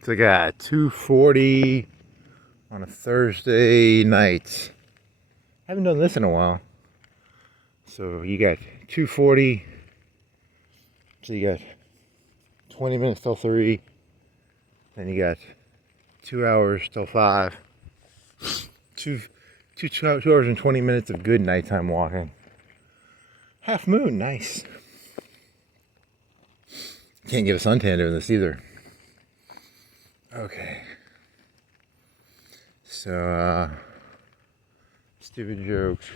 It's like 2:40 on a Thursday night. I haven't done this in a while. So you got 2:40. So you got 20 minutes till 3. Then you got 2 hours till 5. Two hours and 20 minutes of good nighttime walking. Half moon, nice. Can't get a suntan doing this either. Okay. So, stupid jokes.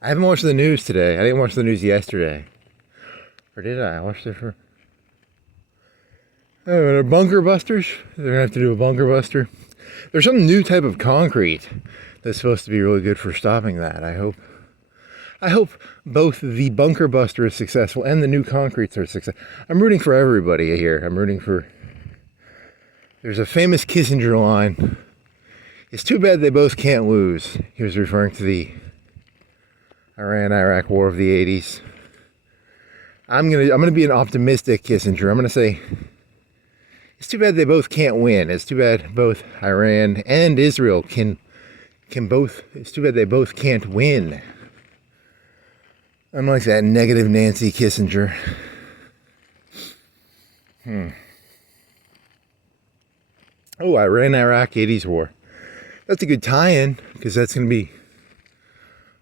I haven't watched the news today. I didn't watch the news yesterday. Or did I? I watched it for... Oh, they're bunker busters? They're going to have to do a bunker buster. There's some new type of concrete that's supposed to be really good for stopping that. I hope both the bunker buster is successful and the new concretes are successful. I'm rooting for everybody here. I'm rooting for... There's a famous Kissinger line. It's too bad they both can't lose. He was referring to the Iran-Iraq war of the 80s. I'm gonna be an optimistic Kissinger. I'm gonna say it's too bad they both can't win. It's too bad both Iran and Israel can both. It's too bad they both can't win. Unlike that negative Nancy Kissinger. Oh, Iran-Iraq 80s war. That's a good tie-in, because that's going to be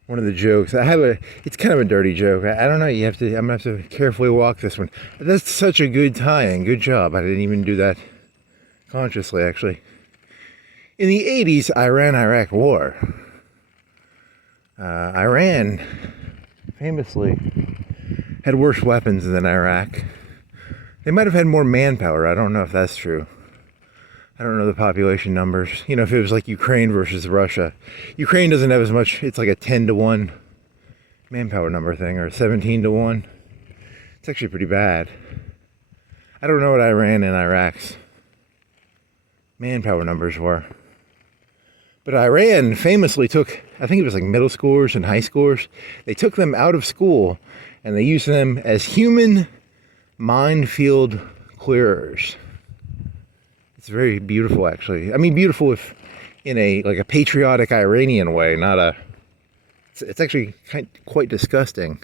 one of the jokes. It's kind of a dirty joke. I don't know, I'm going to have to carefully walk this one. That's such a good tie-in. Good job. I didn't even do that consciously, actually. In the 80s, Iran-Iraq war. Iran famously had worse weapons than Iraq. They might have had more manpower. I don't know if that's true. I don't know the population numbers. You know, if it was like Ukraine versus Russia. Ukraine doesn't have as much. It's like a 10-to-1 manpower number thing, or 17-to-1. It's actually pretty bad. I don't know what Iran and Iraq's manpower numbers were. But Iran famously took, I think it was like middle schoolers and high schoolers, they took them out of school and they used them as human minefield clearers. It's very beautiful, actually. I mean, beautiful if in a patriotic Iranian way, not a... It's actually quite disgusting,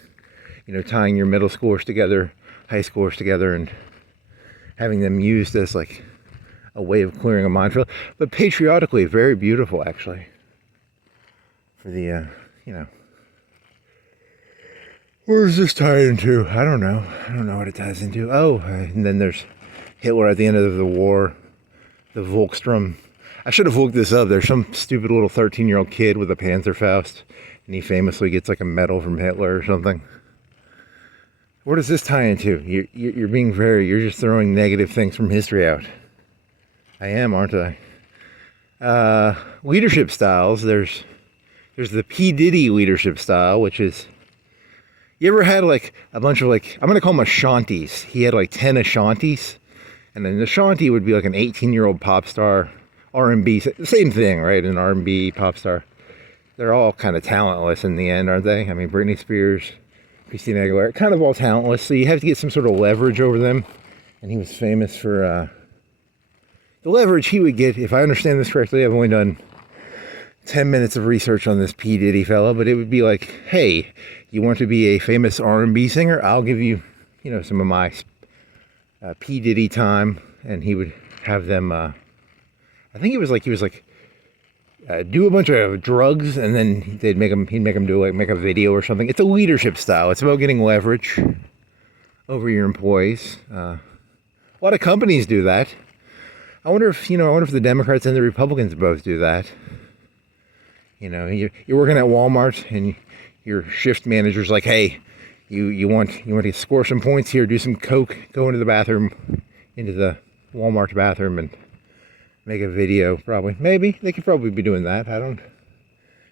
you know, tying your middle schoolers together, high schoolers together, and having them used as like a way of clearing a minefield. But patriotically, very beautiful, actually. For the, you know... Where does this tie into? I don't know. I don't know what it ties into. Oh, and then there's Hitler at the end of the war. The Volkssturm. I should have looked this up. There's some stupid little 13-year-old kid with a Panzerfaust, and he famously gets like a medal from Hitler or something. Where does this tie into? You're being you're just throwing negative things from history out. I am, aren't I? Leadership styles. There's the P-Diddy leadership style, which is... You ever had like a bunch of like... I'm going to call them Ashantis. He had like 10 Ashantis. And then the Ashanti would be like an 18-year-old pop star, R&B, same thing, right? An R&B pop star. They're all kind of talentless in the end, aren't they? I mean, Britney Spears, Christina Aguilera, kind of all talentless. So you have to get some sort of leverage over them. And he was famous for the leverage he would get. If I understand this correctly, I've only done 10 minutes of research on this P. Diddy fella, but it would be like, hey, you want to be a famous R&B singer? I'll give you, you know, some of my P. Diddy time, and he would have them, I think he was like, do a bunch of drugs, and then he'd make them do make a video or something. It's a leadership style. It's about getting leverage over your employees. A lot of companies do that. I wonder if the Democrats and the Republicans both do that. You know, you're working at Walmart, and your shift manager's like, hey, You want to score some points here, do some coke, go into the bathroom, into the Walmart bathroom and make a video, probably. Maybe. They could probably be doing that.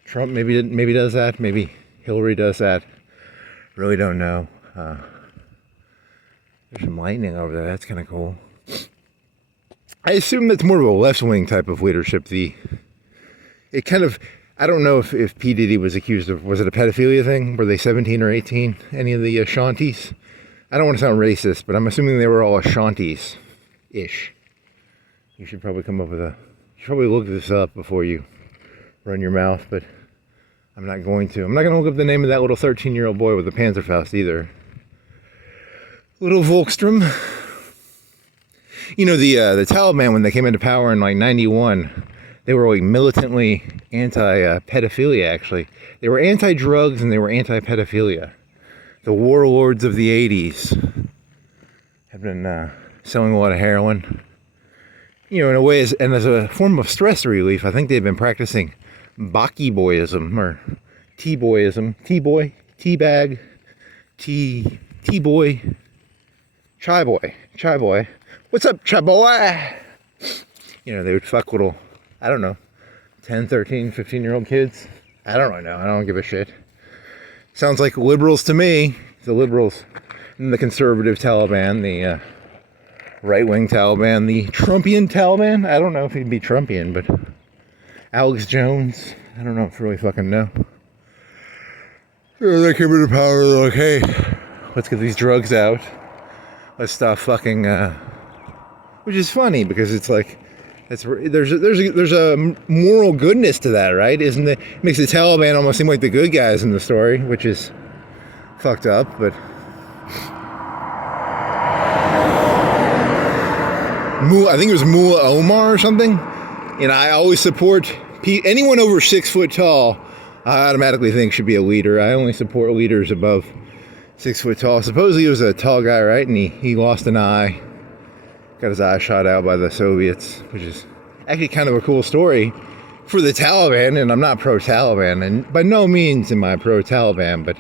Trump maybe does that. Maybe Hillary does that. Really don't know. There's some lightning over there. That's kind of cool. I assume that's more of a left-wing type of leadership. I don't know if P. Diddy was accused of, was it a pedophilia thing? Were they 17 or 18? Any of the Ashantis? I don't want to sound racist, but I'm assuming they were all Ashantis-ish. You should probably come up with you should probably look this up before you run your mouth, but I'm not going to. I'm not going to look up the name of that little 13-year-old boy with the Panzerfaust either. Little Volkssturm. You know, the Taliban, when they came into power in like 91, they were like militantly anti-pedophilia, actually. They were anti-drugs and they were anti-pedophilia. The warlords of the 80s had been selling a lot of heroin. You know, in a way, as a form of stress relief, I think they've been practicing Baki boyism or T-boyism. T-boy, T-bag, T-boy, chai boy. What's up, chai boy? You know, they would fuck little, I don't know, 10, 13, 15-year-old kids. I don't really know. I don't give a shit. Sounds like liberals to me. The liberals and the conservative Taliban, the right-wing Taliban, the Trumpian Taliban. I don't know if he'd be Trumpian, but Alex Jones. I don't know if I really fucking know. They came into power. They're like, hey, let's get these drugs out. Let's stop fucking. Which is funny because it's like, there's a moral goodness to that, right? Isn't it? Makes the Taliban almost seem like the good guys in the story, which is fucked up, but. I think it was Mullah Omar or something. And I always support anyone over 6 foot tall. I automatically think should be a leader. I only support leaders above 6 foot tall. Supposedly he was a tall guy, right? And he lost an eye, got his eye shot out by the Soviets, which is actually kind of a cool story for the Taliban. And I'm not pro-Taliban, and by no means am I pro-Taliban. But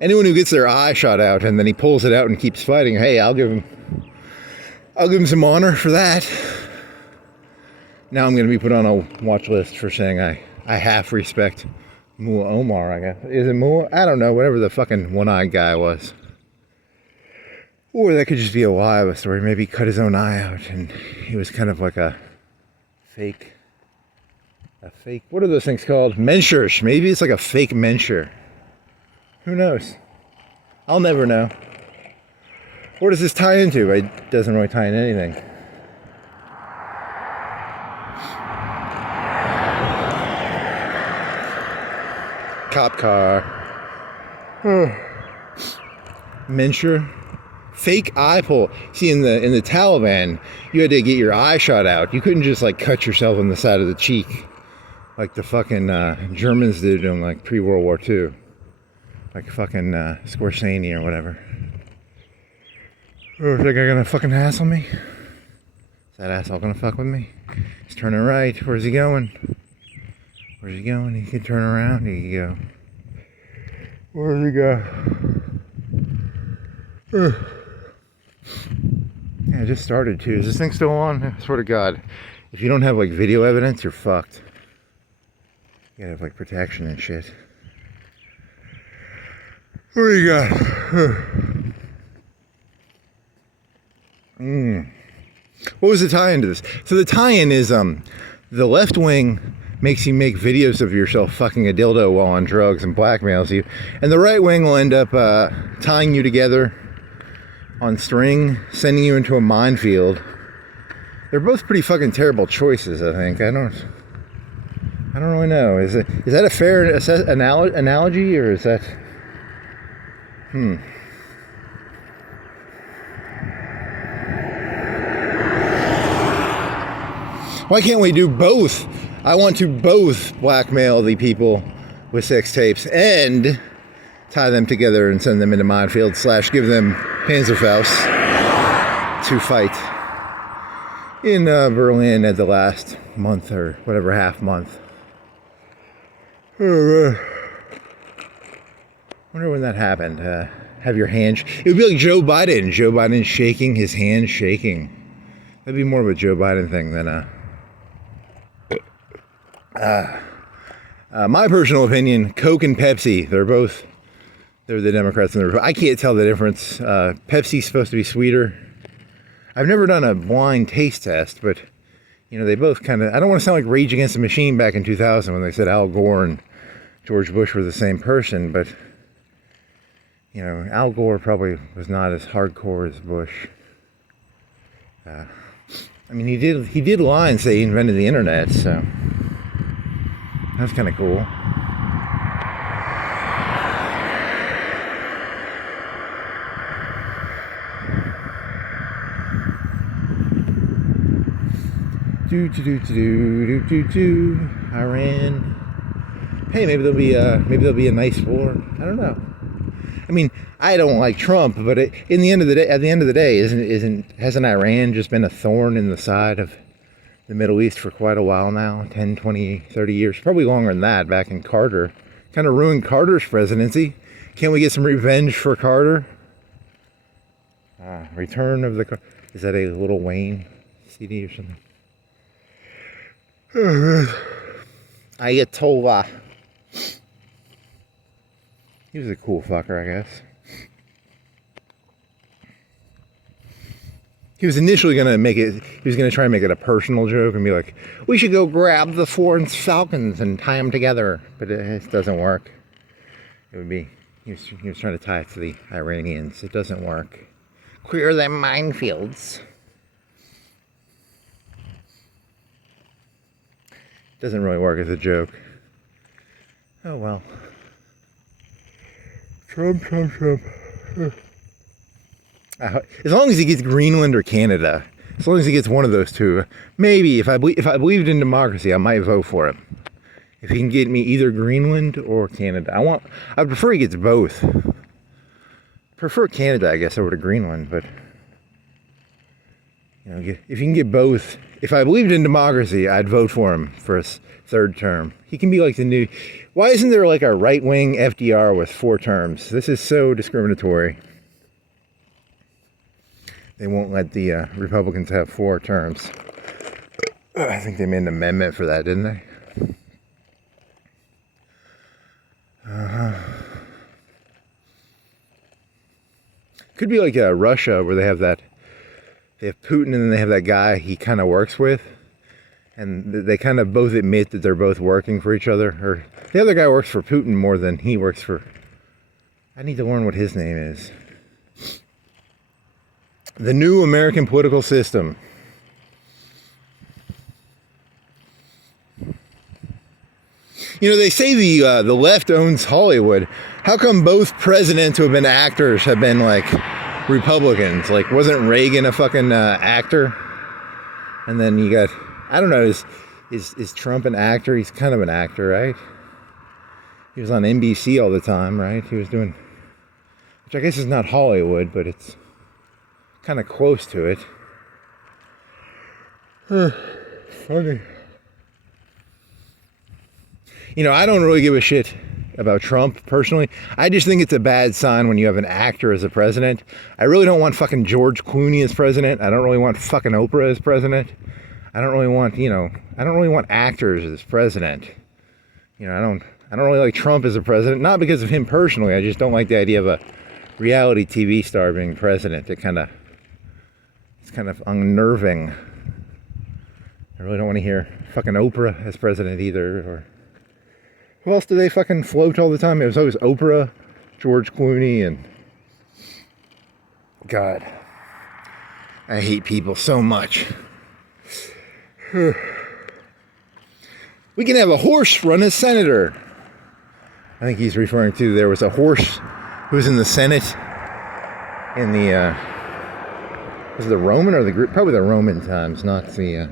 anyone who gets their eye shot out and then he pulls it out and keeps fighting, hey, I'll give him some honor for that. Now I'm going to be put on a watch list for saying I half respect Mullah Omar, I guess. Is it Mullah? I don't know, whatever the fucking one-eyed guy was. Or that could just be a lie of a story. Maybe he cut his own eye out and he was kind of like a fake, what are those things called? Mentures. Maybe it's like a fake menture. Who knows? I'll never know. What does this tie into? It doesn't really tie into anything. Cop car. Menture. Fake eye pull. See, in the Taliban, you had to get your eye shot out. You couldn't just like cut yourself on the side of the cheek like the fucking Germans did in like pre-World War II. Like fucking Scorsese or whatever. Oh, think they're gonna fucking hassle me? Is that asshole gonna fuck with me? He's turning right. Where's he going? Where's he going? He can turn around. He can go. Where's he go? Yeah, I just started too. Is this thing still on? I swear to God. If you don't have like video evidence, you're fucked. You gotta have like protection and shit. What do you got? What was the tie-in to this? So the tie-in is the left wing makes you make videos of yourself fucking a dildo while on drugs and blackmails you, and the right wing will end up tying you together on string, sending you into a minefield. They're both pretty fucking terrible choices, I think. I don't really know. Is that a fair analogy, or is that Why can't we do both? I want to both blackmail the people with sex tapes and tie them together and send them into minefields / give them Panzerfaust to fight in Berlin at the last month or whatever, half month. Wonder when that happened. Have your hand. It would be like Joe Biden. Joe Biden shaking, his hand shaking. That'd be more of a Joe Biden thing than my personal opinion, Coke and Pepsi, they're the Democrats and the Republicans. I can't tell the difference. Pepsi's supposed to be sweeter. I've never done a blind taste test, but, you know, they both kind of, I don't want to sound like Rage Against the Machine back in 2000 when they said Al Gore and George Bush were the same person, but, you know, Al Gore probably was not as hardcore as Bush. I mean, he did lie and say he invented the internet, so that's kind of cool. Iran. Hey, maybe there'll be a nice war. I don't know. I mean, I don't like Trump, but at the end of the day, hasn't Iran just been a thorn in the side of the Middle East for quite a while now? 10, 20, 30 years, probably longer than that. Back in Carter, kind of ruined Carter's presidency. Can't we get some revenge for Carter? Return of the... Is that a Lil Wayne CD or something? Ayatollah. He was a cool fucker, I guess. He was initially going to try and make it a personal joke and be like, we should go grab the Florence Falcons and tie them together. But it doesn't work. He was trying to tie it to the Iranians. It doesn't work. Clear them minefields. Doesn't really work as a joke. Oh well. Trump. As long as he gets Greenland or Canada, as long as he gets one of those two, maybe if I believed in democracy, I might vote for him. If he can get me either Greenland or Canada, I'd prefer he gets both. Prefer Canada, I guess, over to Greenland, but you know, if you can get both. If I believed in democracy, I'd vote for him for his third term. He can be like the new... Why isn't there like a right-wing FDR with 4 terms? This is so discriminatory. They won't let the Republicans have 4 terms. I think they made an amendment for that, didn't they? Could be like Russia, where they have Putin and then they have that guy he kind of works with. And they kind of both admit that they're both working for each other. Or the other guy works for Putin more than he works for... I need to learn what his name is. The new American political system. You know, they say the left owns Hollywood. How come both presidents who have been actors have been like Republicans? Like, wasn't Reagan a fucking actor? And then you got... I don't know, is Trump an actor? He's kind of an actor, right? He was on NBC all the time, right? He was doing, which I guess is not Hollywood, but it's kind of close to it. Funny. You know, I don't really give a shit about Trump, personally. I just think it's a bad sign when you have an actor as a president. I really don't want fucking George Clooney as president. I don't really want fucking Oprah as president. I don't really want actors as president. You know, I don't really like Trump as a president, not because of him personally. I just don't like the idea of a reality TV star being president. It's kind of unnerving. I really don't want to hear fucking Oprah as president either. Or who else do they fucking float all the time? It was always Oprah, George Clooney, and God, I hate people so much. We can have a horse run as senator. I think he's referring to, there was a horse who was in the Senate in the, was it the Roman or the Greek? Probably the Roman times, not the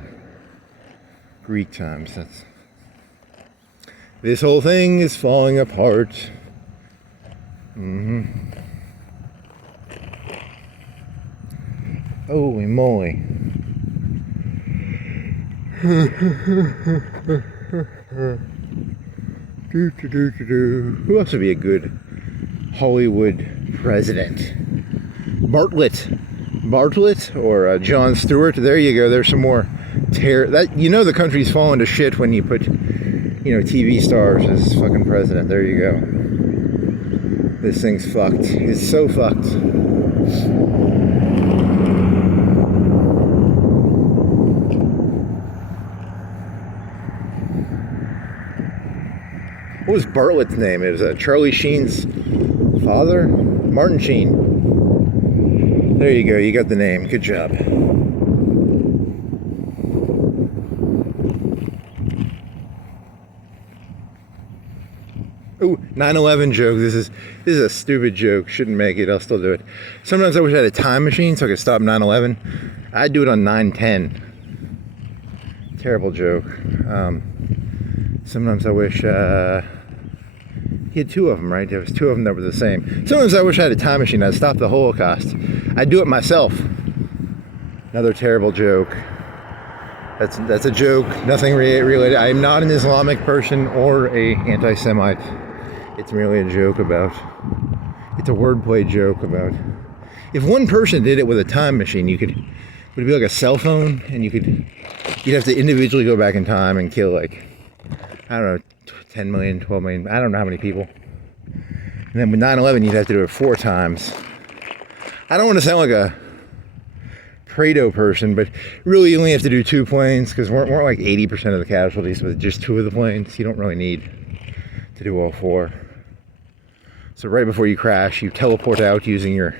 Greek times. This whole thing is falling apart. Holy moly. Who else would be a good Hollywood president? Bartlett or Jon Stewart. There you go. There's some more that, you know, the country's falling to shit when you put, you know, TV stars as fucking president. There you go. This thing's fucked. It's so fucked. What was Bartlett's name? It was Charlie Sheen's father? Martin Sheen. There you go, you got the name. Good job. Ooh, 9/11 joke. This is a stupid joke. Shouldn't make it. I'll still do it. Sometimes I wish I had a time machine so I could stop 9/11. I'd do it on 9/10. Terrible joke. Sometimes I wish he had two of them, right? There was two of them that were the same. Sometimes I wish I had a time machine. I'd stop the Holocaust. I'd do it myself. Another terrible joke. That's a joke. Nothing related. I am not an Islamic person or a anti-Semite. It's merely a joke about. It's a wordplay joke about. If one person did it with a time machine, would it be like a cell phone, and you'd have to individually go back in time and kill like, I don't know, 10 million, 12 million, I don't know how many people. And then with 9/11, you'd have to do it 4 times. I don't want to sound like a Prado person, but really you only have to do 2 planes, because weren't like 80% of the casualties with just 2 of the planes. You don't really need to do all 4. So right before you crash, you teleport out using your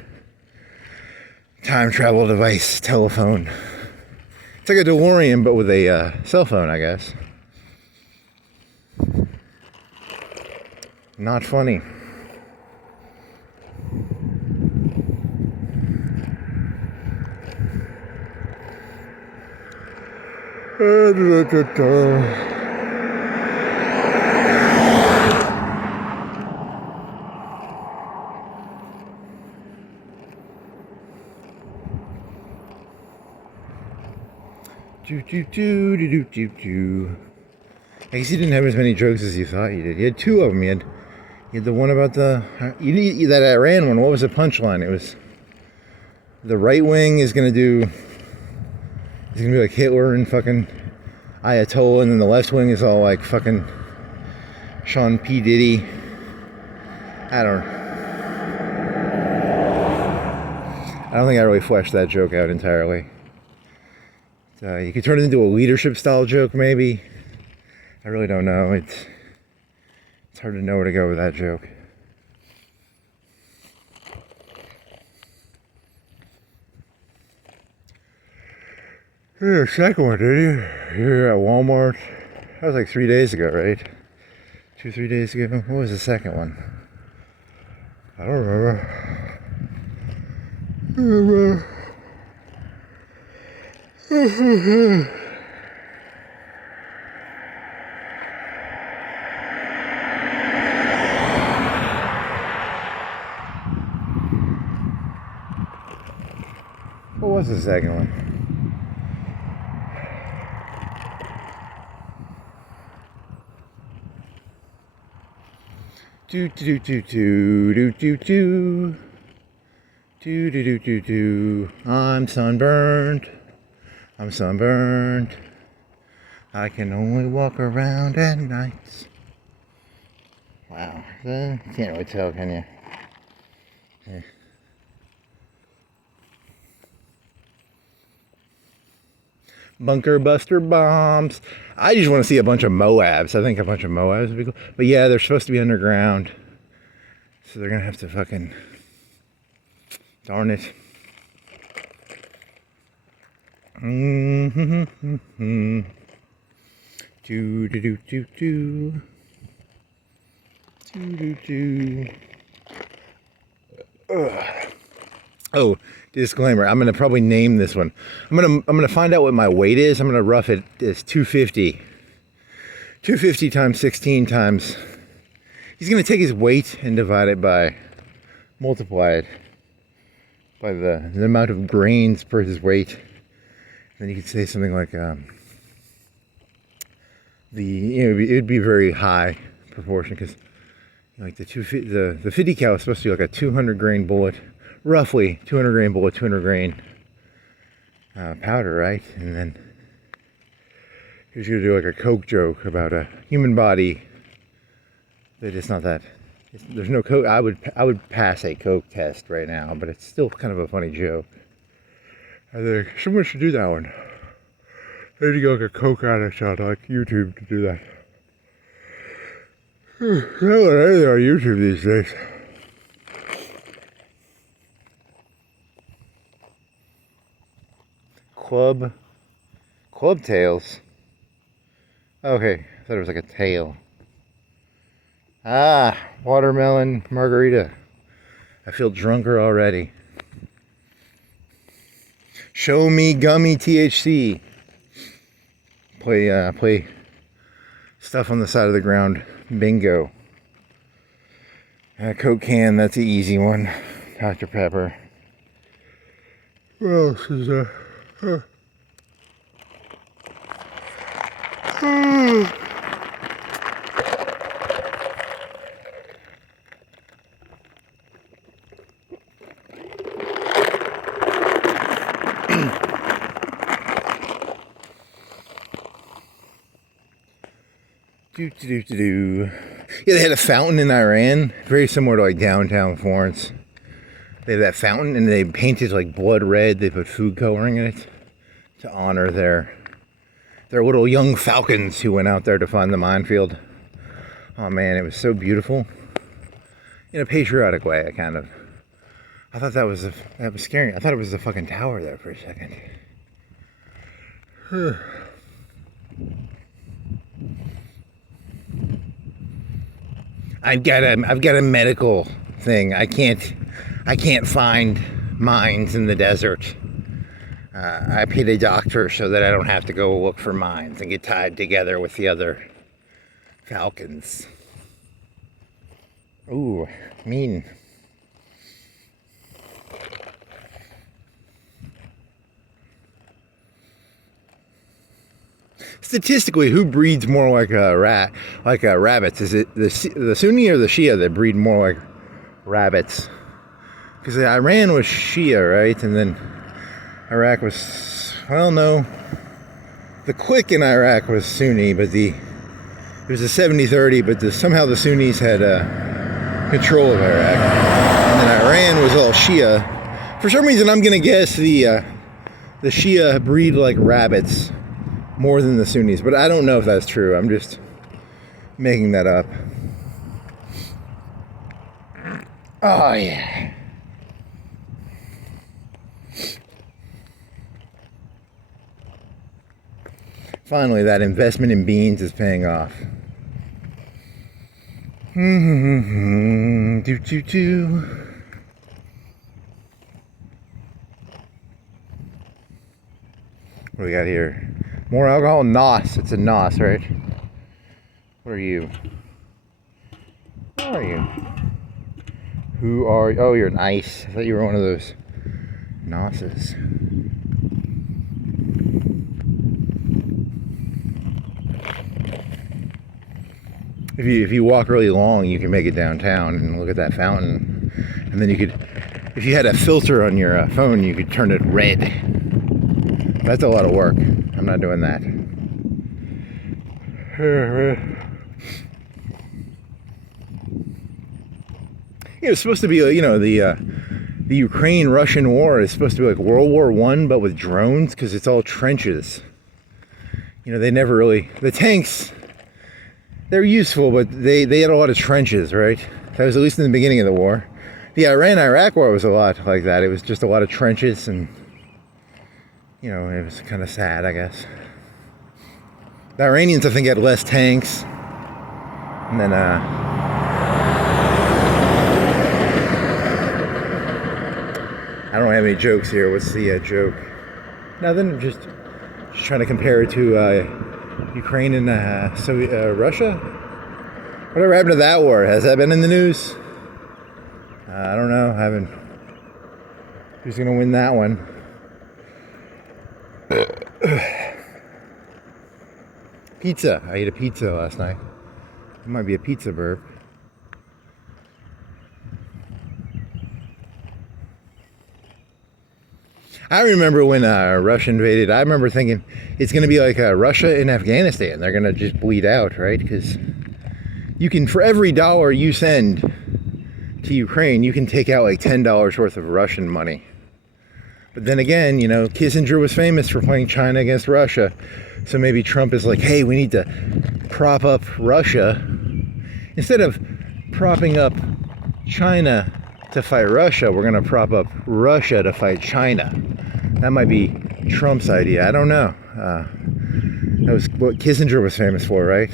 time travel device, telephone. It's like a DeLorean, but with a cell phone, I guess. Not funny. I guess you didn't have as many jokes as you thought you did. You had 2 of them. You had the one about that Iran one. What was the punchline? It was the right wing is gonna be like Hitler and fucking Ayatollah, and then the left wing is all like fucking Sean P-Diddy. I don't think I really fleshed that joke out entirely. You could turn it into a leadership style joke, maybe. I really don't know. It's hard to know where to go with that joke. Yeah, second one, did you? You're at Walmart. That was like 3 days ago, right? 2-3 days ago. What was the second one? I don't remember. What was the second one? I'm sunburned. I can only walk around at nights. Wow. Can't really tell, can you? Yeah. Bunker buster bombs. I just want to see a bunch of Moabs. I think a bunch of Moabs would be cool. But yeah, they're supposed to be underground. So they're going to have to fucking... Darn it. Oh, disclaimer. I'm gonna probably name this one. I'm gonna find out what my weight is. I'm gonna rough it as 250. 250 times 16 times. He's gonna take his weight and divide it by, multiply it by the amount of grains per his weight. Then you could say something like it'd be very high proportion, because like the 50 cal is supposed to be like a 200 grain bullet, roughly 200 grain bullet, 200 grain powder, right? And then he's gonna do like a Coke joke about a human body that it's not that. There's no Coke. I would pass a Coke test right now, but it's still kind of a funny joke. I think someone should do that one. I need to go like a Coke addict on like YouTube to do that. Not anything on YouTube these days. Club tails. Okay, I thought it was like a tail. Ah, watermelon margarita. I feel drunker already. Show me gummy THC. Play stuff on the side of the ground. Bingo. Coke can, that's the easy one. Dr. Pepper. What else is there? Yeah, they had a fountain in Iran, very similar to like downtown Florence. They have that fountain, and they painted like blood red. They put food coloring in it to honor their little young falcons who went out there to find the minefield. Oh man, it was so beautiful. In a patriotic way, I thought that was scary. I thought it was the fucking tower there for a second. I've got a medical thing. I can't find mines in the desert. I paid a doctor so that I don't have to go look for mines and get tied together with the other falcons. Ooh, mean. Statistically, who breeds more like a rabbits? Is it the Sunni or the Shia that breed more like rabbits? Because Iran was Shia, right? And then Iraq was, well, no. The clique in Iraq was Sunni, but it was a 70-30, but somehow the Sunnis had control of Iraq. And then Iran was all Shia. For some reason, I'm going to guess the Shia breed like rabbits more than the Sunnis, but I don't know if that's true. I'm just making that up. Oh, yeah. Finally, that investment in beans is paying off. Do. What do we got here? More alcohol? NOS. It's a NOS, right? What are you? Who are you? Who are you? Oh, you're an ice. I thought you were one of those NOSes. If you walk really long, you can make it downtown and look at that fountain. And then you could, if you had a filter on your phone, you could turn it red. That's a lot of work. I'm not doing that. It's supposed to be, the Ukraine-Russian war is supposed to be like World War I, but with drones, because it's all trenches. They never really, the tanks, they're useful, but they had a lot of trenches, right? That was at least in the beginning of the war. The Iran-Iraq war was a lot like that. It was just a lot of trenches, and it was kind of sad, I guess. The Iranians, I think, had less tanks. And then, I don't have any jokes here. What's the joke? Nothing, just trying to compare it to Ukraine and Russia. Whatever happened to that war? Has that been in the news? I don't know. Who's going to win that one? Pizza. I ate a pizza last night. It might be a pizza burp. I remember when Russia invaded, I remember thinking it's going to be like Russia in Afghanistan. They're going to just bleed out, right? Because you can, for every dollar you send to Ukraine, you can take out like $10 worth of Russian money. But then again, Kissinger was famous for playing China against Russia. So maybe Trump is like, hey, we need to prop up Russia. Instead of propping up China to fight Russia, we're going to prop up Russia to fight China. That might be Trump's idea. I don't know. That was what Kissinger was famous for, right?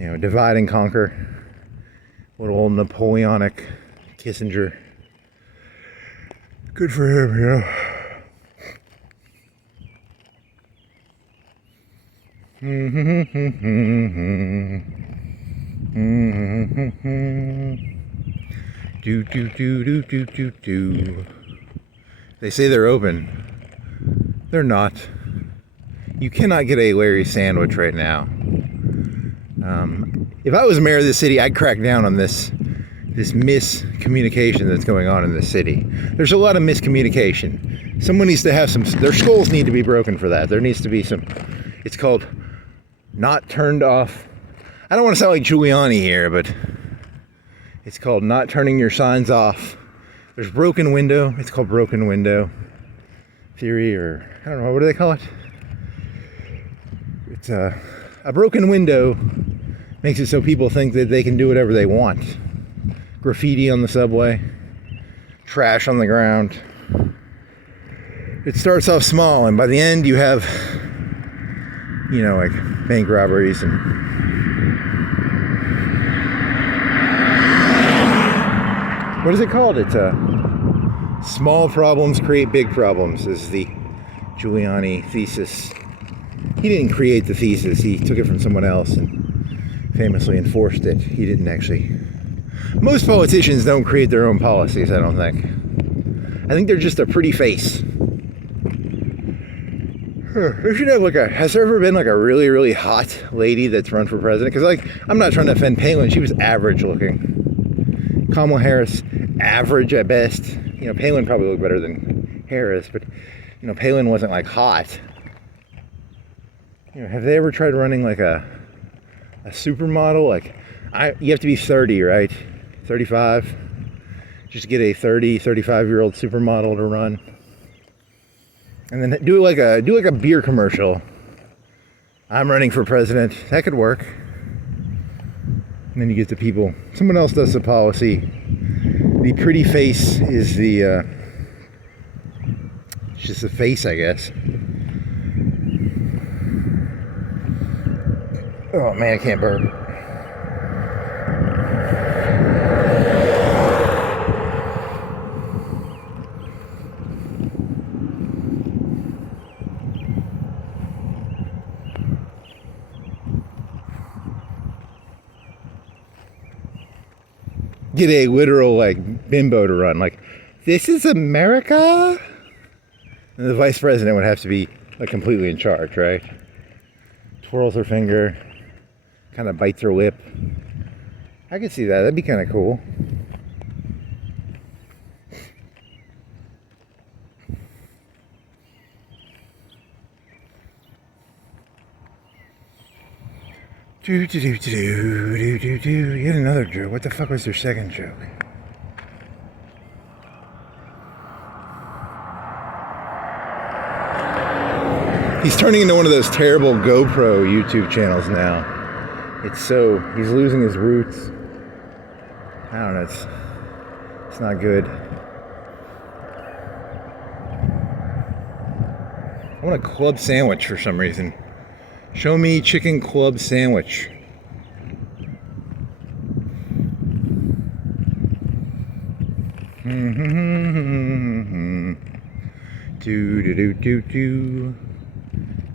You know, divide and conquer. Little old Napoleonic Kissinger. Good for him, you know. Do do do do do do do. They say they're open. They're not. You cannot get a Larry sandwich right now. If I was mayor of the city, I'd crack down on this miscommunication that's going on in the city. There's a lot of miscommunication. Someone needs to have their skulls need to be broken for that. There needs to be some, it's called not turned off. I don't want to sound like Giuliani here, but it's called not turning your signs off. There's broken window. It's called broken window theory, or I don't know, what do they call it? It's a broken window makes it so people think that they can do whatever they want. Graffiti on the subway, trash on the ground. It starts off small, and by the end you have, you know, like bank robberies and what is it called? It's small problems create big problems is the Giuliani thesis. He didn't create the thesis, he took it from someone else and famously enforced it. He didn't actually. Most politicians don't create their own policies, I don't think. I think they're just a pretty face. There should have has there ever been like a really, really hot lady that's run for president? Because like, I'm not trying to offend Palin, she was average looking. Kamala Harris, average at best. You know, Palin probably looked better than Harris, but you know, Palin wasn't like hot. You know, have they ever tried running like a supermodel? Like, you have to be 30, right? 35. Just get a 35-year-old supermodel to run. And then do like a beer commercial. I'm running for president. That could work. And then you get the people. Someone else does the policy. The pretty face is it's just the face, I guess. Oh man, I can't burp. Get a literal like bimbo to run, like, this is America? And the vice president would have to be like completely in charge, right? Twirls her finger, kind of bites her lip. I could see that. That'd be kind of cool. Do do do do do do do. Yet another joke. What the fuck was their second joke? He's turning into one of those terrible GoPro YouTube channels now. He's losing his roots. I don't know, it's not good. I want a club sandwich for some reason. Show me chicken club sandwich. Do do do do do.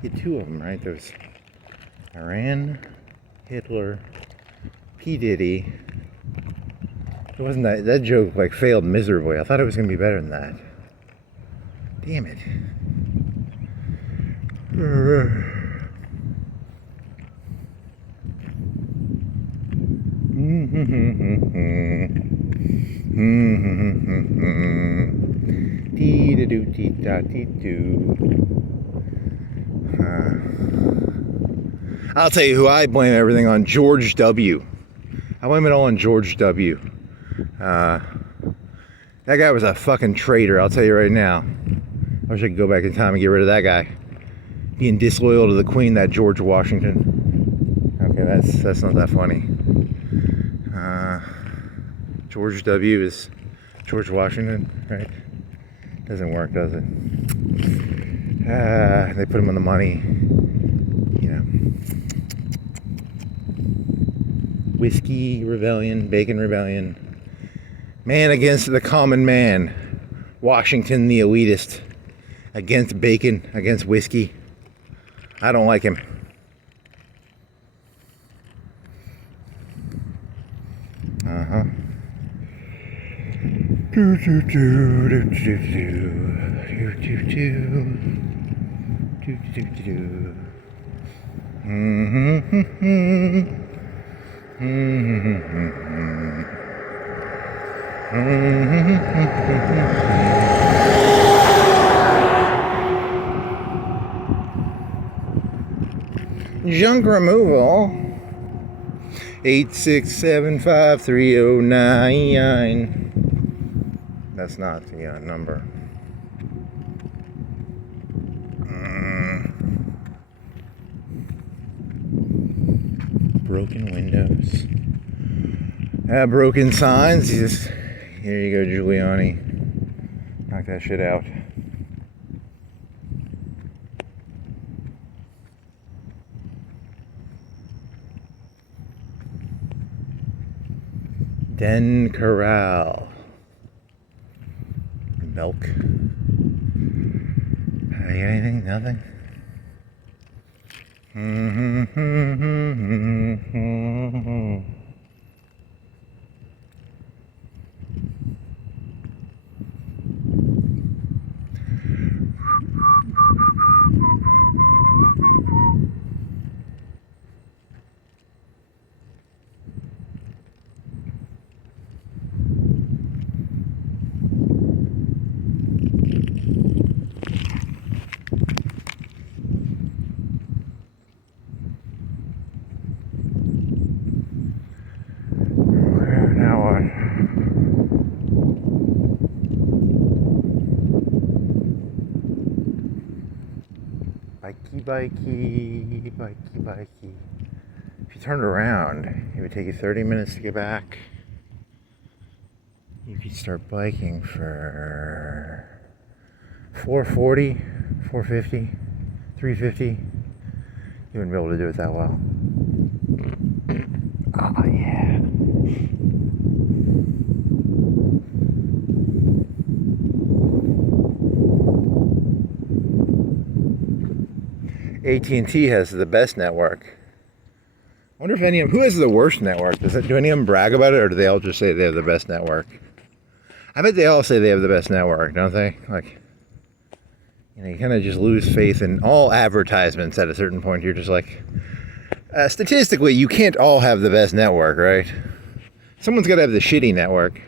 Get two of them, right? There's Iran, Hitler, P-Diddy. It wasn't that joke like failed miserably. I thought it was gonna be better than that. Damn it. I'll tell you who I blame everything on. George W. I blame it all on George W. That guy was a fucking traitor, I'll tell you right now. I wish I could go back in time and get rid of that guy. Being disloyal to the Queen, that George Washington. Okay, that's not that funny. George W. is George Washington, right? Doesn't work, does it? They put him on the money, you know. Whiskey rebellion, bacon rebellion. Man against the common man. Washington the elitist. Against bacon, against whiskey. I don't like him. Uh-huh. Do do do do do do do do do do do. Junk removal. 8675309. That's not the number. Broken windows. Broken signs. Just, here you go, Giuliani. Knock that shit out. Den Corral. Milk. Anything? Nothing? Bikey. If you turned around, it would take you 30 minutes to get back. You could start biking for $440, $450, $350. You wouldn't be able to do it that well. Oh yeah. AT&T has the best network. I wonder if any of them, who has the worst network? Do any of them brag about it, or do they all just say they have the best network? I bet they all say they have the best network, don't they? Like, you kind of just lose faith in all advertisements at a certain point. You're just like, statistically, you can't all have the best network, right? Someone's got to have the shitty network.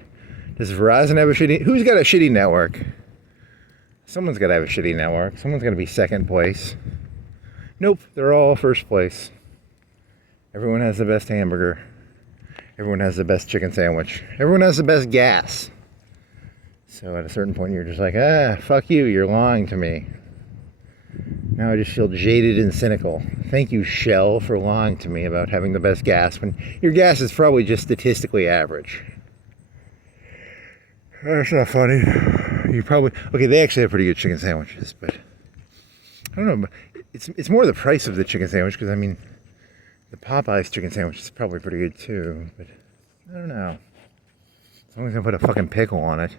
Does Verizon have a shitty? Who's got a shitty network? Someone's got to have a shitty network. Someone's got to be second place. Nope, they're all first place. Everyone has the best hamburger. Everyone has the best chicken sandwich. Everyone has the best gas. So at a certain point, you're just like, fuck you, you're lying to me. Now I just feel jaded and cynical. Thank you, Shell, for lying to me about having the best gas when your gas is probably just statistically average. That's not funny. Okay, they actually have pretty good chicken sandwiches, but I don't know. It's more the price of the chicken sandwich, because I mean, the Popeyes chicken sandwich is probably pretty good too, but I don't know. Someone's gonna put a fucking pickle on it.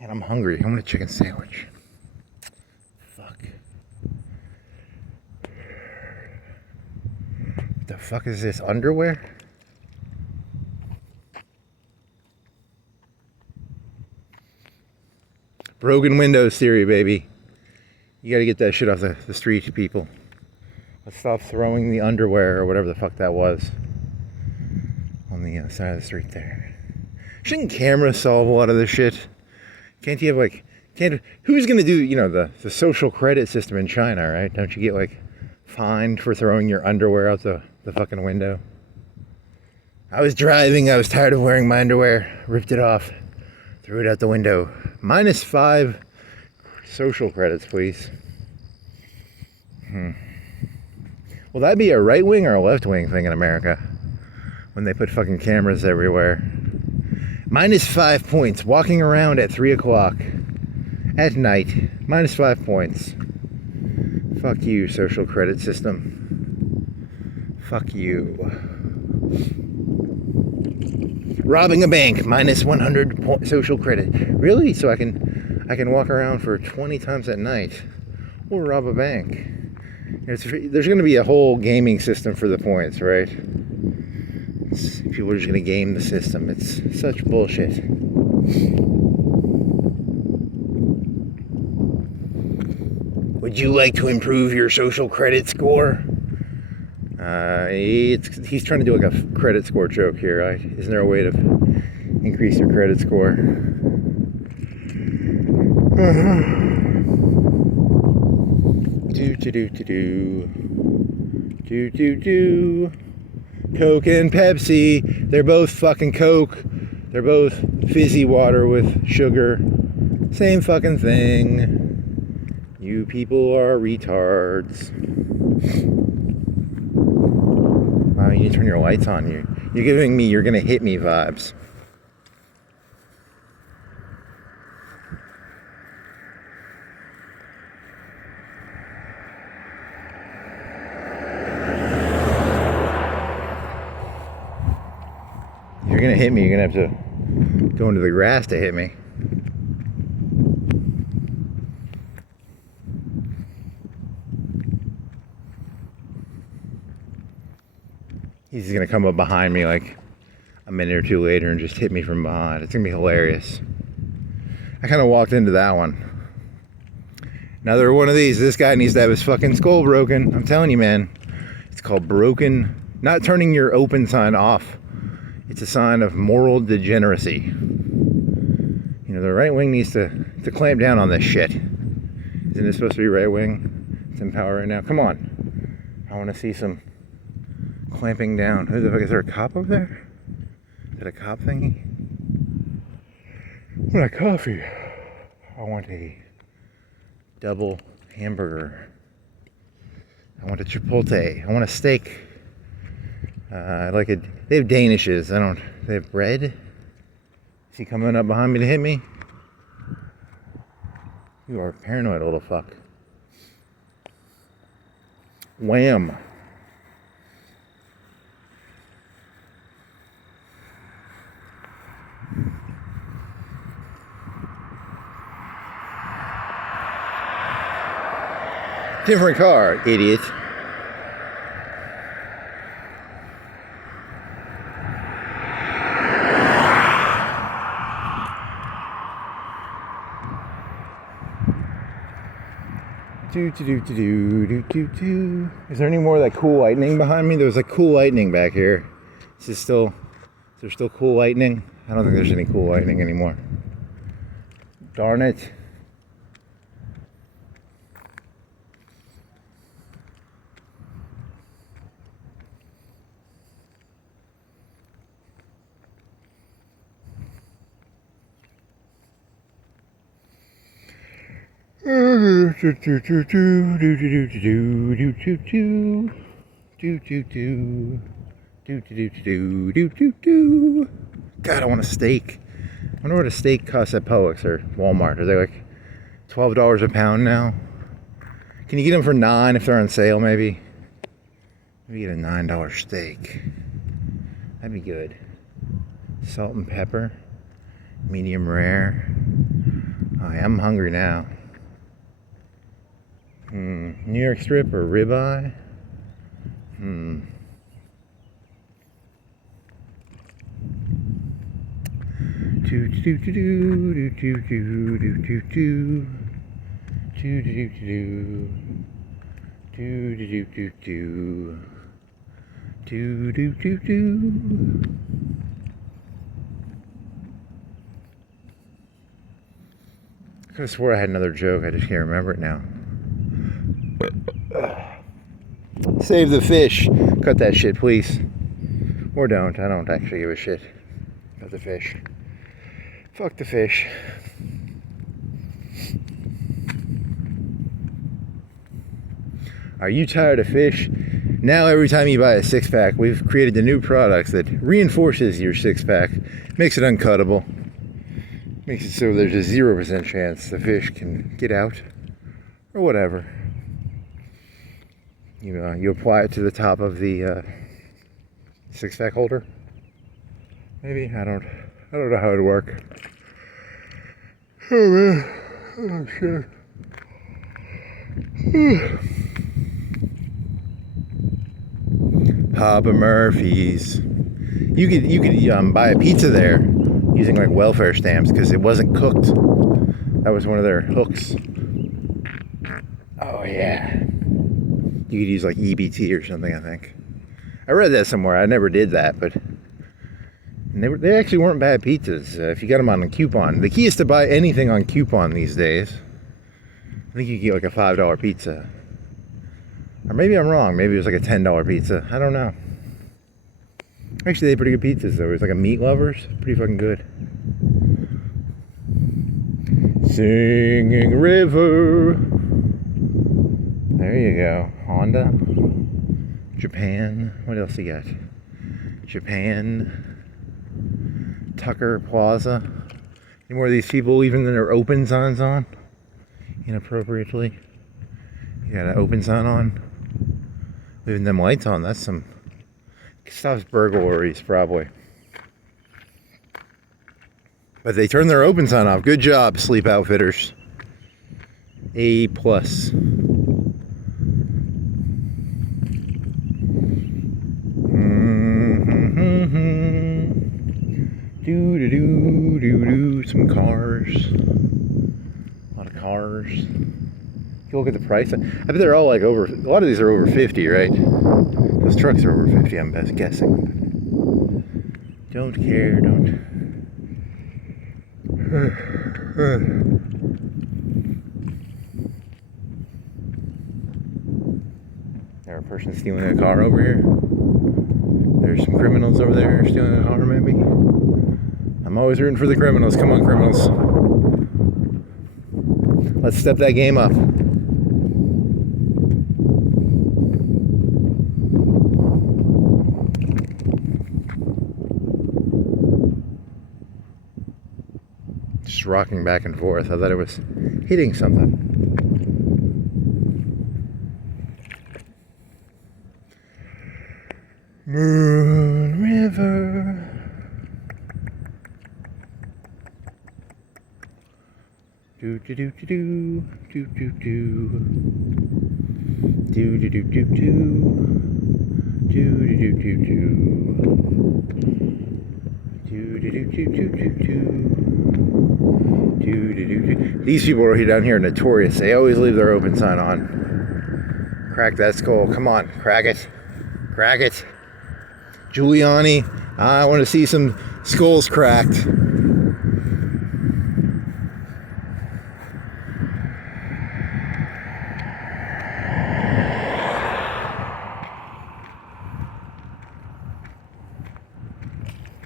And I'm hungry. I want a chicken sandwich. Fuck. What the fuck is this? Underwear? Broken windows theory, baby. You gotta get that shit off the street, people. Let's stop throwing the underwear or whatever the fuck that was on the side of the street there. Shouldn't cameras solve a lot of this shit? Can't you have who's gonna do, the social credit system in China, right? Don't you get fined for throwing your underwear out the fucking window? I was driving, I was tired of wearing my underwear, ripped it off, threw it out the window. -5 social credits, please. Will that be a right wing or a left wing thing in America? When they put fucking cameras everywhere. -5 points. Walking around at 3 o'clock at night. -5 points. Fuck you, social credit system. Fuck you. Robbing a bank, minus 100 social credit. Really? So I can walk around for 20 times at night. Or rob a bank. There's going to be a whole gaming system for the points, right? People are just going to game the system. It's such bullshit. Would you like to improve your social credit score? He's trying to do like a credit score joke here. Right? Isn't there a way to increase your credit score? Do. Coke and Pepsi. They're both fucking Coke. They're both fizzy water with sugar. Same fucking thing. You people are retards. Wow, you need to turn your lights on. You're giving me "you're gonna hit me" vibes. If you're gonna hit me, you're gonna have to go into the grass to hit me. He's gonna come up behind me like a minute or two later and just hit me from behind. It's gonna be hilarious. I kind of walked into that one. Another one of these. This guy needs to have his fucking skull broken. I'm telling you, man. It's called broken. Not turning your open sign off. It's a sign of moral degeneracy. You know, the right wing needs to clamp down on this shit. Isn't it supposed to be right wing? It's in power right now. Come on. I want to see some clamping down. Who the fuck is there? A cop over there? Is that a cop thingy? I want a coffee. I want a double hamburger. I want a chipotle. I want a steak. I like it. They have Danishes. They have bread. Is he coming up behind me to hit me? You are paranoid, little fuck. Wham. Different car, idiot. Is there any more of that cool lightning behind me? There was like cool lightning back here. Is there still cool lightning? I don't think there's any cool lightning anymore. Darn it. God, I want a steak. I wonder what a steak costs at Publix or Walmart. Are they like $12 a pound now? Can you get them for $9 if they're on sale, maybe? Maybe get a $9 steak. That'd be good. Salt and pepper. Medium rare. Oh, yeah, I'm hungry now. New York strip or ribeye? I could have swore I had another joke, I just can't remember it now. Save the fish. Cut that shit, please. Or don't. I don't actually give a shit about the fish. Fuck the fish. Are you tired of fish? Now every time you buy a six-pack, we've created the new products that reinforces your six-pack, makes it uncuttable, makes it so there's a 0% chance the fish can get out, or whatever. You apply it to the top of the six-pack holder. Maybe I don't know how it'd work. Oh man, oh shit. Papa Murphy's. You could buy a pizza there using like welfare stamps because it wasn't cooked. That was one of their hooks. Oh yeah. You could use like EBT or something, I think. I read that somewhere. I never did that, but they actually weren't bad pizzas if you got them on a coupon. The key is to buy anything on coupon these days. I think you get like a $5 pizza. Or maybe I'm wrong. Maybe it was like a $10 pizza. I don't know. Actually, they had pretty good pizzas though. It was like a Meat Lovers. Pretty fucking good. Singing River. There you go. Honda. Japan. What else you got? Japan. Tucker Plaza. Any more of these people leaving their open signs on? Inappropriately. You got an open sign on. Leaving them lights on. That's some... stops burglaries, probably. But they turned their open sign off. Good job, Sleep Outfitters. A+. Do. Some cars. A lot of cars. You look at the price. I bet they're all like over. A lot of these are over 50, right? Those trucks are over 50. I'm best guessing. Don't care. Don't. There's a person stealing a car over here. There's some criminals over there stealing a car, maybe. I'm always rooting for the criminals. Come on, criminals. Let's step that game up. Just rocking back and forth. I thought it was hitting something. Moon River. Do. These people are down here notorious. They always leave their open sign on. Crack that skull. Come on, crack it. Crack it. Giuliani, I want to see some skulls cracked.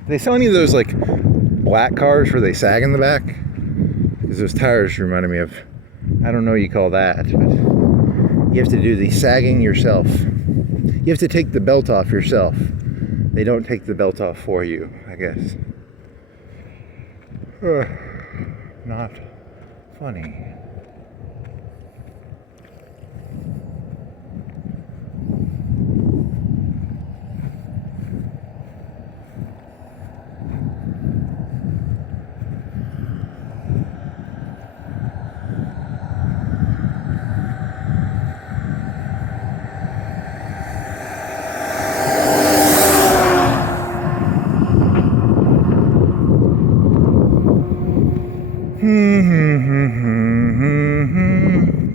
They sell any of those like black cars where they sag in the back? Because those tires reminded me of, I don't know what you call that, but you have to do the sagging yourself. You have to take the belt off yourself. They don't take the belt off for you, I guess. Not funny.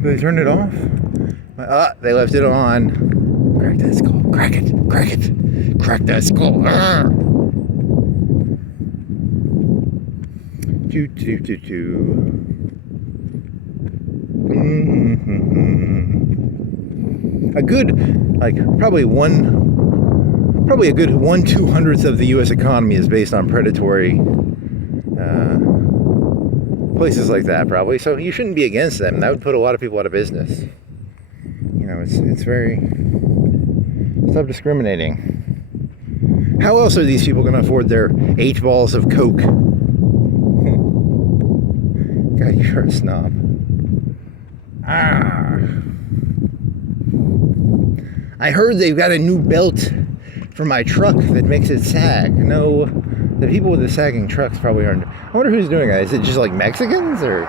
They turned it off? They left it on. Crack that skull. Crack it. Crack it. Crack that skull. A good, like, probably a good 1/200th of the U.S. economy is based on predatory places like that, probably. So you shouldn't be against them. That would put a lot of people out of business. You know, it's very... Stop discriminating. How else are these people going to afford their 8 balls of Coke? God, you're a snob. I heard they've got a new belt for my truck that makes it sag. No, the people with the sagging trucks probably aren't. I wonder who's doing that. Is it just like Mexicans or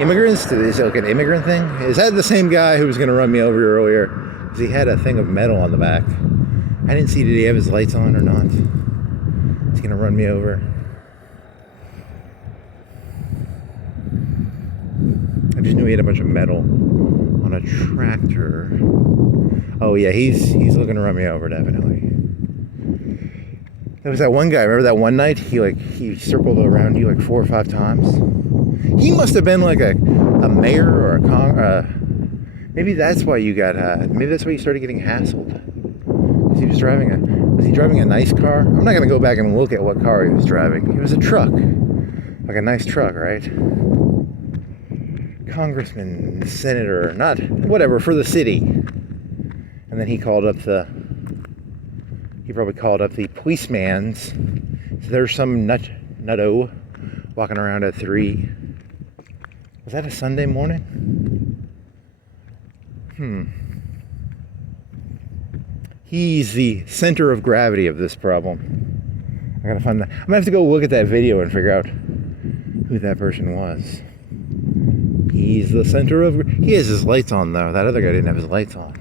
immigrants? Is it like an immigrant thing? Is that the same guy who was going to run me over earlier? Because he had a thing of metal on the back. I didn't see, did he have his lights on or not? He's going to run me over. I just knew he had a bunch of metal on a tractor. Oh yeah, he's looking to run me over, definitely. There was that one guy, remember that one night? He circled around you like 4 or 5 times. He must have been like a mayor or a maybe that's why you got maybe that's why you started getting hassled. Was he driving a nice car? I'm not gonna go back and look at what car he was driving. It was a truck. Like a nice truck, right? Congressman, senator, not whatever, for the city. And then he probably called up the policeman's. So there's some nutto walking around at 3. Was that a Sunday morning? He's the center of gravity of this problem. I gotta find that. I'm gonna have to go look at that video and figure out who that person was. He's the center of... He has his lights on, though. That other guy didn't have his lights on.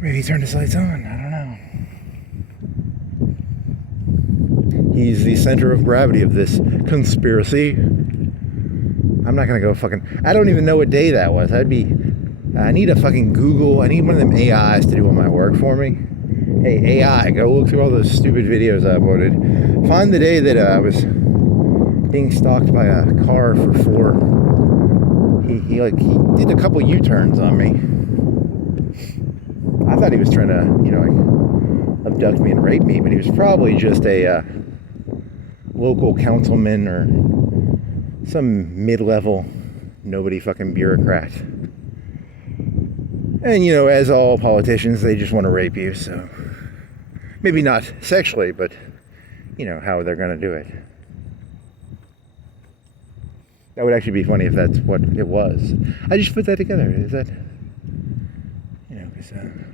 Maybe he turned his lights on. I don't know. He's the center of gravity of this conspiracy. I'm not going to go fucking... I don't even know what day that was. I need a fucking Google. I need one of them AIs to do all my work for me. Hey, AI, go look through all those stupid videos I uploaded. Find the day that I was... being stalked by a car for 4. He did a couple U-turns on me. I thought he was trying to, abduct me and rape me, but he was probably just a local councilman or some mid-level nobody fucking bureaucrat. And as all politicians, they just want to rape you, so maybe not sexually, but how they're going to do it. That would actually be funny if that's what it was. I just put that together. Is that, because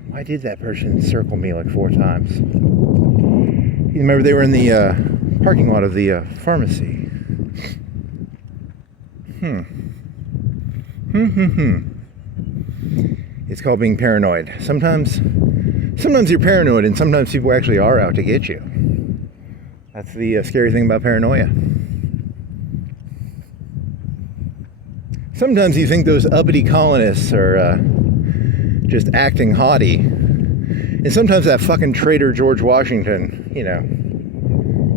why did that person circle me like 4 times? You remember they were in the parking lot of the pharmacy. It's called being paranoid. Sometimes you're paranoid, and sometimes people actually are out to get you. That's the scary thing about paranoia. Sometimes you think those uppity colonists are just acting haughty. And sometimes that fucking traitor George Washington,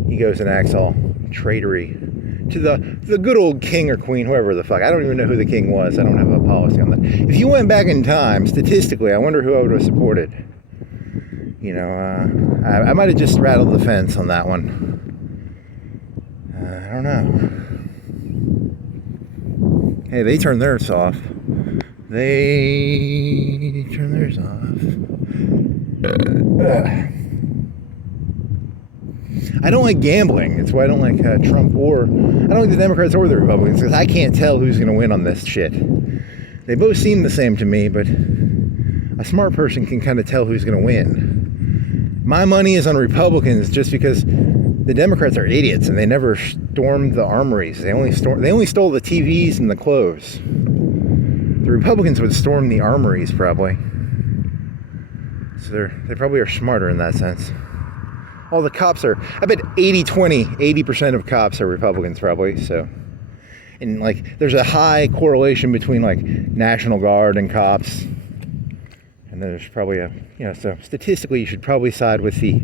he goes and acts all traitory to the good old king or queen, whoever the fuck. I don't even know who the king was. I don't have a policy on that. If you went back in time, statistically, I wonder who I would have supported. I might have just rattled the fence on that one. I don't know. Hey, they turned theirs off. I don't like gambling. It's why I don't like Trump or... I don't like the Democrats or the Republicans, because I can't tell who's going to win on this shit. They both seem the same to me, but a smart person can kind of tell who's going to win. My money is on Republicans just because the Democrats are idiots and they never stormed the armories. They only stole the TVs and the clothes. The Republicans would storm the armories, probably. So they probably are smarter in that sense. All the cops are, I bet 80% of cops are Republicans, probably, so. And, there's a high correlation between, National Guard and cops. And there's probably so statistically you should probably side with the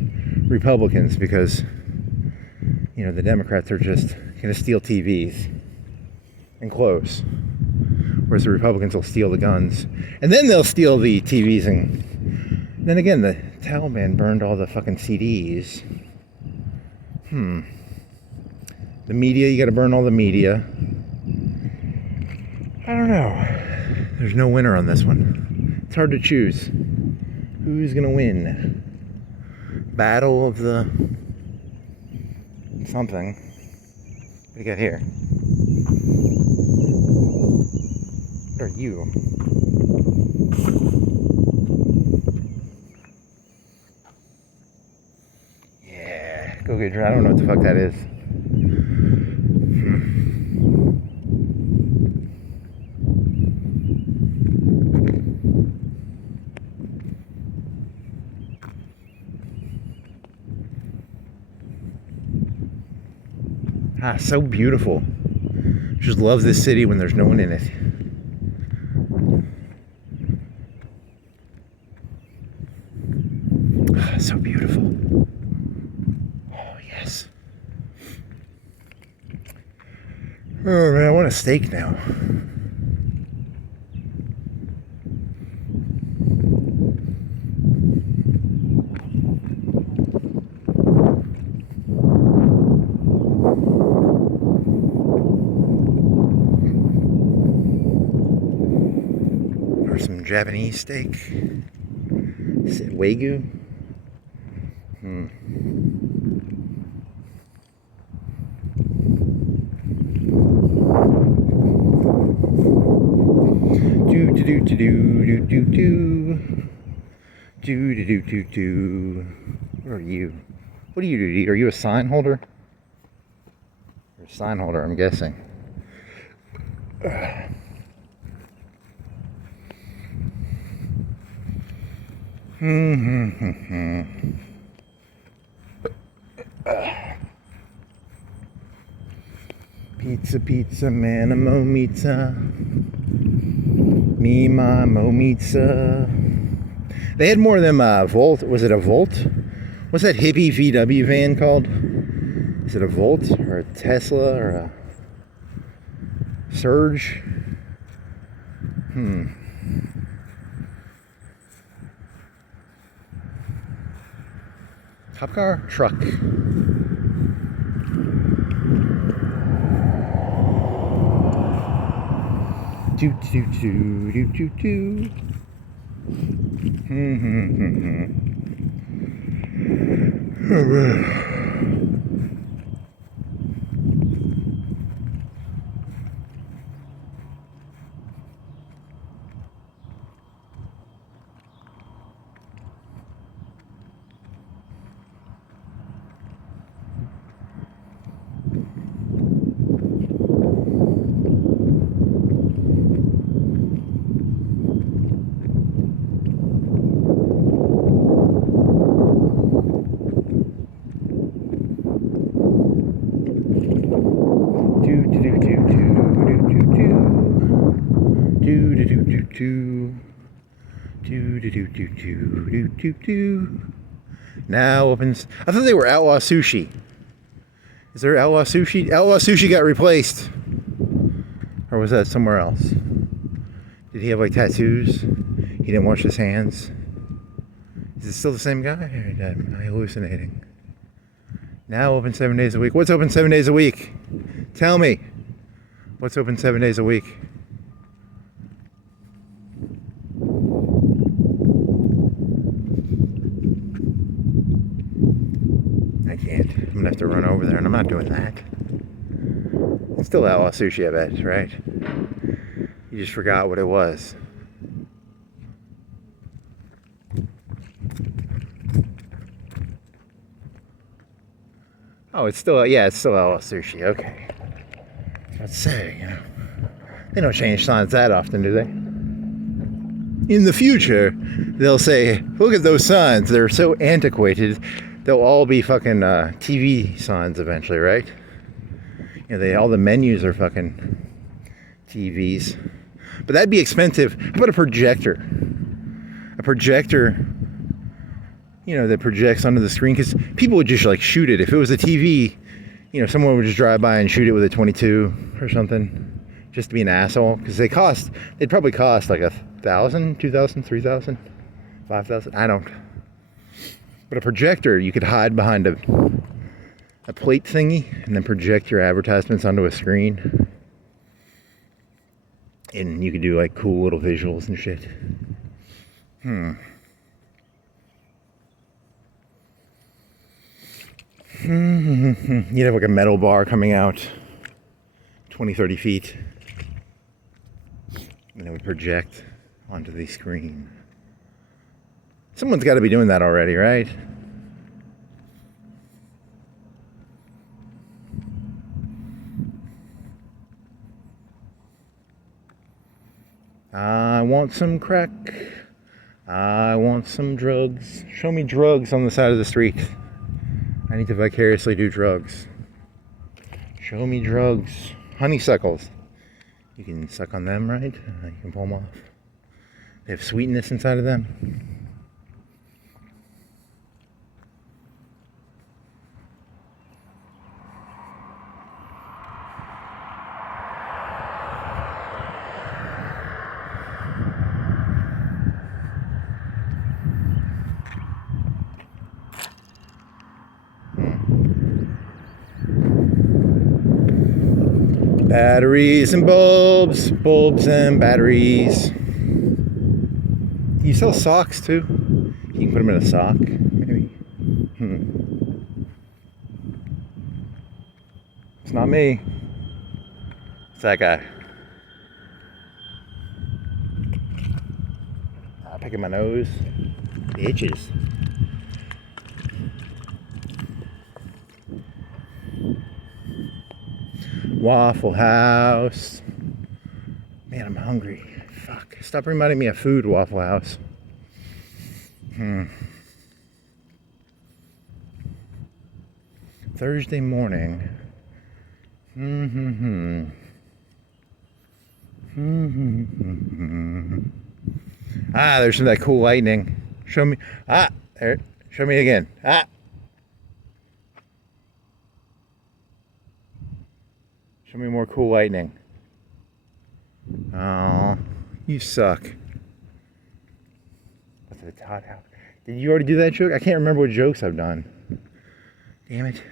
Republicans because, the Democrats are just going to steal TVs and clothes. Whereas the Republicans will steal the guns. And then they'll steal the TVs and then again, the Taliban burned all the fucking CDs. The media, you gotta burn all the media. I don't know. There's no winner on this one. It's hard to choose. Who's gonna win? Battle of the... something. What do you got here? What are you? Yeah, go get your, I don't know what the fuck that is. Ah, so beautiful. Just love this city when there's no one in it. Ah, so beautiful. Oh, yes. Oh, man, I want a steak now. Some Japanese steak. Is it Wagyu? Do do do do do do do do do do do. What are you? What do you do? Are you a sign holder? You're a sign holder, I'm guessing. Pizza, pizza, man, a momita. Me, my momita. They had more of them Volt. Was it a Volt? What's that hippie VW van called? Is it a Volt or a Tesla or a Surge? Cop car? Truck. Do do do do do do. Oh, man. Now opens. I thought they were Outlaw Sushi. Is there Outlaw Sushi? Outlaw Sushi got replaced. Or was that somewhere else? Did he have like tattoos? He didn't wash his hands. Is it still the same guy? Or am I hallucinating? Now open 7 days a week. What's open 7 days a week? Tell me. What's open 7 days a week? I can't. I'm gonna have to run over there, and I'm not doing that. It's still Outlaw Sushi, I bet, right? You just forgot what it was. Oh, it's still, yeah, it's still Outlaw Sushi, okay. Let's say, you know, they don't change signs that often, do they? In the future, they'll say, look at those signs, they're so antiquated, they'll all be fucking TV signs eventually, right? You know, all the menus are fucking TVs. But that'd be expensive. How about a projector? A projector, you know, that projects onto the screen, because people would just like shoot it. If it was a TV, you know, someone would just drive by and shoot it with a 22 or something, just to be an asshole, because they'd probably cost like $1,000, $2,000, $3,000, $5,000. I don't. But a projector, you could hide behind a plate thingy and then project your advertisements onto a screen, and you could do like cool little visuals and shit. You'd have like a metal bar coming out 20, 30 feet, and it would project onto the screen. Someone's got to be doing that already, right? I want some crack. I want some drugs. Show me drugs on the side of the street. I need to vicariously do drugs. Show me drugs. Honeysuckles. You can suck on them, right? You can pull them off. They have sweetness inside of them. Batteries and bulbs, bulbs and batteries. Do you sell socks too? You can put them in a sock, maybe. It's not me. It's that guy. Picking my nose. It itches. Waffle House. Man, I'm hungry. Fuck. Stop reminding me of food, Waffle House. Thursday morning. Ah, there's some of that cool lightning. Show me. Ah, there. Show me again. Ah. Show me more cool lightning. Oh, you suck. What's the Todd Howard? Did you already do that joke? I can't remember what jokes I've done. Damn it.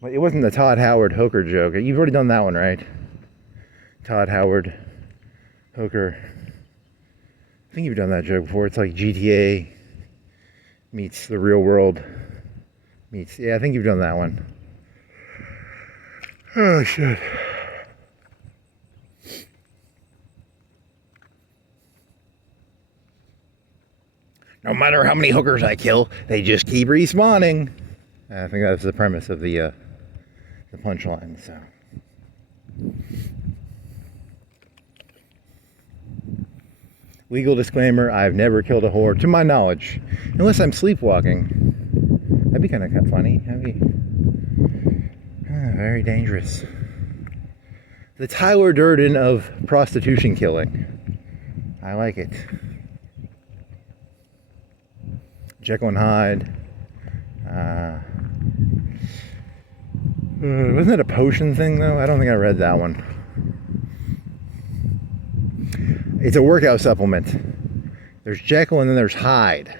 Well, it wasn't the Todd Howard hooker joke. You've already done that one, right? Todd Howard hooker. I think you've done that joke before. It's like GTA meets the real world meets. Yeah, I think you've done that one. Oh, shit. No matter how many hookers I kill, they just keep respawning. I think that's the premise of the punchline, so. Legal disclaimer, I've never killed a whore, to my knowledge. Unless I'm sleepwalking. That'd be kind of funny. That'd be very dangerous. The Tyler Durden of prostitution killing. I like it. Jekyll and Hyde. Wasn't that a potion thing, though? I don't think I read that one. It's a workout supplement. There's Jekyll and then there's Hyde.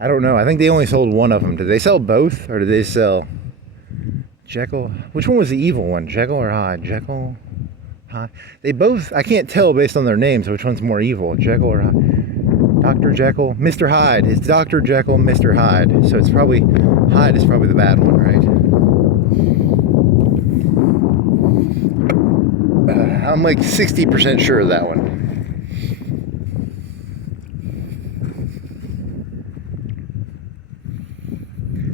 I don't know. I think they only sold one of them. Did they sell both, or did they sell Jekyll? Which one was the evil one? Jekyll or Hyde? Jekyll, Hyde. They both, I can't tell based on their names which one's more evil, Jekyll or Hyde. Dr. Jekyll, Mr. Hyde. It's Dr. Jekyll, Mr. Hyde. So it's probably, Hyde is probably the bad one, right? I'm like 60% sure of that one.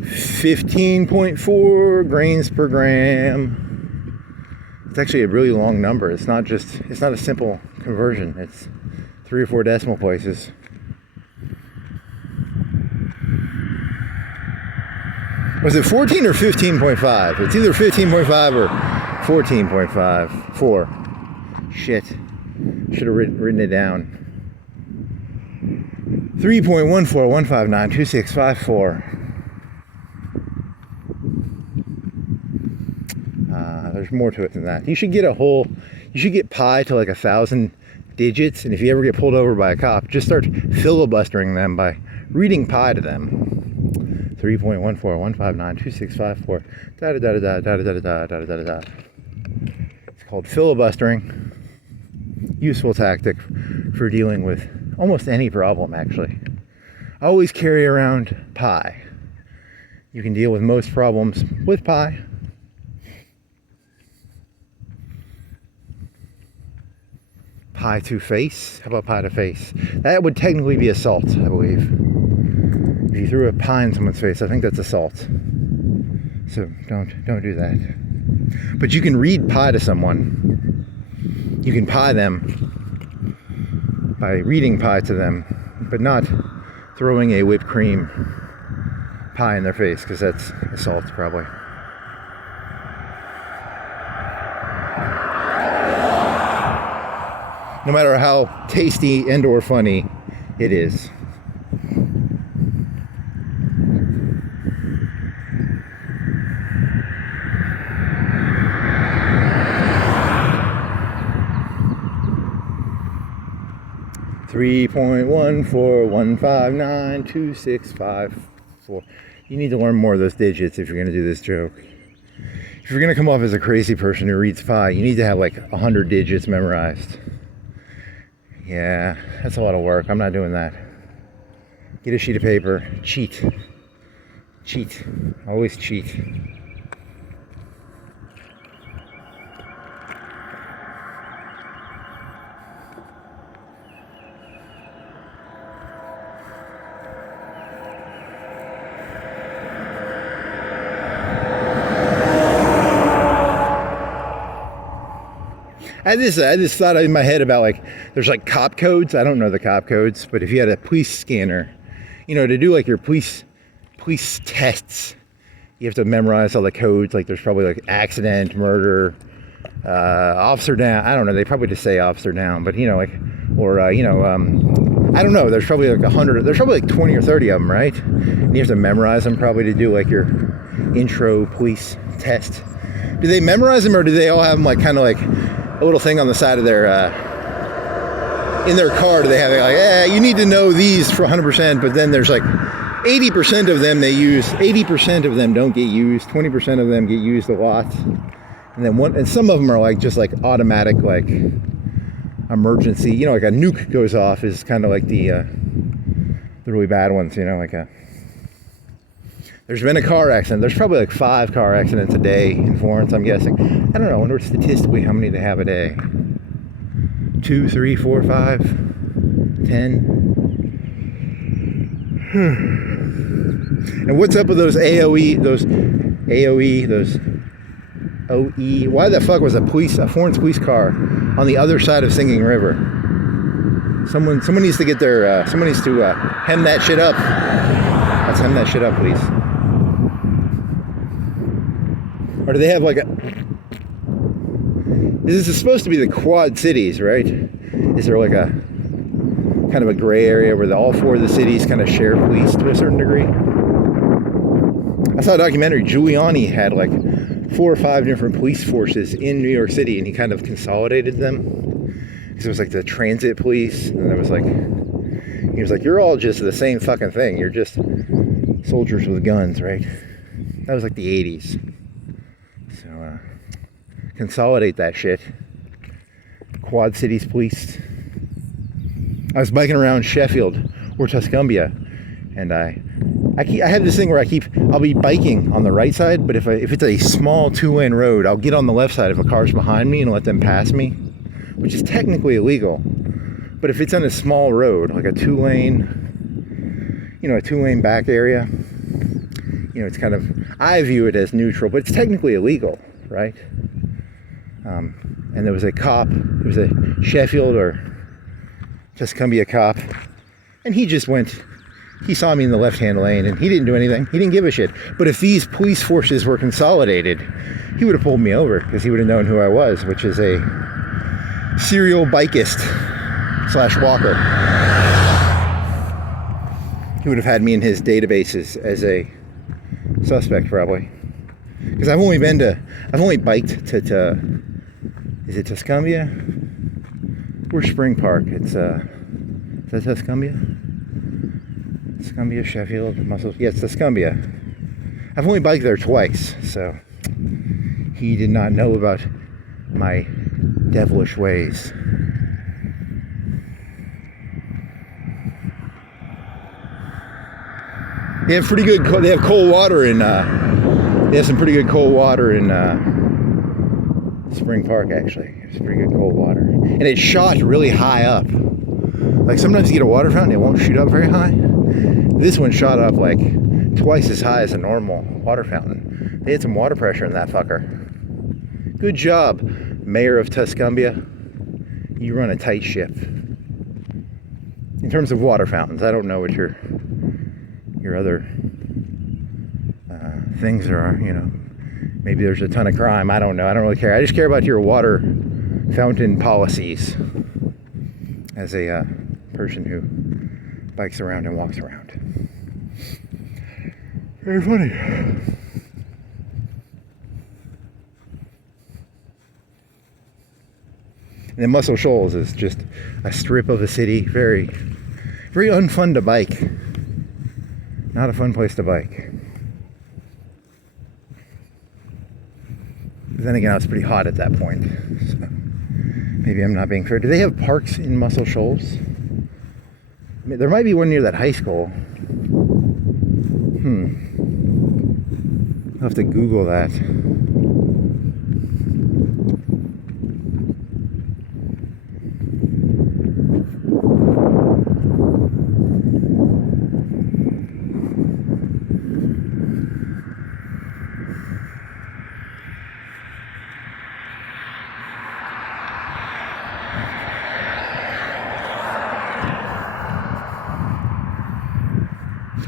15.4 grains per gram. It's actually a really long number. It's not a simple conversion. It's 3 or 4 decimal places. Was it 14 or 15.5? It's either 15.5 or 14.5. 4. Shit. Should have written it down. 3.141592654. There's more to it than that. You should get pi to like 1,000 digits, and if you ever get pulled over by a cop, just start filibustering them by reading pi to them. 3.141592654. Da da da da da da da da da da da. It's called filibustering. Useful tactic for dealing with almost any problem, actually. Always carry around pi. You can deal with most problems with pi. Pie to face? How about pie to face? That would technically be assault, I believe. If you threw a pie in someone's face, I think that's assault. So don't do that. But you can read pie to someone. You can pie them by reading pie to them, but not throwing a whipped cream pie in their face, because that's assault probably. No matter how tasty and or funny it is. $3.141592654. You need to learn more of those digits if you're going to do this joke. If you're going to come off as a crazy person who reads pi, you need to have like 100 digits memorized. Yeah, that's a lot of work. I'm not doing that. Get a sheet of paper. Cheat. Cheat. Always cheat. I just thought in my head about like, there's like cop codes. I don't know the cop codes, but if you had a police scanner, you know, to do like your police tests, you have to memorize all the codes. Like there's probably like accident, murder, officer down. I don't know. They probably just say officer down, but you know, like, or, I don't know. There's probably like 100, there's probably like 20 or 30 of them, right? And you have to memorize them probably to do like your intro police test. Do they memorize them, or do they all have them like kind of like a little thing on the side of their, in their car? Do they have like, you need to know these for 100%, but then there's like 80% of them they use, 80% of them don't get used, 20% of them get used a lot. And then and some of them are like, just like automatic, like emergency, you know, like a nuke goes off is kind of like the really bad ones, you know, like there's been a car accident. There's probably like 5 car accidents a day in Florence, I'm guessing. I don't know, I wonder statistically how many they have a day. 2, 3, 4, 5, 10. And what's up with those AOE, those OE? Why the fuck was a Florence police car on the other side of Singing River? Someone needs to get their, someone needs to hem that shit up. Let's hem that shit up, please. Or do they have like a... This is supposed to be the Quad Cities, right? Is there like a kind of a gray area where all 4 of the cities kind of share police to a certain degree? I saw a documentary. Giuliani had like 4 or 5 different police forces in New York City, and he kind of consolidated them. Because it was like the transit police, and there was like... He was like, you're all just the same fucking thing. You're just soldiers with guns, right? That was like the 80s. So, consolidate that shit. Quad Cities Police. I was biking around Sheffield or Tuscumbia, and I have this thing where I'll be biking on the right side, but if it's a small 2-lane road, I'll get on the left side if a car's behind me and let them pass me, which is technically illegal. But if it's on a small road, like a 2-lane, you know, a 2-lane back area, you know, it's kind of, I view it as neutral, but it's technically illegal, right? And there was a cop, it was a Sheffield or Tuscumbia cop, and he saw me in the left-hand lane, and he didn't do anything. He didn't give a shit. But if these police forces were consolidated, he would have pulled me over, because he would have known who I was, which is a serial bikist / walker. He would have had me in his databases as a suspect, probably. Because I've only biked to is it Tuscumbia? Or Spring Park? It's, is that Tuscumbia? Tuscumbia, Sheffield, Muscle. Yeah, it's Tuscumbia. I've only biked there twice, so he did not know about my devilish ways. They have pretty good. They have cold water in. They have some pretty good cold water in Spring Park, actually. It's pretty good cold water. And it shot really high up. Like sometimes you get a water fountain, it won't shoot up very high. This one shot up like twice as high as a normal water fountain. They had some water pressure in that fucker. Good job, Mayor of Tuscumbia. You run a tight ship. In terms of water fountains, I don't know what your other things are, you know. Maybe there's a ton of crime, I don't know. I don't really care. I just care about your water fountain policies as a person who bikes around and walks around. Very funny. And then Muscle Shoals is just a strip of a city. Very, very unfun to bike. Not a fun place to bike. But then again, I was pretty hot at that point. So maybe I'm not being fair. Do they have parks in Muscle Shoals? I mean, there might be one near that high school. I'll have to Google that.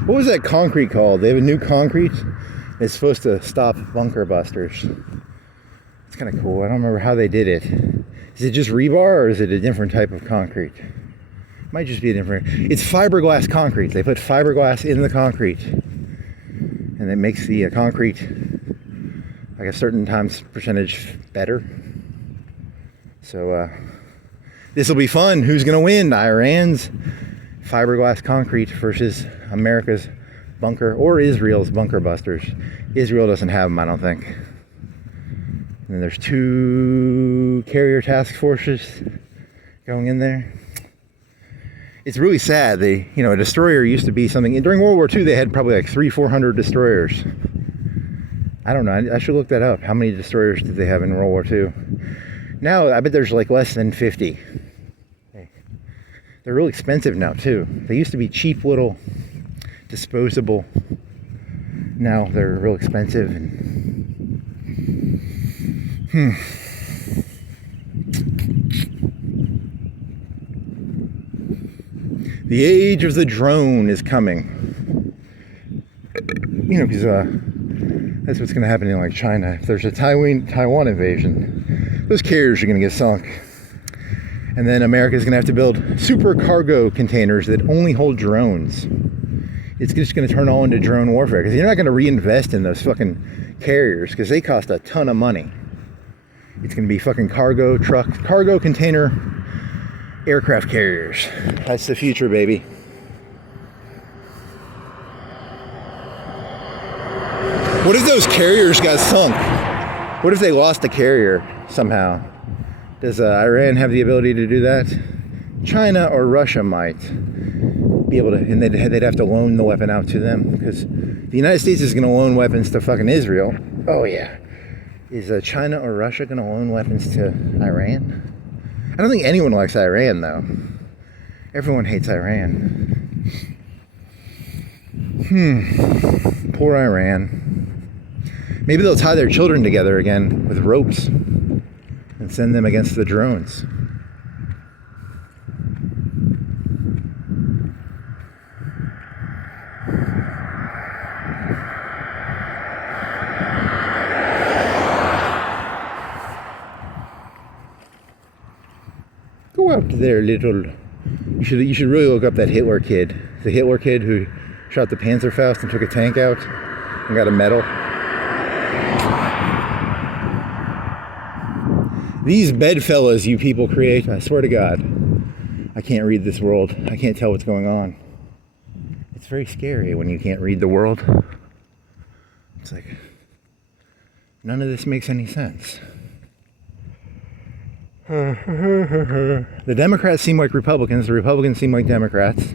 What was that concrete called? They have a new concrete. It's supposed to stop bunker busters. It's kind of cool. I don't remember how they did it. Is it just rebar or is it a different type of concrete? Might just be a different. It's fiberglass concrete. They put fiberglass in the concrete, and it makes the concrete like a certain times percentage better. So this will be fun. Who's gonna win? Iran's fiberglass concrete versus America's bunker, or Israel's bunker busters. Israel doesn't have them, I don't think. And then there's 2 carrier task forces going in there. It's really sad. They, you know, a destroyer used to be something. During World War II, they had probably like 300-400 destroyers. I don't know. I should look that up. How many destroyers did they have in World War II? Now, I bet there's like less than 50. They're real expensive now, too. They used to be cheap little disposable. Now they're real expensive. And the age of the drone is coming. You know, because that's what's going to happen in like China. If there's a Taiwan invasion, those carriers are going to get sunk. And then America's going to have to build super cargo containers that only hold drones. It's just going to turn all into drone warfare, because you're not going to reinvest in those fucking carriers because they cost a ton of money. It's going to be fucking cargo container aircraft carriers. That's the future, baby. What if those carriers got sunk? What if they lost the carrier somehow? Does Iran have the ability to do that? China or Russia might be able to, and they'd have to loan the weapon out to them, because the United States is going to loan weapons to fucking Israel. Oh yeah. Is China or Russia going to loan weapons to Iran? I don't think anyone likes Iran, though. Everyone hates Iran. Poor Iran. Maybe they'll tie their children together again with ropes and send them against the drones. Go out there, little. You should really look up that Hitler kid. The Hitler kid who shot the Panzerfaust and took a tank out and got a medal. These bedfellas you people create, I swear to God, I can't read this world. I can't tell what's going on. It's very scary when you can't read the world. It's like, none of this makes any sense. The Democrats seem like Republicans. The Republicans seem like Democrats.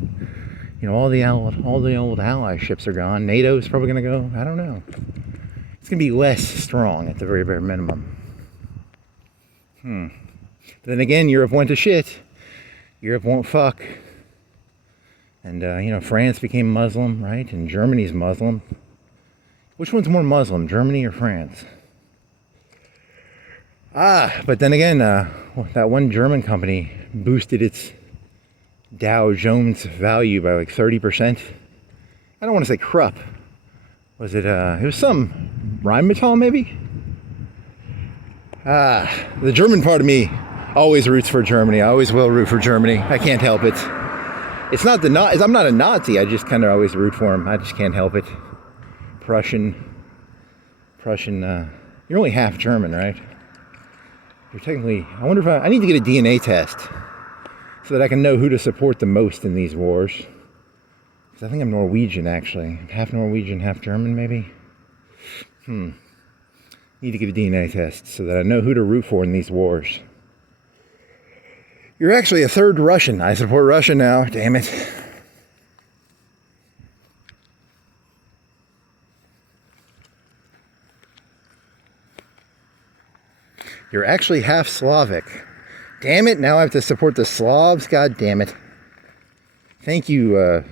You know, all the old ally ships are gone. NATO's probably going to go. I don't know. It's going to be less strong at the very bare minimum. Then again, Europe went to shit. Europe won't fuck. And, France became Muslim, right? And Germany's Muslim. Which one's more Muslim, Germany or France? But then again, that one German company boosted its Dow Jones value by like 30%. I don't want to say Krupp. Was it, it was some Rheinmetall maybe? The German part of me always roots for Germany. I always will root for Germany. I can't help it. It's not I'm not a Nazi. I just kind of always root for him. I just can't help it. Prussian, you're only half German, right? You're technically, I wonder if I need to get a DNA test so that I can know who to support the most in these wars. Because I think I'm Norwegian, actually. Half Norwegian, half German, maybe? Need to get a DNA test so that I know who to root for in these wars. You're actually a third Russian. I support Russia now, damn it. You're actually half Slavic. Damn it, now I have to support the Slavs? God damn it. Thank you,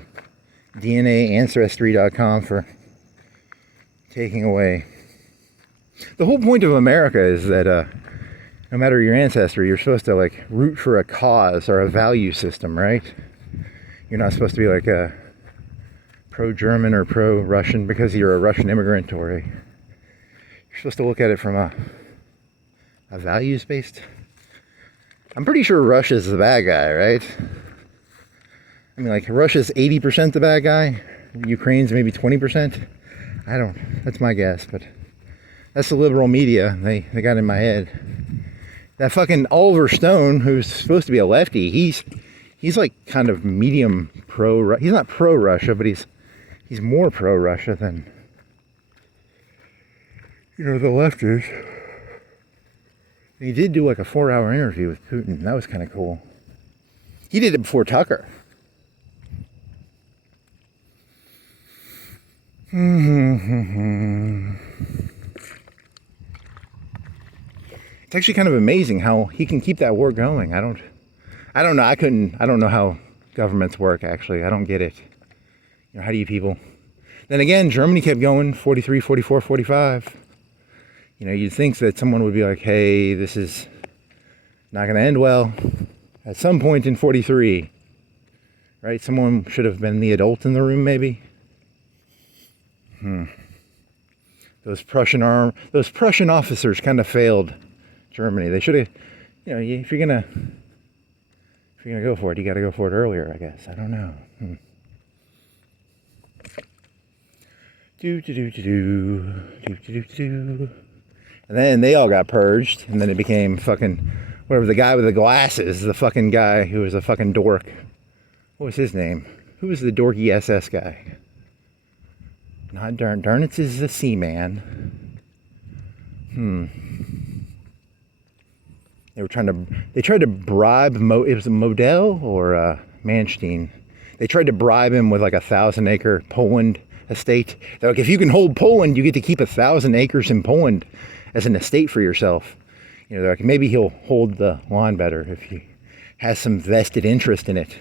DNAancestry.com for taking away. The whole point of America is that no matter your ancestry, you're supposed to like root for a cause or a value system, right? You're not supposed to be like a pro-German or pro-Russian because you're a Russian immigrant, or you're supposed to look at it from a values-based. I'm pretty sure Russia's the bad guy, right? I mean, like, Russia's 80% the bad guy, Ukraine's maybe 20%. That's my guess, but that's the liberal media. They got in my head. That fucking Oliver Stone, who's supposed to be a lefty, he's like kind of medium pro. He's not pro-Russia, but he's more pro-Russia than, the left is. He did do like a 4-hour interview with Putin. That was kind of cool. He did it before Tucker. It's actually kind of amazing how he can keep that war going. I don't know. I don't know how governments work, actually. I don't get it. How do you people? Then again, Germany kept going, 43, 44, 45. You'd think that someone would be like, hey, this is not going to end well. At some point in 43, right? Someone should have been the adult in the room, maybe. Those Prussian officers kind of failed Germany. They should have, if you're gonna go for it, you got to go for it earlier, I guess. I don't know. And then they all got purged, and then it became fucking whatever, the guy with the glasses, the fucking guy who was a fucking dork. What was his name? Who was the dorky SS guy? Not Durnitz is the Seaman. They tried to bribe, it was Model or Manstein. They tried to bribe him with like a 1,000-acre Poland estate. They're like, if you can hold Poland, you get to keep 1,000 acres in Poland as an estate for yourself. They're like, maybe he'll hold the lawn better if he has some vested interest in it.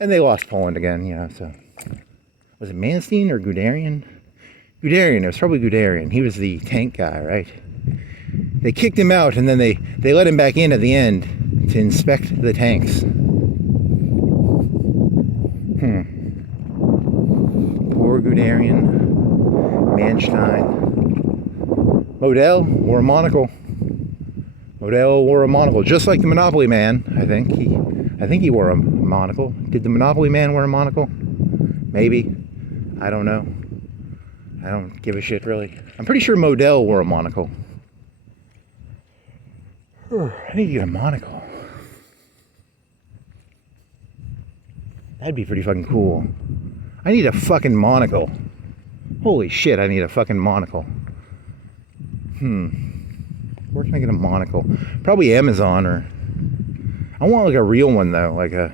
And they lost Poland again, so. Was it Manstein or Guderian? Guderian, it was probably Guderian. He was the tank guy, right? They kicked him out, and then they let him back in at the end to inspect the tanks. Poor Guderian. Manstein. Model wore a monocle. Just like the Monopoly Man, I think. I think he wore a monocle. Did the Monopoly Man wear a monocle? Maybe. I don't know. I don't give a shit, really. I'm pretty sure Model wore a monocle. I need to get a monocle. That'd be pretty fucking cool. I need a fucking monocle. Holy shit, I need a fucking monocle. Where can I get a monocle? Probably Amazon, or... I want like a real one, though. Like go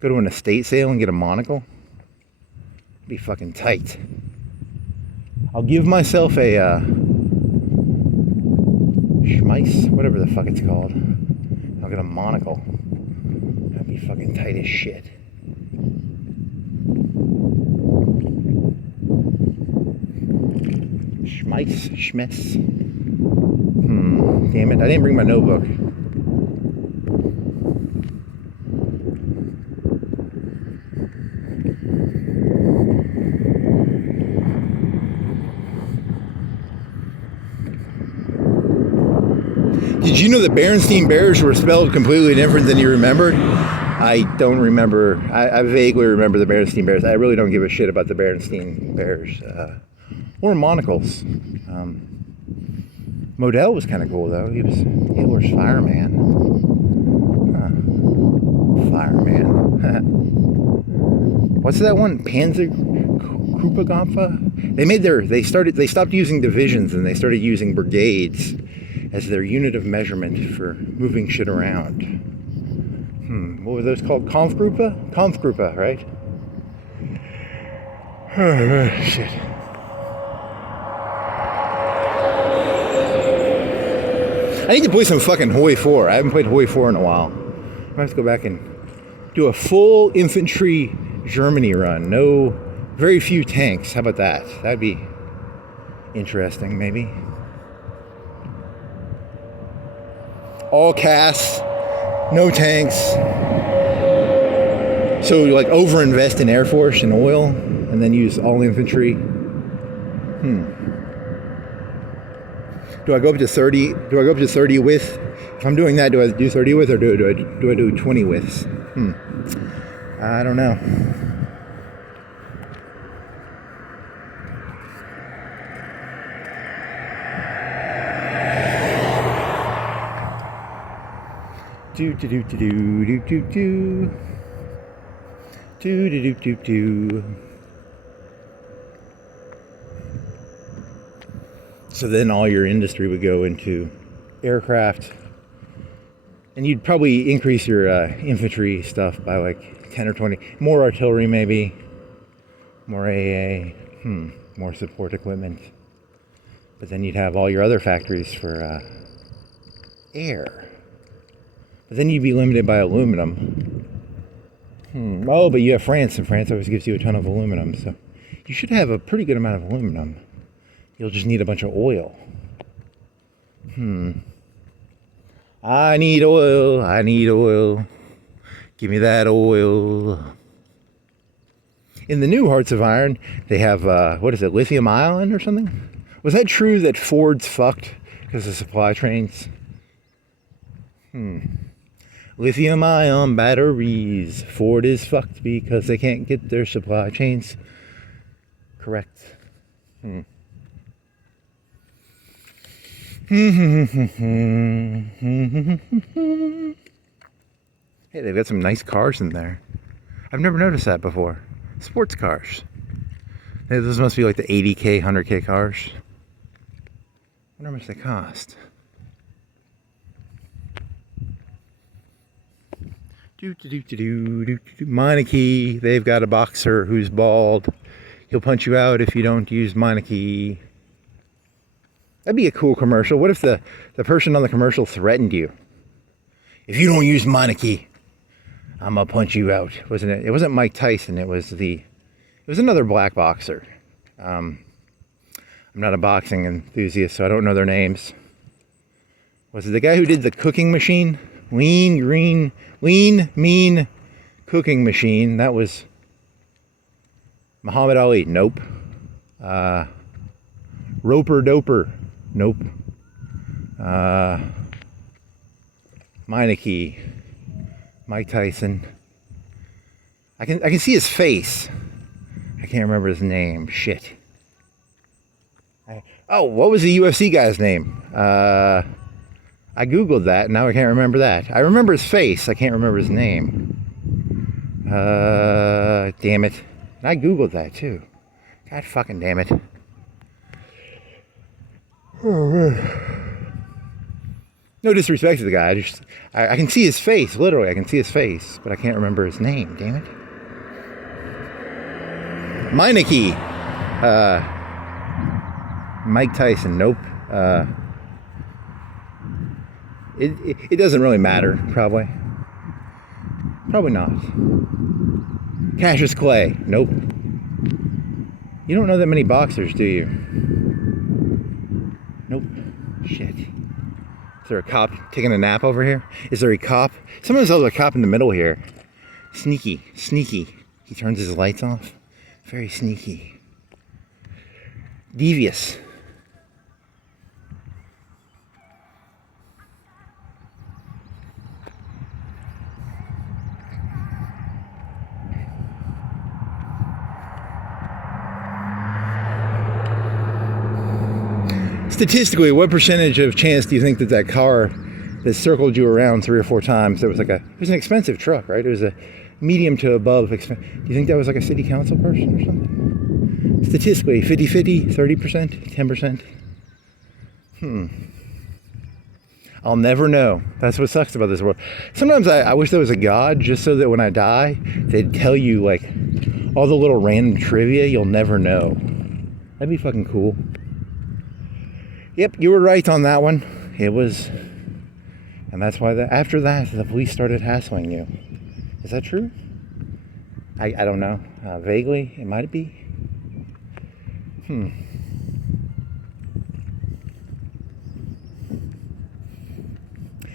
to an estate sale and get a monocle. Be fucking tight. I'll give myself a Schmice, whatever the fuck it's called. I'll get a monocle. That'd be fucking tight as shit. Schmitz. Damn it, I didn't bring my notebook. Did you know the Berenstain Bears were spelled completely different than you remembered? I don't remember. I vaguely remember the Berenstain Bears. I really don't give a shit about the Berenstain Bears. Or monocles. Modell was kind of cool, though. He was Hitler's fireman. Fireman. What's that one? Panzergruppengruppe? They stopped using divisions and they started using brigades as their unit of measurement for moving shit around. What were those called? Kampfgruppe? Kampfgruppe, right? Oh, shit. I need to play some fucking Hoi 4. I haven't played Hoi 4 in a while. I'm gonna have to go back and do a full infantry Germany run. Very few tanks. How about that? That'd be interesting, maybe. All casts, no tanks. So you like overinvest in Air Force and oil and then use all infantry. Do I go up to 30? Do I go up to 30 width? If I'm doing that, do I do 30 width or do I do 20 widths? I don't know. Do. So then all your industry would go into aircraft, and you'd probably increase your infantry stuff by like 10 or 20. More artillery maybe, more AA, more support equipment. But then you'd have all your other factories for air. But then you'd be limited by aluminum. Oh, but you have France, and France always gives you a ton of aluminum, so you should have a pretty good amount of aluminum. You'll just need a bunch of oil. I need oil. Give me that oil. In the new Hearts of Iron, they have, lithium ion or something? Was that true that Ford's fucked because of supply trains? Lithium ion batteries. Ford is fucked because they can't get their supply chains correct. Hey, they've got some nice cars in there. I've never noticed that before. Sports cars. Hey, those must be like the 80K, 100K cars. I wonder how much they cost. Meineke, they've got a boxer who's bald. He'll punch you out if you don't use Meineke. That'd be a cool commercial. What if the person on the commercial threatened you? If you don't use Meineke, I'm gonna punch you out. Wasn't it? It wasn't Mike Tyson. It was another black boxer. I'm not a boxing enthusiast, so I don't know their names. Was it the guy who did the cooking machine? Lean, mean cooking machine. That was Muhammad Ali. Nope. Roper Doper. Nope. Meineke. Mike Tyson. I can see his face. I can't remember his name. Shit. What was the UFC guy's name? I googled that. Now I can't remember that. I remember his face. I can't remember his name. Damn it. And I googled that too. God fucking damn it. Oh, man. No disrespect to the guy. I can see his face. Literally, I can see his face, but I can't remember his name. Damn it. Meineke. Mike Tyson. Nope. It doesn't really matter, probably. Probably not. Cassius Clay. Nope. You don't know that many boxers, do you? Nope. Shit. Is there a cop taking a nap over here? Is there a cop? Sometimes there's a cop in the middle here. Sneaky. Sneaky. He turns his lights off. Very sneaky. Devious. Statistically, what percentage of chance do you think that that car that circled you around 3 or 4 times, it was an expensive truck, right? It was a medium to above. Do you think that was like a city council person or something? Statistically, 50-50, 30%, 10%? I'll never know. That's what sucks about this world. Sometimes I wish there was a God just so that when I die, they'd tell you like all the little random trivia you'll never know. That'd be fucking cool. Yep, you were right on that one. It was, and that's why after that, the police started hassling you. Is that true? I don't know. Vaguely, it might be.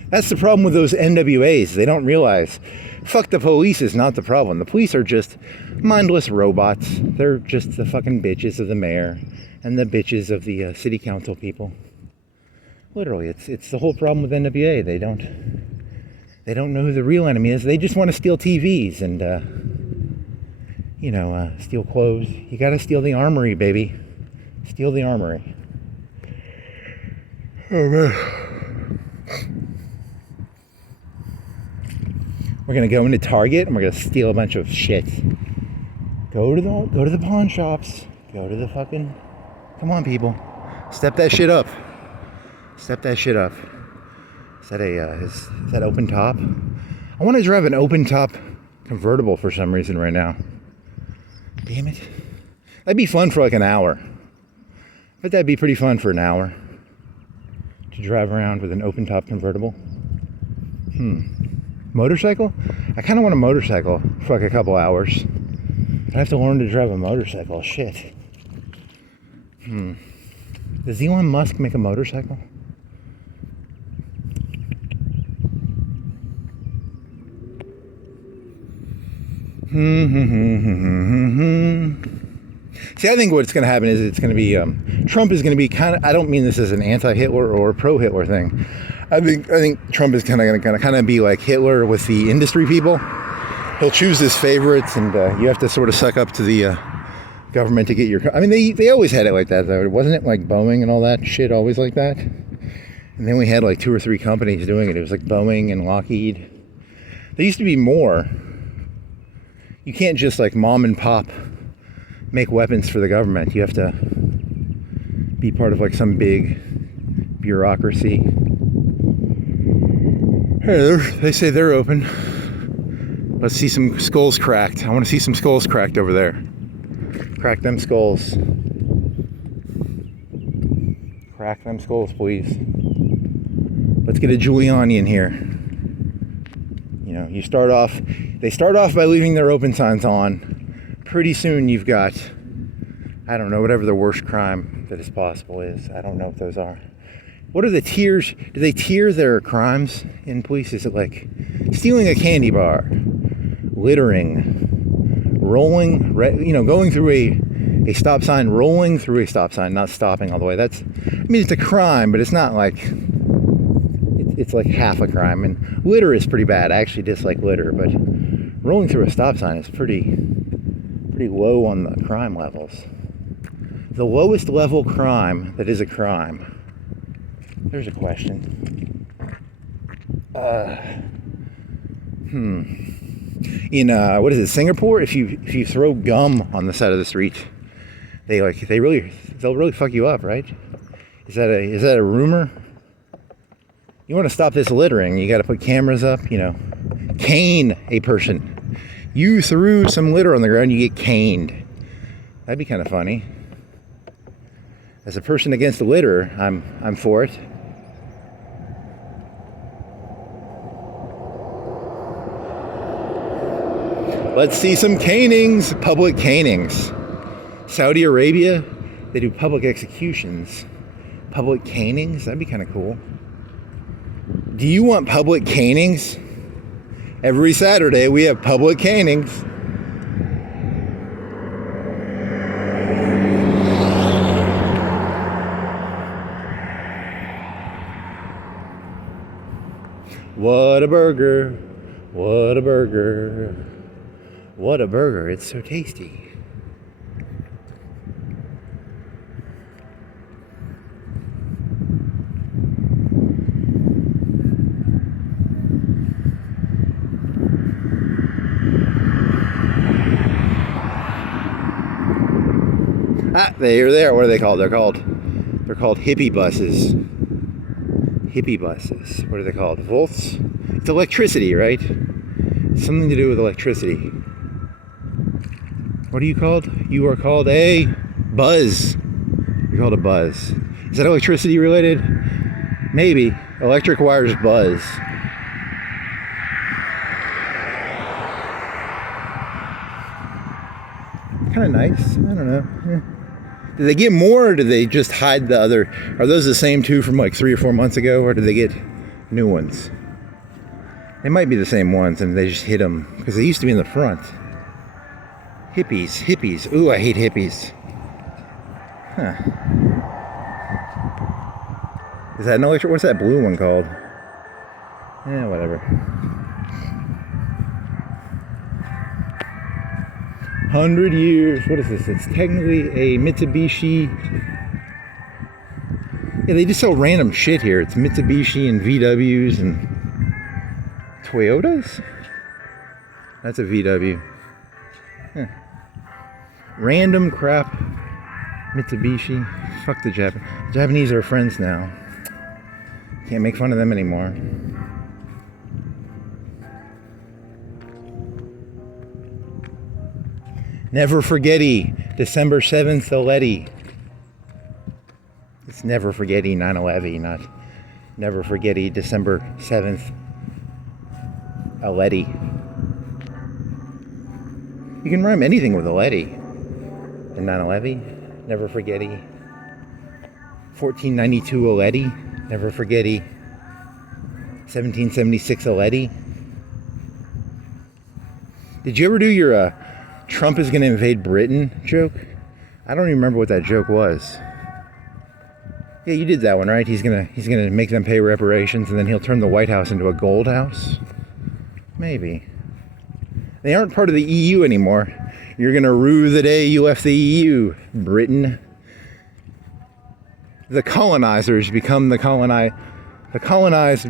That's the problem with those NWAs. They don't realize, fuck, the police is not the problem. The police are just mindless robots. They're just the fucking bitches of the mayor and the bitches of the city council people. Literally, it's the whole problem with NWA. They don't know who the real enemy is. They just want to steal TVs and steal clothes. You got to steal the armory, baby. Steal the armory. Oh man. We're gonna go into Target and we're gonna steal a bunch of shit. Go to the pawn shops. Go to the fucking. Come on, people. Step that shit up. Step that shit up. Is that open top? I want to drive an open top convertible for some reason right now. Damn it. That'd be fun for like an hour. But that'd be pretty fun for an hour. To drive around with an open top convertible. Motorcycle? I kind of want a motorcycle for like a couple hours. I have to learn to drive a motorcycle. Shit. Does Elon Musk make a motorcycle? See, I think what's going to happen is it's going to be Trump is going to be kind of. I don't mean this as an anti-Hitler or pro-Hitler thing. I think Trump is going to be like Hitler with the industry people. He'll choose his favorites, and you have to sort of suck up to the government to get your. I mean, they always had it like that, though. Wasn't it like Boeing and all that shit always like that? And then we had like 2 or 3 companies doing it. It was like Boeing and Lockheed. There used to be more. You can't just like mom and pop make weapons for the government. You have to be part of like some big bureaucracy. Hey, they say they're open. Let's see some skulls cracked. I want to see some skulls cracked over there. Crack them skulls. Crack them skulls, please. Let's get a Giuliani in here. You know, they start off by leaving their open signs on. Pretty soon you've got, I don't know, whatever the worst crime that is possible is. I don't know what those are. What are the tiers? Do they tier their crimes in police? Is it like stealing a candy bar, littering, rolling, going through a stop sign, rolling through a stop sign, not stopping all the way? It's a crime, but it's not like, it's like half a crime. And litter is pretty bad. I actually dislike litter, but rolling through a stop sign is pretty low on the crime levels. The lowest level crime that is a crime. There's a question. In what is it, Singapore? If you throw gum on the side of the street, they'll really fuck you up, right? Is that a rumor? You want to stop this littering, you got to put cameras up. Cane a person. You threw some litter on the ground, you get caned. That'd be kind of funny. As a person against the litter, I'm for it. Let's see some canings, public canings. Saudi Arabia, they do public executions. Public canings, that'd be kind of cool. Do you want public canings? Every Saturday we have public canings. What a burger, what a burger, what a burger, it's so tasty. They're there. What are they called? They're called hippie buses. Hippie buses. What are they called? Volts? It's electricity, right? Something to do with electricity. What are you called? You are called a buzz. You're called a buzz. Is that electricity related? Maybe. Electric wires buzz. Kind of nice. I don't know. Did they get more, or did they just hide the other? Are those the same two from like 3 or 4 months ago, or did they get new ones? They might be the same ones, and they just hid them because they used to be in the front. Hippies. Ooh, I hate hippies. Huh. Is that an electric? What's that blue one called? Yeah, whatever. 100 years. What is this? It's technically a Mitsubishi. Yeah, they just sell random shit here. It's Mitsubishi and VWs and Toyotas? That's a VW. Huh. Random crap. Mitsubishi. Fuck the Japanese. Japanese are friends now. Can't make fun of them anymore. Never forgetty, December 7th, Aletti. It's never forgetty 9/11, not never forgetty December 7th, Aletti. You can rhyme anything with Aletti. And 9/11, never forgetty. 1492 Aletti, never forgetty. 1776 Aletti. Did you ever do your Trump is going to invade Britain joke? I don't even remember what that joke was. Yeah, you did that one, right? He's gonna make them pay reparations, and then he'll turn the White House into a gold house. Maybe. They aren't part of the EU anymore. You're gonna rue the day you left the EU, Britain. The colonizers become the colonized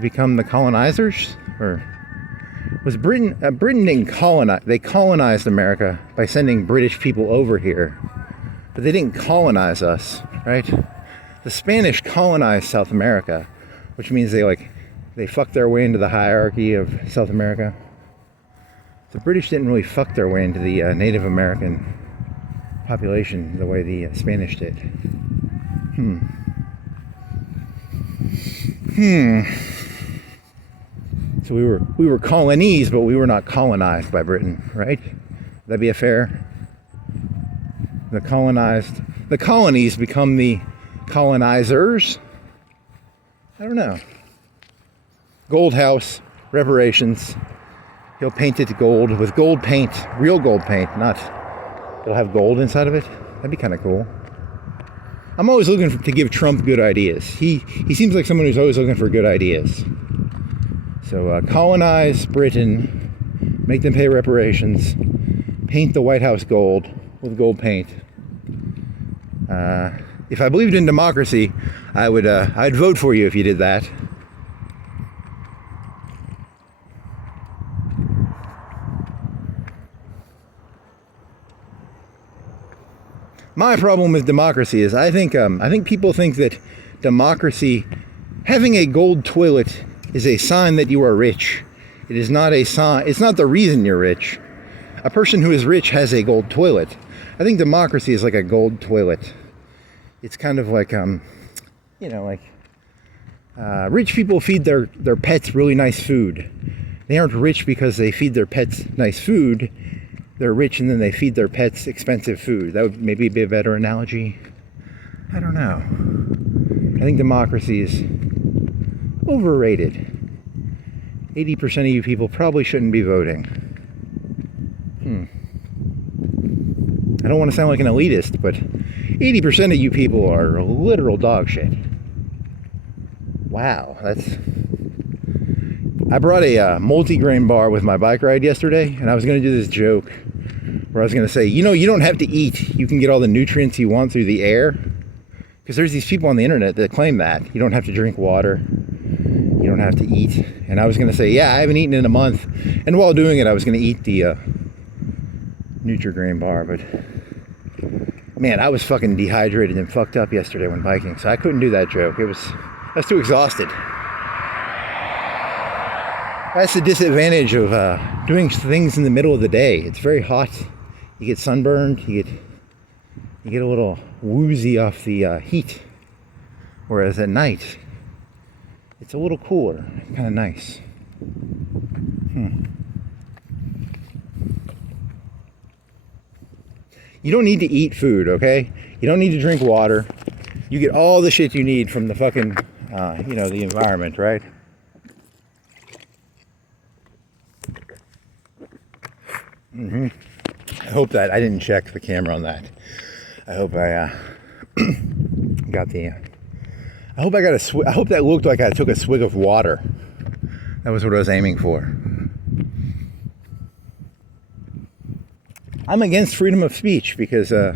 become the colonizers, or was Britain didn't colonize. They colonized America by sending British people over here, but they didn't colonize us, right? The Spanish colonized South America, which means they fucked their way into the hierarchy of South America. The British didn't really fuck their way into the Native American population the way the Spanish did. So we were colonies, but we were not colonized by Britain, right? That'd be a fair. The colonies become the colonizers. I don't know. Gold house, reparations. He'll paint it gold with gold paint, real gold paint, not. It'll have gold inside of it. That'd be kind of cool. I'm always looking to give Trump good ideas. He seems like someone who's always looking for good ideas. So colonize Britain, make them pay reparations, paint the White House gold with gold paint. If I believed in democracy, I'd vote for you if you did that. My problem with democracy is I think people think that democracy, having a gold toilet, is a sign that you are rich. It is not a sign. It's not the reason you're rich. A person who is rich has a gold toilet. I think democracy is like a gold toilet. It's kind of like rich people feed their pets really nice food. They aren't rich because they feed their pets nice food. they're rich and then they feed their pets expensive food. That would maybe be a better analogy. I don't know. I think democracy is overrated. 80% of you people probably shouldn't be voting. I don't want to sound like an elitist, but 80% of you people are literal dog shit. Wow, I brought a multi-grain bar with my bike ride yesterday, and I was going to do this joke where I was going to say, you know, you don't have to eat. You can get all the nutrients you want through the air. Because there's these people on the internet that claim that. You don't have to drink water. You don't have to eat. And I was going to say, yeah, I haven't eaten in a month. And while doing it, I was going to eat the Nutri-Grain bar. But, man, I was fucking dehydrated and fucked up yesterday when biking. So I couldn't do that joke. I was too exhausted. That's the disadvantage of doing things in the middle of the day. It's very hot. You get sunburned. You get a little woozy off the heat. Whereas at night, it's a little cooler. Kind of nice. You don't need to eat food, okay? You don't need to drink water. You get all the shit you need from the fucking, the environment, right? I hope that I didn't check the camera on that. I hope I got the. I hope I got a. I hope that looked like I took a swig of water. That was what I was aiming for. I'm against freedom of speech because, I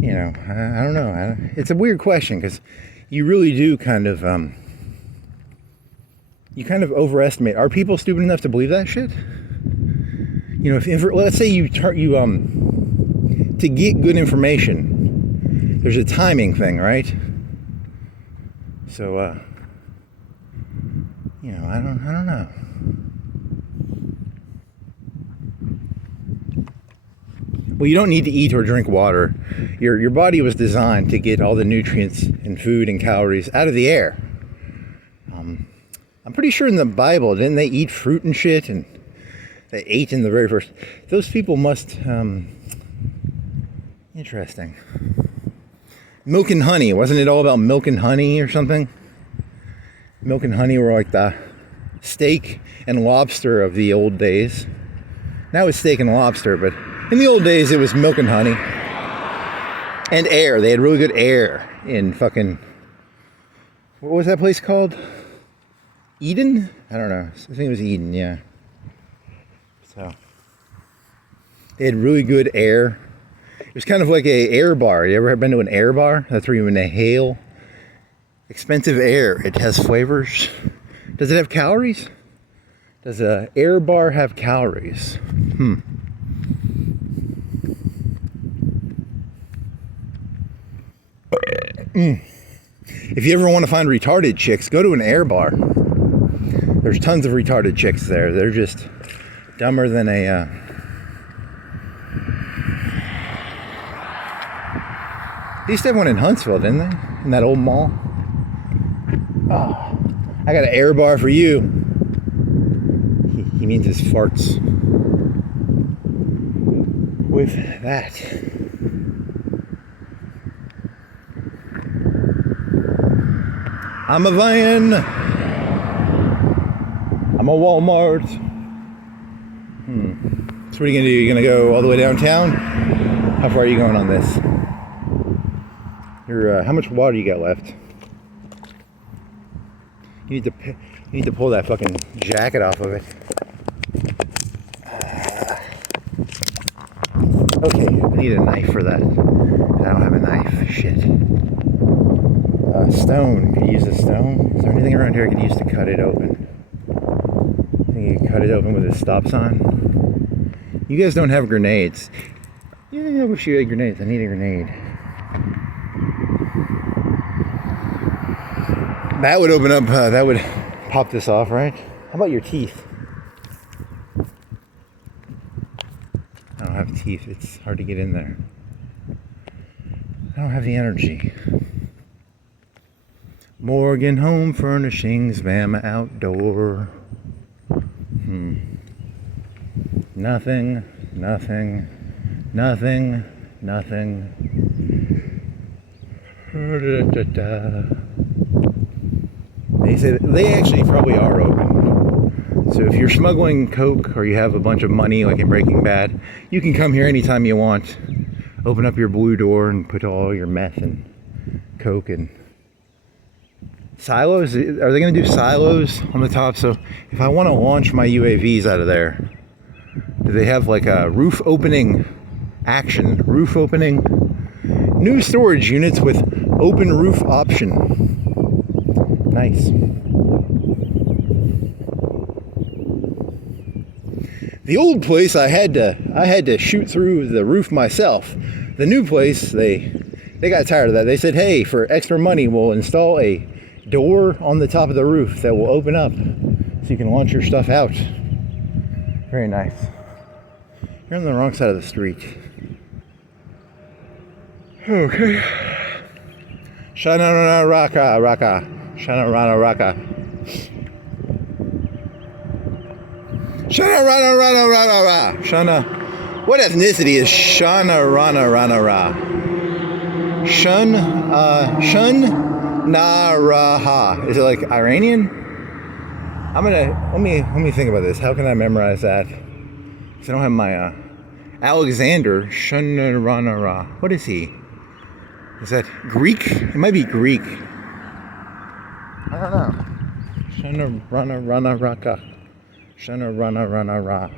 don't know. It's a weird question because you really do kind of. You kind of overestimate. Are people stupid enough to believe that shit? You know, if let's say to get good information, there's a timing thing, right? So, I don't know. Well, you don't need to eat or drink water. Your body was designed to get all the nutrients and food and calories out of the air. I'm pretty sure in the Bible, didn't they eat fruit and shit? And they ate in the very first. Those people must. Interesting. Milk and honey. Wasn't it all about milk and honey or something? Milk and honey were like the steak and lobster of the old days. Now it's steak and lobster, but in the old days it was milk and honey. And air. They had really good air in fucking. What was that place called? Eden? I don't know. I think it was Eden, yeah. So they had really good air. It was kind of like a air bar. You ever been to an air bar? That's where you inhale expensive air. It has flavors. Does it have calories? Does a air bar have calories? If you ever want to find retarded chicks, go to an air bar. There's tons of retarded chicks there. They're just dumber than a... They used to have one in Huntsville, didn't they? In that old mall. Oh, I got an air bar for you. He means his farts. With that. I'm a van. I'm a Walmart. So what are you gonna do? You're gonna go all the way downtown? How far are you going on this? How much water you got left? You need to pull that fucking jacket off of it. Okay, I need a knife for that. I don't have a knife. Shit. Stone. Could you use a stone? Is there anything around here I could use to cut it open? I think you can cut it open with a stop sign. You guys don't have grenades. Yeah, I wish you had grenades. I need a grenade. That would open up, that would pop this off, right? How about your teeth? I don't have teeth. It's hard to get in there. I don't have the energy. Morgan Home Furnishings, Bama Outdoor. Nothing. nothing, nothing, nothing. They say they actually probably are open. So if you're smuggling coke or you have a bunch of money like in Breaking Bad, you can come here anytime you want. Open up your blue door and put all your meth and coke and silos. Are they going to do silos on the top? So if I want to launch my UAVs out of there, do they have like a roof opening action? Roof opening? New storage units with open roof option. Nice. The old place I had to shoot through the roof myself. The new place, they got tired of that. They said, hey, for extra money we'll install a door on the top of the roof that will open up so you can launch your stuff out. Very nice. You're on the wrong side of the street. Okay. Shana raka raka. Shana rana raka. Shana rana rana rana ra. Shana. What ethnicity is Shana rana rana ra? Shun Naraha. Is it like Iranian? Let me think about this. How can I memorize that? Because I don't have my Alexander Shunnaranara. What is he? Is that Greek? It might be Greek. I don't know. Shunnaranaraka. Shunnaranarara.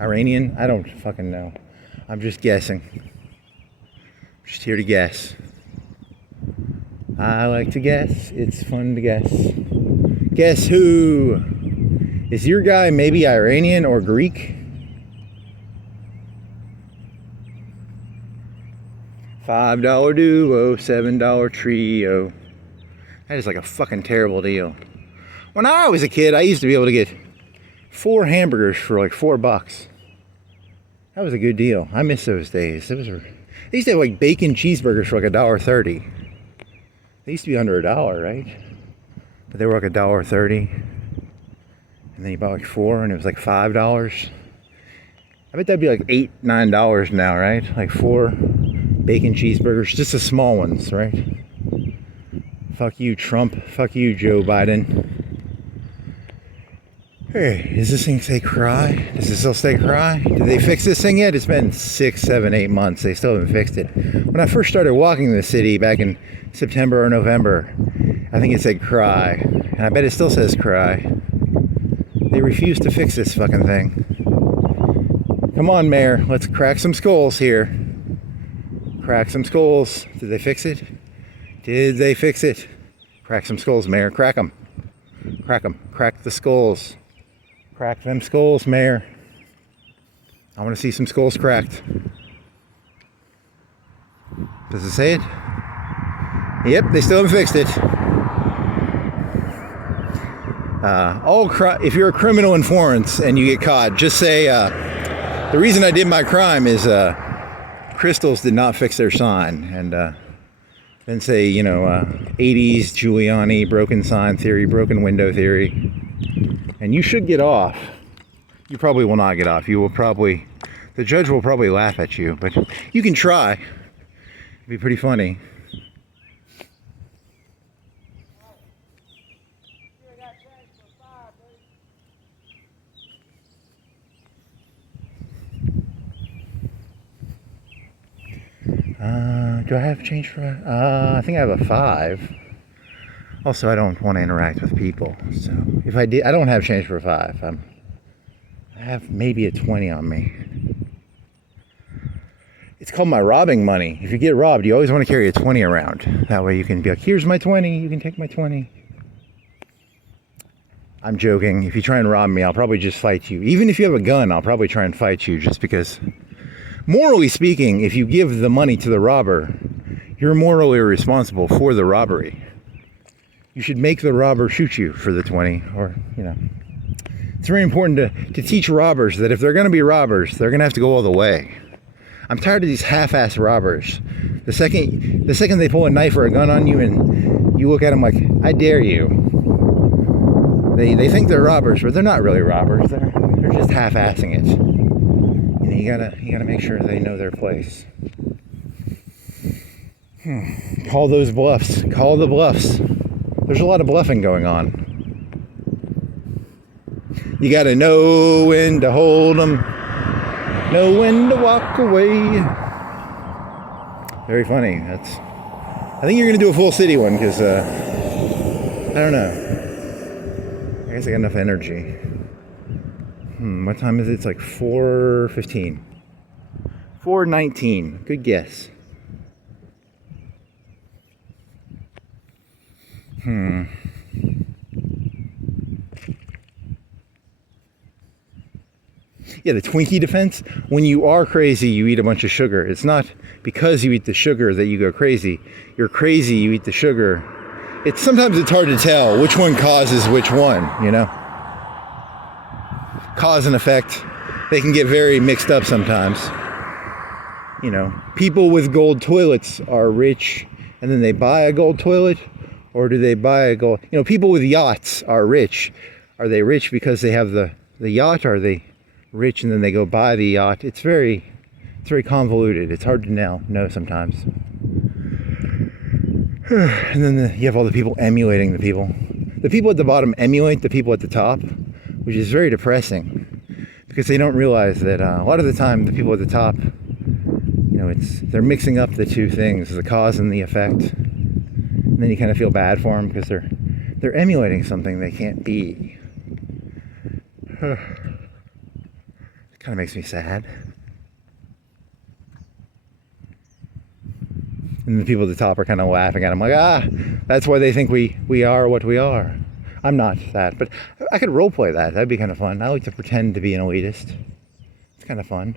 Iranian? I don't fucking know. I'm just guessing. Just here to guess. I like to guess. It's fun to guess. Guess who? Is your guy maybe Iranian or Greek? $5 duo, $7 trio. That is like a fucking terrible deal. When I was a kid, I used to be able to get 4 hamburgers for like $4. That was a good deal. I miss those days. They used to have like bacon cheeseburgers for like $1.30. They used to be under $1, right? But they were like $1.30. And then you bought like 4 and it was like $5. I bet that'd be like $8, $9 now, right? Like 4 bacon cheeseburgers, just the small ones, right? Fuck you, Trump. Fuck you, Joe Biden. Hey, does this thing say cry? Does it still say cry? Did they fix this thing yet? It's been 6, 7, 8 months. They still haven't fixed it. When I first started walking the city back in September or November, I think it said cry. And I bet it still says cry. They refuse to fix this fucking thing. Come on, Mayor. Let's crack some skulls here. Crack some skulls. Did they fix it? Did they fix it? Crack some skulls, Mayor. Crack them. Crack them. Crack the skulls. Crack them skulls, Mayor. I want to see some skulls cracked. Does it say it? Yep, they still haven't fixed it. If you're a criminal in Florence and you get caught, just say, the reason I did my crime is Crystals did not fix their sign. And then say, 80s Giuliani, broken sign theory, broken window theory. And you should get off. You probably will not get off. The judge will probably laugh at you, but you can try. It'd be pretty funny. Do I have change for I think I have a 5. Also, I don't want to interact with people. So if I did, I don't have change for a 5. I have maybe a 20 on me. It's called my robbing money. If you get robbed, you always want to carry a 20 around. That way you can be like, here's my 20. You can take my 20. I'm joking. If you try and rob me, I'll probably just fight you. Even if you have a gun, I'll probably try and fight you just because, morally speaking, if you give the money to the robber, you're morally responsible for the robbery. You should make the robber shoot you for the 20, or, It's very important to teach robbers that if they're going to be robbers, they're going to have to go all the way. I'm tired of these half-ass robbers. The second they pull a knife or a gun on you and you look at them like, I dare you. They think they're robbers, but they're not really robbers. They're just half-assing it. You know, you gotta make sure they know their place. Call those bluffs. Call the bluffs. There's a lot of bluffing going on. You gotta know when to hold them, know when to walk away. Very funny. I think you're gonna do a full city one because I don't know. I guess I got enough energy. What time is it? It's like 4:15. 4:19. Good guess. Yeah, the Twinkie defense. When you are crazy, you eat a bunch of sugar. It's not because you eat the sugar that you go crazy. You're crazy, you eat the sugar. Sometimes it's hard to tell which one causes which one, you know? Cause and effect. They can get very mixed up sometimes. You know, people with gold toilets are rich and then they buy a gold toilet, or do they buy a gold... You know, people with yachts are rich. Are they rich because they have the yacht? Are they rich and then they go buy the yacht? It's very convoluted. It's hard to know sometimes. And then you have all the people emulating the people. The people at the bottom emulate the people at the top, which is very depressing because they don't realize that a lot of the time the people at the top, you know, they're mixing up the two things, the cause and the effect. And then you kind of feel bad for them because they're emulating something they can't be. It kind of makes me sad. And the people at the top are kind of laughing at them like, that's why they think we are what we are. I'm not that, but I could role play that. That'd be kind of fun. I like to pretend to be an elitist. It's kind of fun.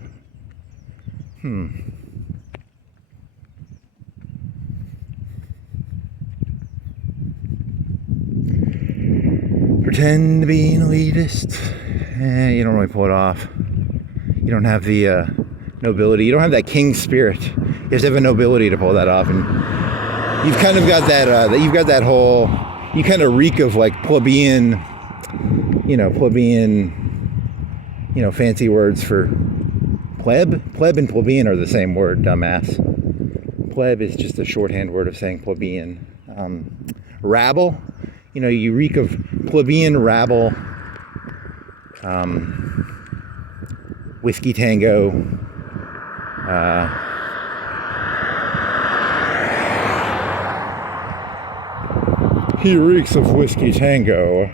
Pretend to be an elitist. You don't really pull it off. You don't have the nobility. You don't have that king spirit. You have to have a nobility to pull that off. And you've kind of got that, you've got that whole, you kind of reek of like plebeian, fancy words for pleb. Pleb and plebeian are the same word, dumbass. Pleb is just a shorthand word of saying plebeian. Rabble, you reek of plebeian rabble, whiskey tango, he reeks of whiskey tango.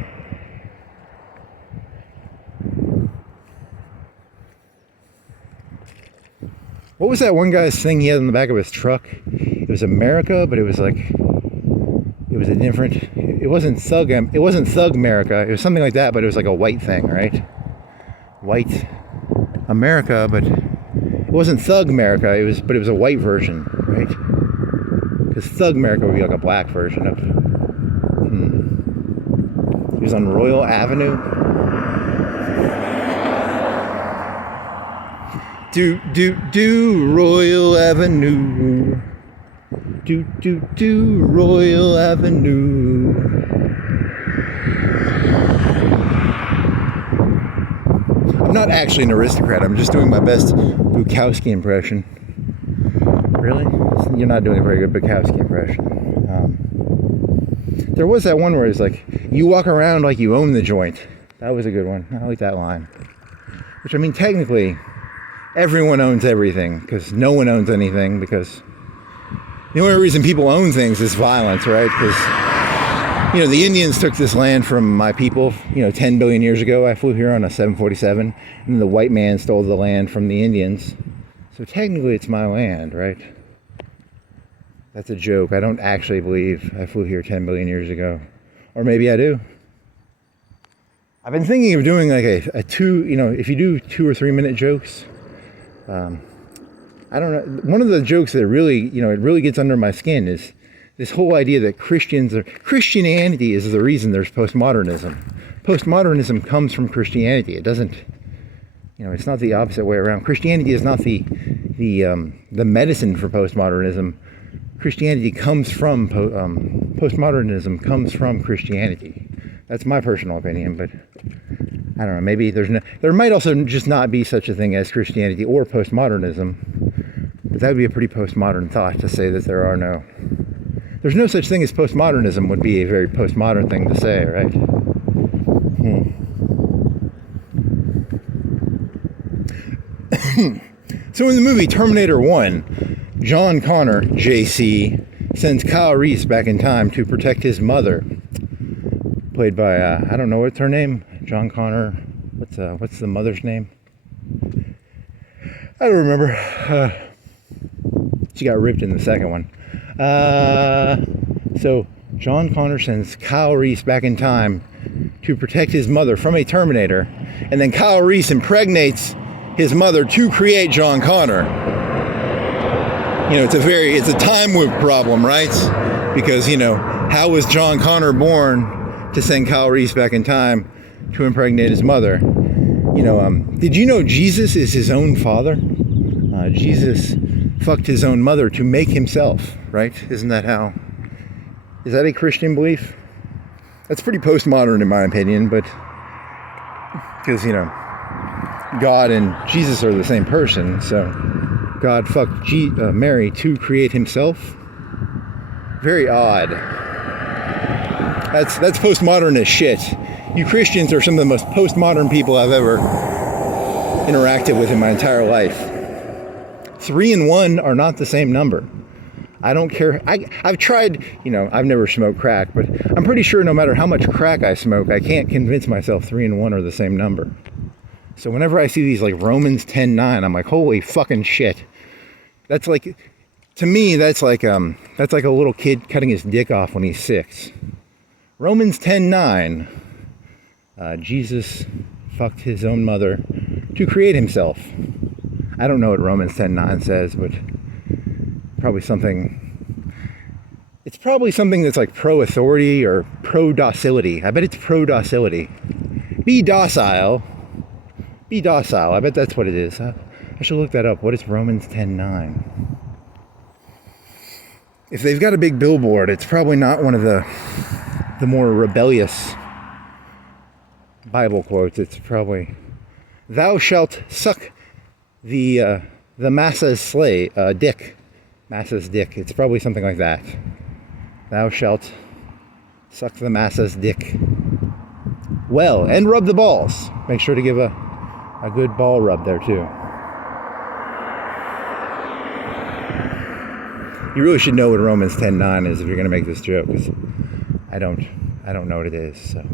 What was that one guy's thing he had on the back of his truck? It was America, but it was like, it was a different, it wasn't Thug America. It was something like that, but it was like a white thing, right? White America, but it wasn't Thug America. But it was a white version, right? Because Thug America would be like a black version of. It was on Royal Avenue. Do Royal Avenue. Do Royal Avenue. I'm not actually an aristocrat. I'm just doing my best Bukowski impression. Really? You're not doing a very good Bukowski impression. There was that one where it's like, you walk around like you own the joint. That was a good one. I like that line. Which, I mean, technically, everyone owns everything because no one owns anything, because the only reason people own things is violence, right? Because, the Indians took this land from my people, 10 billion years ago. I flew here on a 747, and the white man stole the land from the Indians. So technically it's my land, right? That's a joke. I don't actually believe I flew here 10 billion years ago. Or maybe I do. I've been thinking of doing like a two, if you do 2 or 3 minute jokes, I don't know. One of the jokes that really, it really gets under my skin is this whole idea that Christianity is the reason there's postmodernism. Postmodernism comes from Christianity. It doesn't, it's not the opposite way around. Christianity is not the medicine for postmodernism. Christianity comes from, postmodernism comes from Christianity. That's my personal opinion, but I don't know, maybe there might also just not be such a thing as Christianity or postmodernism. But that would be a pretty postmodern thought to say that there's no such thing as postmodernism would be a very postmodern thing to say, right? So in the movie Terminator 1, John Connor, JC, sends Kyle Reese back in time to protect his mother, played by, I don't know what's her name, John Connor, what's the mother's name? I don't remember. She got ripped in the second one. So John Connor sends Kyle Reese back in time to protect his mother from a Terminator, and then Kyle Reese impregnates his mother to create John Connor. You know, it's a time loop problem, right? Because, you know, how was John Connor born to send Kyle Reese back in time to impregnate his mother? You know, did you know Jesus is his own father? Jesus fucked his own mother to make himself, right? Is that a Christian belief? That's pretty postmodern in my opinion, but because, you know, God and Jesus are the same person, so God fucked Mary to create himself. Very odd. That's postmodern as shit. You Christians are some of the most postmodern people I've ever interacted with in my entire life. 3 and 1 are not the same number. I don't care. I've tried, you know, I've never smoked crack, but I'm pretty sure no matter how much crack I smoke, I can't convince myself 3 and 1 are the same number. So whenever I see these like Romans 10:9, I'm like, holy fucking shit. That's like, to me, that's like a little kid cutting his dick off when he's 6. Romans 10:9, Jesus fucked his own mother to create himself. I don't know what Romans 10:9 says, but it's probably something that's like pro-authority or pro-docility. I bet it's pro-docility. Be docile. I bet that's what it is. I should look that up. What is Romans 10:9? If they've got a big billboard, it's probably not one of the more rebellious Bible quotes. It's probably, thou shalt suck the massa's dick. Massa's dick. It's probably something like that. Thou shalt suck the massa's dick. Well, and rub the balls. Make sure to give a good ball rub there too. You really should know what Romans 10:9 is if you're going to make this joke, because I don't know what it is. So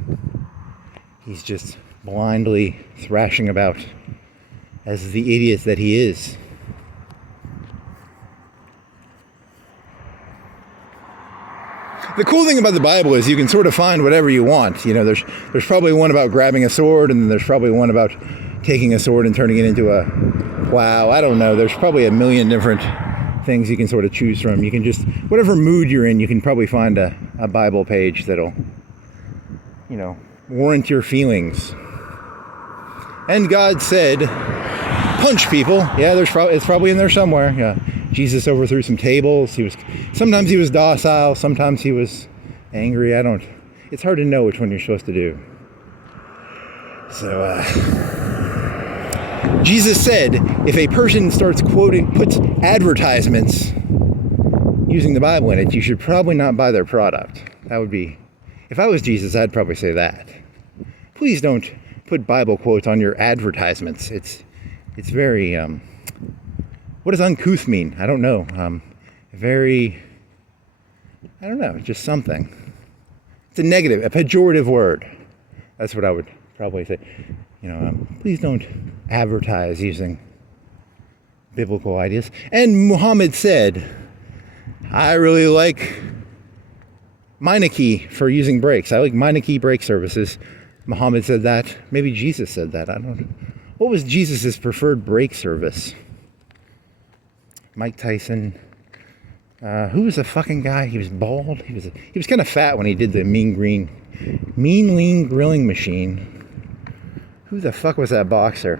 he's just blindly thrashing about as the idiot that he is. The cool thing about the Bible is you can sort of find whatever you want. You know, there's probably one about grabbing a sword, and then there's probably one about taking a sword and turning it into a plow. I don't know. There's probably a million different things you can sort of choose from. You can just, whatever mood you're in, you can probably find a Bible page that'll, you know, warrant your feelings. And God said, punch people. Yeah, it's probably in there somewhere. Yeah. Jesus overthrew some tables. Sometimes he was docile, sometimes he was angry. It's hard to know which one you're supposed to do. So, Jesus said, if a person puts advertisements using the Bible in it, you should probably not buy their product. That would be, if I was Jesus, I'd probably say that. Please don't put Bible quotes on your advertisements. It's very, what does uncouth mean? I don't know. Just something. It's a negative, a pejorative word. That's what I would probably say. You know, please don't advertise using biblical ideas. And Muhammad said, I really like Meineke for using brakes. I like Meineke brake services. Muhammad said that. Maybe Jesus said that. I don't know. What was Jesus's preferred brake service? Mike Tyson. Who was the fucking guy? He was bald. He was kind of fat when he did the mean lean grilling machine. Who the fuck was that boxer?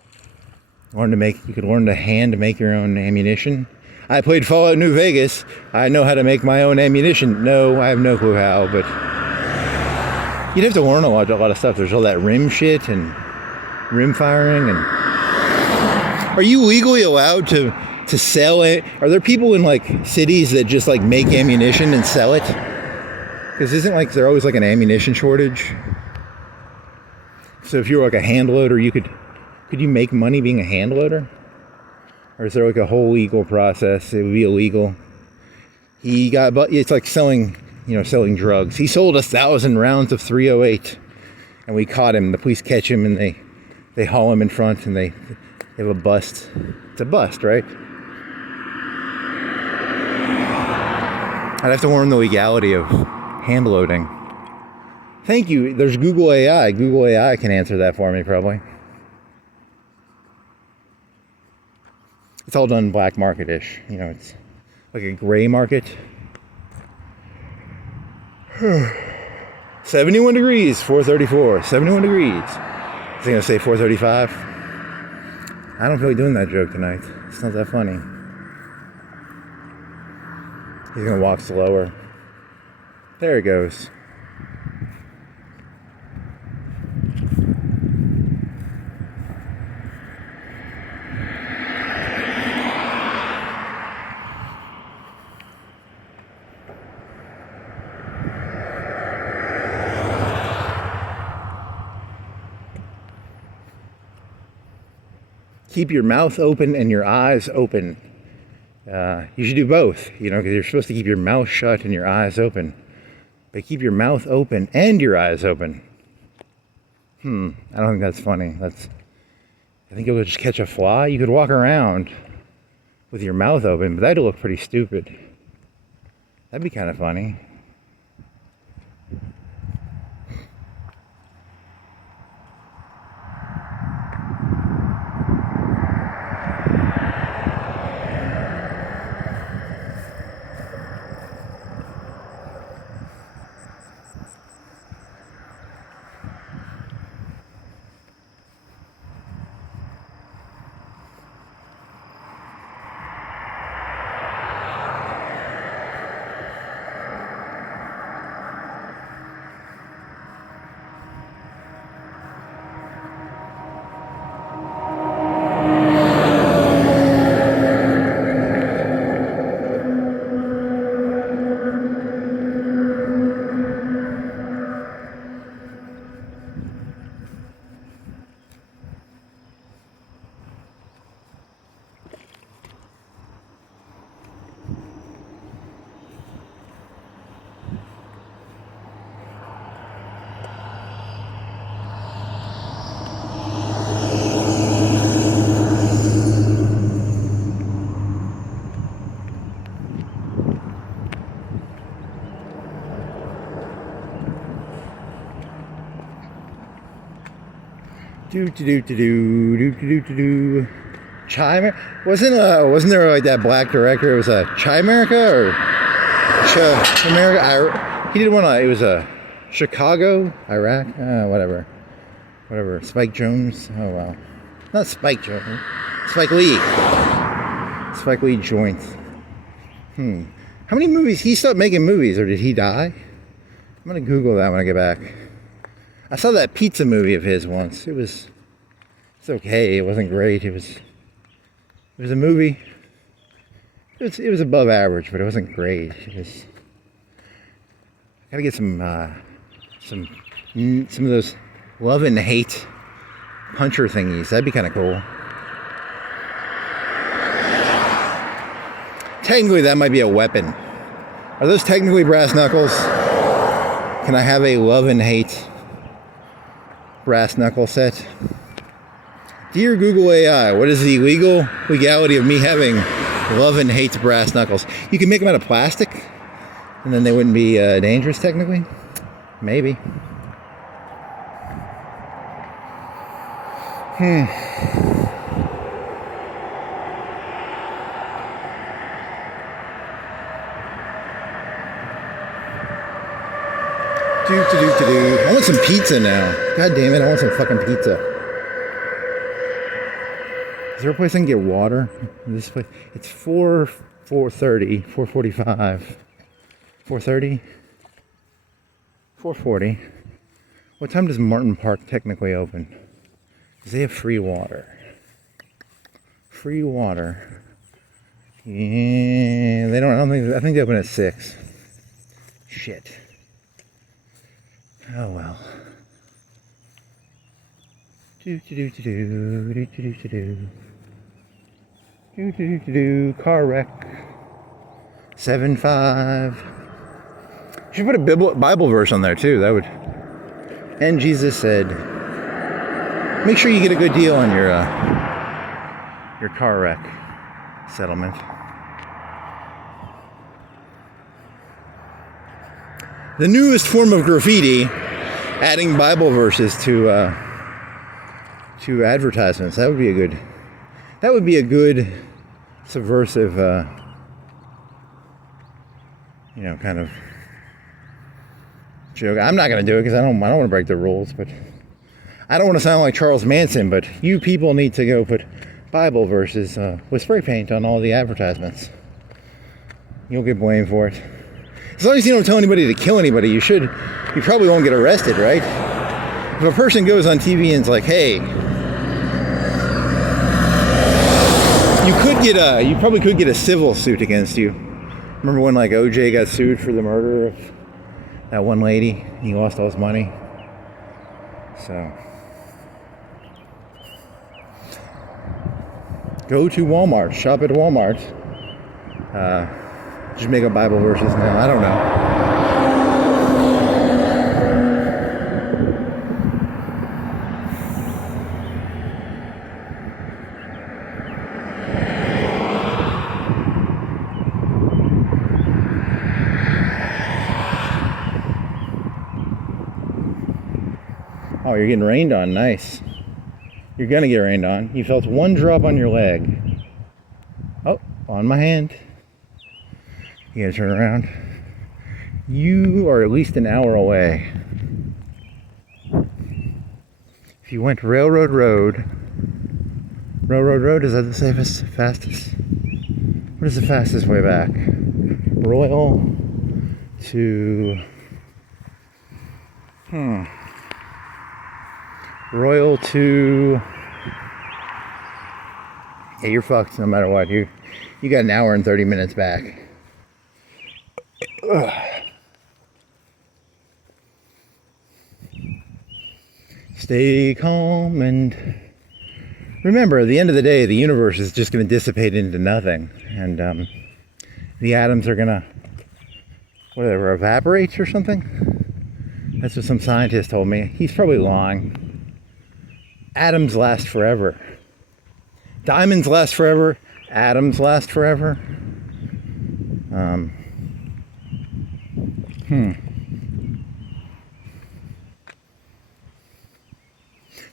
You could learn to hand make your own ammunition. I played Fallout New Vegas. I know how to make my own ammunition. No, I have no clue how, but you'd have to learn a lot of stuff. There's all that rim shit and rim firing. And are you legally allowed to sell it? Are there people in like cities that just like make ammunition and sell it? Because isn't like there always like an ammunition shortage? So if you're like a hand loader, could you make money being a hand loader? Or is there like a whole legal process? It would be illegal. It's like selling drugs. He sold 1,000 rounds of 308, and we caught him. The police catch him, and they haul him in front, and they have a bust. It's a bust, right? I'd have to learn the legality of hand loading. Thank you. There's Google AI. Google AI can answer that for me, probably. It's all done black market-ish. It's like a gray market. 71 degrees, 434. 71 degrees. I was going to say 435. I don't feel like doing that joke tonight. It's not that funny. He's going to walk slower. There it goes. Keep your mouth open and your eyes open. You should do both, because you're supposed to keep your mouth shut and your eyes open. But keep your mouth open and your eyes open. I don't think that's funny. I think you'll just catch a fly. You could walk around with your mouth open, but that'd look pretty stupid. That'd be kind of funny. Chimera? Wasn't there like that black director? It was a Chimerica or America? He did one. It was a Chicago, Iraq, whatever. Spike Jones. Oh wow, not Spike Jones. Spike Lee. Spike Lee joints. How many movies? He stopped making movies, or did he die? I'm gonna Google that when I get back. I saw that pizza movie of his once. It's okay. It wasn't great. It was a movie. It was above average, but it wasn't great. I gotta get some of those love and hate puncher thingies. That'd be kind of cool. Technically, that might be a weapon. Are those technically brass knuckles? Can I have a love and hate brass knuckle set? Dear Google AI, what is the legality of me having love and hate brass knuckles? You can make them out of plastic, and then they wouldn't be dangerous technically? Maybe. I want some pizza now. God damn it, I want some fucking pizza. Is there a place I can get water? This place, it's 4:30, 4:45, 4:30, 4:40. What time does Martin Park technically open? Because they have free water. Free water. Yeah, they don't. I think they open at 6. Shit. Oh well. Car wreck. 7-5. You should put a Bible verse on there too. That would. And Jesus said, "Make sure you get a good deal on your car wreck settlement." The newest form of graffiti, adding Bible verses to advertisements. That would be a good subversive, kind of joke. I'm not going to do it because I don't want to break the rules, but I don't want to sound like Charles Manson, but you people need to go put Bible verses with spray paint on all the advertisements. You'll get blamed for it. As long as you don't tell anybody to kill anybody, you probably won't get arrested, right? If a person goes on TV and is like, hey, you probably could get a civil suit against you. Remember when like OJ got sued for the murder of that one lady? He lost all his money. So go to Walmart, shop at Walmart. Just make up Bible verses now. I don't know. Oh, you're getting rained on. Nice. You're gonna get rained on. You felt one drop on your leg. Oh, on my hand. You gotta turn around. You are at least an hour away. If you went Railroad Road, is that the fastest? What is the fastest way back? Royal to... Royal to... Yeah, you're fucked no matter what. You got an hour and 30 minutes back. Ugh. Stay calm and remember, at the end of the day, the universe is just going to dissipate into nothing, and the atoms are going to, whatever, evaporate or something. That's what some scientist told me. He's probably lying. Atoms last forever. Diamonds last forever. Atoms last forever.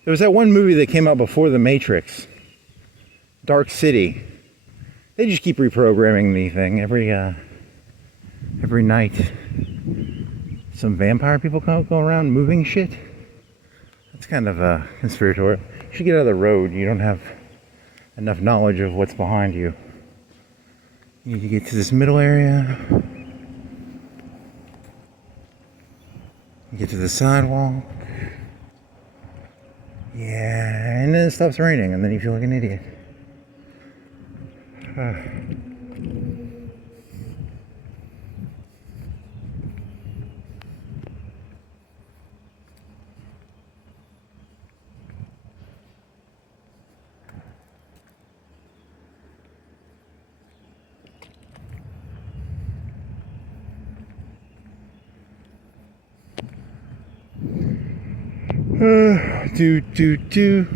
There was that one movie that came out before The Matrix, Dark City. They just keep reprogramming the thing every night. Some vampire people go around moving shit. That's kind of conspiratorial. You should get out of the road. You don't have enough knowledge of what's behind you. You need to get to this middle area. Get to the sidewalk. Yeah, and then it stops raining, and then you feel like an idiot.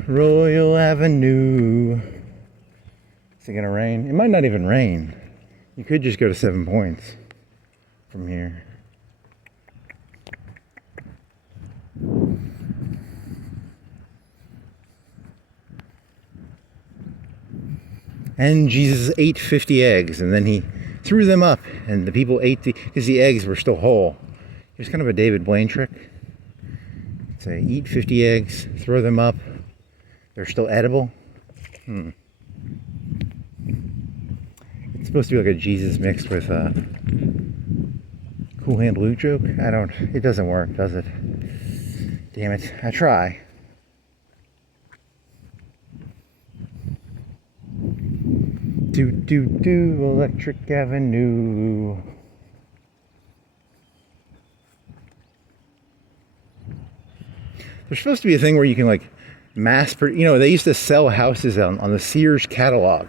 Royal Avenue. Is it gonna rain? It might not even rain. You could just go to 7 Points from here. And Jesus ate 50 eggs, and then he threw them up, and the people ate because the eggs were still whole. It was kind of a David Blaine trick. Say, eat 50 eggs, throw them up. They're still edible. supposed to be like a Jesus mixed with a Cool Hand Luke joke. It doesn't work, does it? Damn it, I try. Electric Avenue. There's supposed to be a thing where you can like they used to sell houses on the Sears catalog.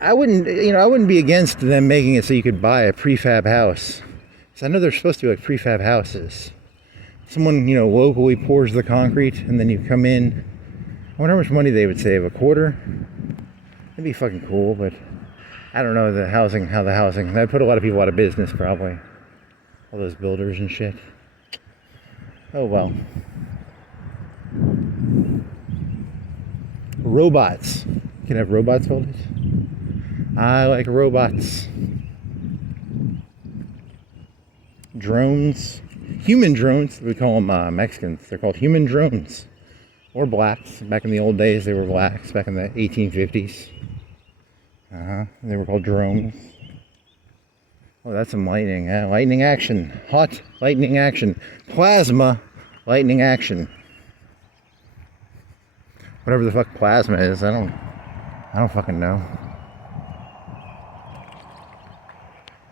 I wouldn't be against them making it so you could buy a prefab house. So I know there's supposed to be like prefab houses. Someone, locally pours the concrete and then you come in. I wonder how much money they would save, a quarter? That'd be fucking cool, but I don't know how the housing, that'd put a lot of people out of business probably. All those builders and shit. Oh well. Robots. You can have robots build it. I like robots. Drones. Human drones. We call them Mexicans. They're called human drones. Or blacks. Back in the old days, they were blacks. Back in the 1850s. They were called drones. Oh, that's some lightning. Lightning action. Hot lightning action. Plasma lightning action. Whatever the fuck plasma is, I don't fucking know.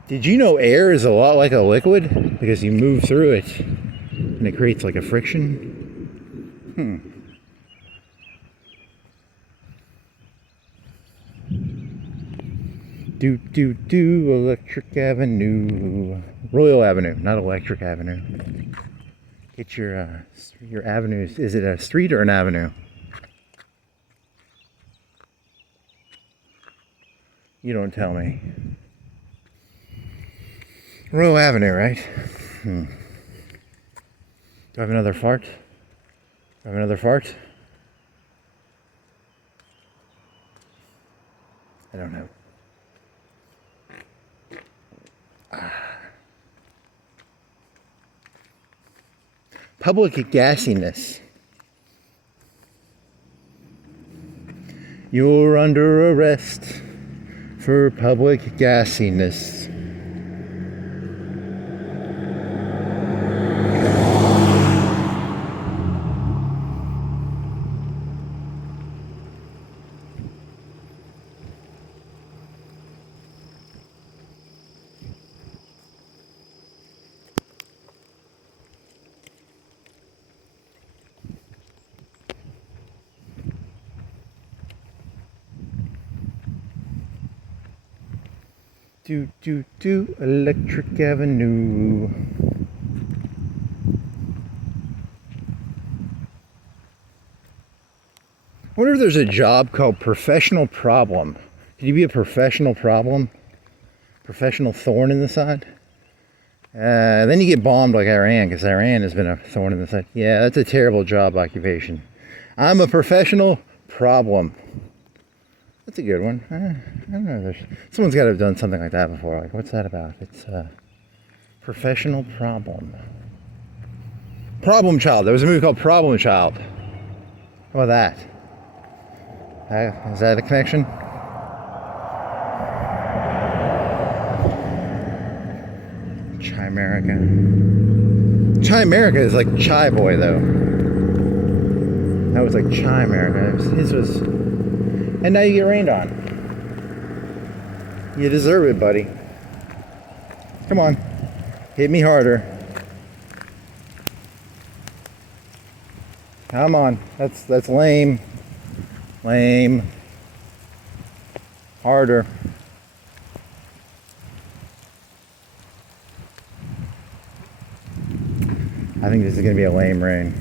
Did you know air is a lot like a liquid? Because you move through it and it creates like a friction? Electric Avenue. Royal Avenue, not Electric Avenue. Get your avenues. Is it a street or an avenue? You don't tell me. Royal Avenue, right? Do I have another fart? I don't know. Public gassiness. You're under arrest for public gassiness. Electric Avenue. I wonder if there's a job called professional problem. Could you be a professional problem? Professional thorn in the side? Then you get bombed like Iran, because Iran has been a thorn in the side. Yeah, that's a terrible job occupation. I'm a professional problem. That's a good one. I don't know. Someone's got to have done something like that before. Like, what's that about? It's professional problem. Problem Child. There was a movie called Problem Child. How about that? Is that a connection? Chimerica. Chimerica is like Chai Boy, though. That was like Chimerica. His was... And now you get rained on. You deserve it, buddy. Come on. Hit me harder. Come on. That's lame. Lame. Harder. I think this is going to be a lame rain.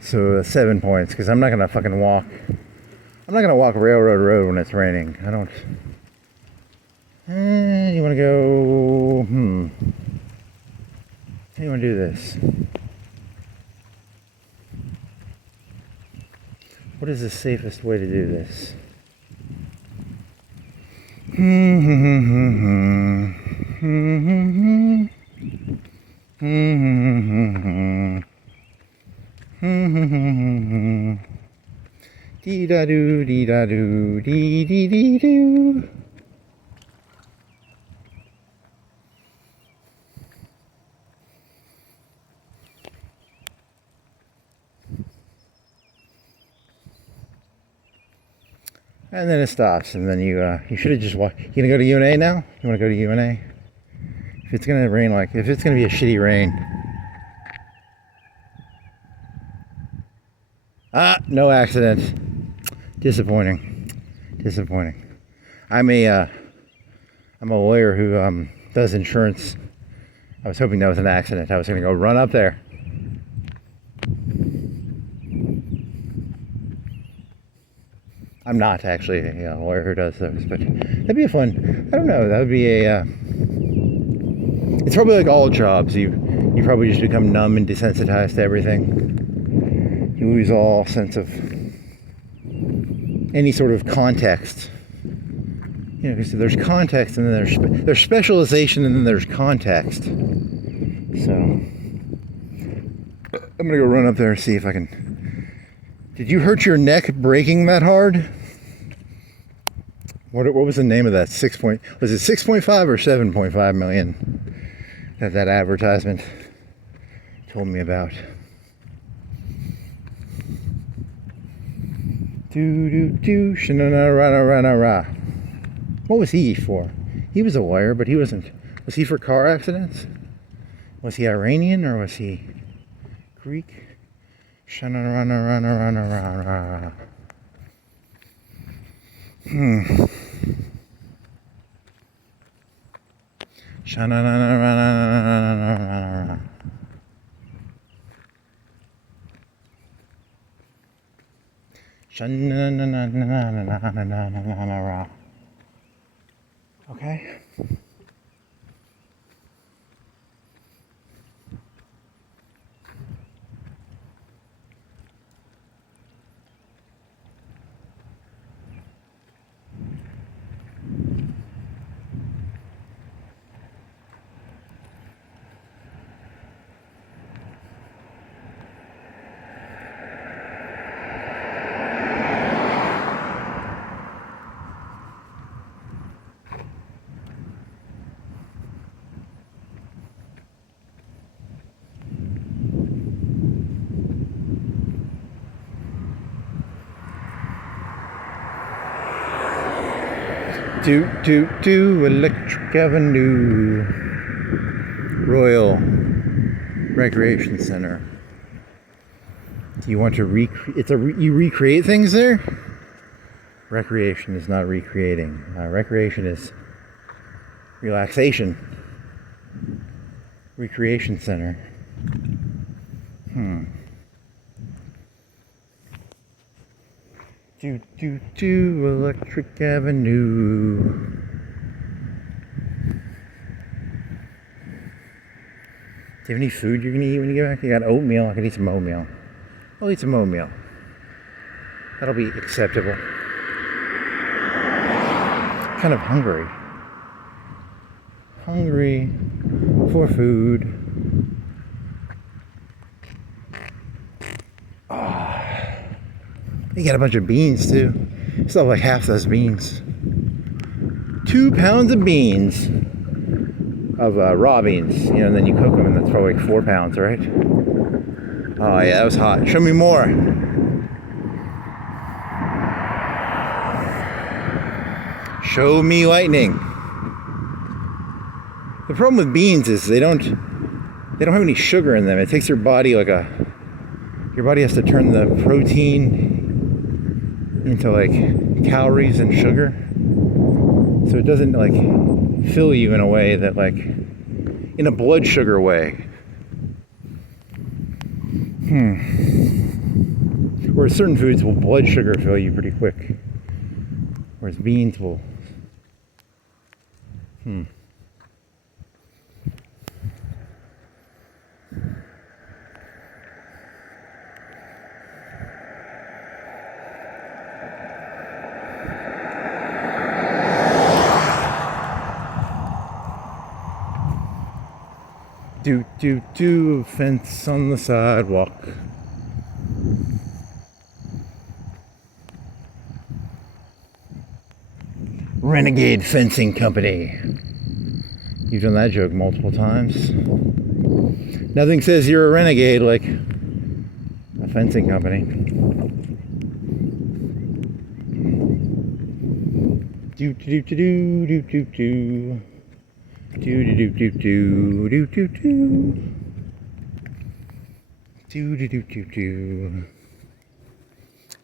So 7 points, because I'm not gonna fucking walk. I'm not gonna walk Railroad Road when it's raining. I don't. You wanna go? How do you wanna do this? What is the safest way to do this? Dee da doo, dee da doo, dee dee dee doo. And then it stops, and then you should have just walked. You gonna go to UNA now? You wanna go to UNA? If it's gonna rain, if it's gonna be a shitty rain. No accident. Disappointing. I'm a lawyer who does insurance. I was hoping that was an accident. I was gonna go run up there. I'm not actually a lawyer who does those, but that'd be a fun. I don't know. That would be a. It's probably like all jobs. You probably just become numb and desensitized to everything. You lose all sense of any sort of context. You know, because there's context, and then there's specialization, and then there's context. So I'm gonna go run up there and see if I can. Did you hurt your neck breaking that hard? What was the name of that? Was it 6.5 or 7.5 million that advertisement told me about? Do do do shanana rana rana ra. What was he for? He was a lawyer, but he wasn't. Was he for car accidents? Was he Iranian or was he Greek? Shanana rana rana rana rana. Okay. Do Electric Avenue Royal Recreation Center. Do you want to you recreate things there? Recreation is not recreating. Recreation is relaxation. Recreation Center. Do Electric Avenue. Do you have any food you're gonna eat when you get back? You got oatmeal. I could eat some oatmeal. I'll eat some oatmeal. That'll be acceptable. Kind of hungry. Hungry for food. You got a bunch of beans too. Still have like half those beans. 2 pounds of beans. Of raw beans. You know, and then you cook them and that's probably like 4 pounds, right? Oh yeah, that was hot. Show me more. Show me lightning. The problem with beans is they don't have any sugar in them. It takes your body your body has to turn the protein into like calories and sugar, so it doesn't like fill you in a way that like in a blood sugar way. Whereas certain foods will blood sugar fill you pretty quick, whereas beans will. do, fence on the sidewalk. Renegade Fencing Company. You've done that joke multiple times. Nothing says you're a renegade like a fencing company. Do do do do do do do. Do do do do do do do do. Do do do do do.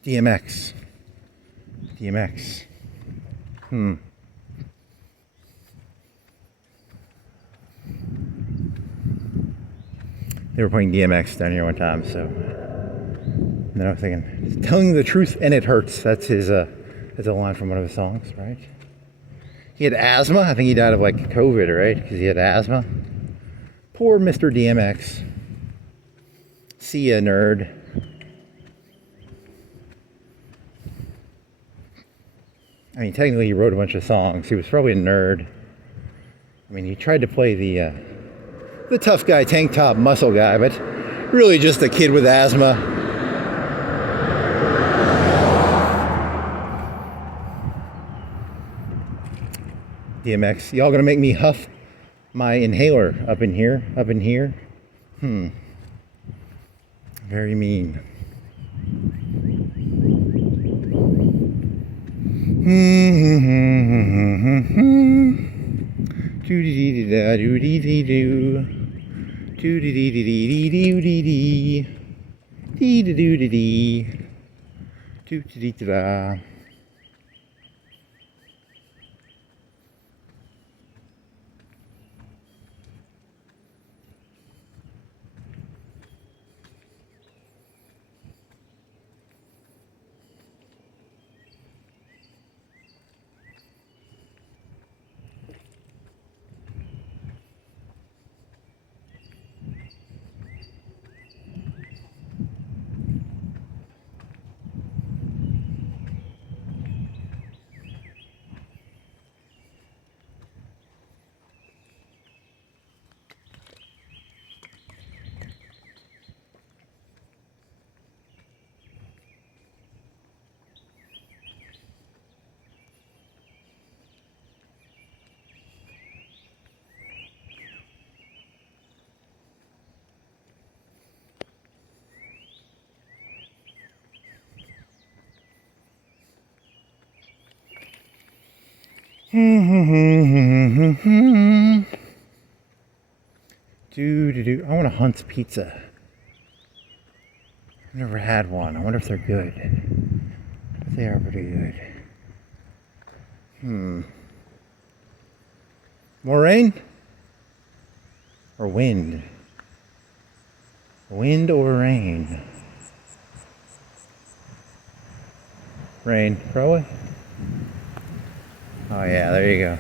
DMX. DMX. They were playing DMX down here one time, so then I was thinking, telling the truth and it hurts. That's a line from one of his songs, right? He had asthma. I think he died of like COVID, right? Because he had asthma. Poor Mr. DMX. See ya, nerd. I mean, technically he wrote a bunch of songs. He was probably a nerd. I mean, he tried to play the tough guy, tank top, muscle guy, but really just a kid with asthma. DMX, y'all gonna make me huff my inhaler up in here? Very mean. Do-dee-dee-da, do-dee-dee-doo. Do-dee-dee-dee-dee-dee-dee-dee. Dee-dee-doo-dee-dee. Do-dee-dee-da. Do. I want a Hunt's Pizza. I've never had one. I wonder if they're good. They are pretty good. More rain? Or wind? Wind or rain? Rain, probably. Oh yeah, there you go.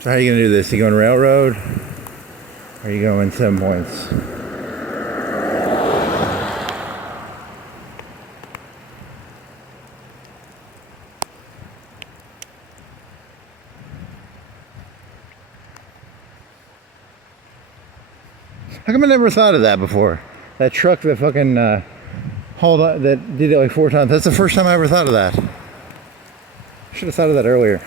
So how are you gonna do this? You going railroad? Or are you going 7 points? How come I never thought of that before? That truck that fucking hauled on, that did it like 4 times. That's the first time I ever thought of that. Should have thought of that earlier.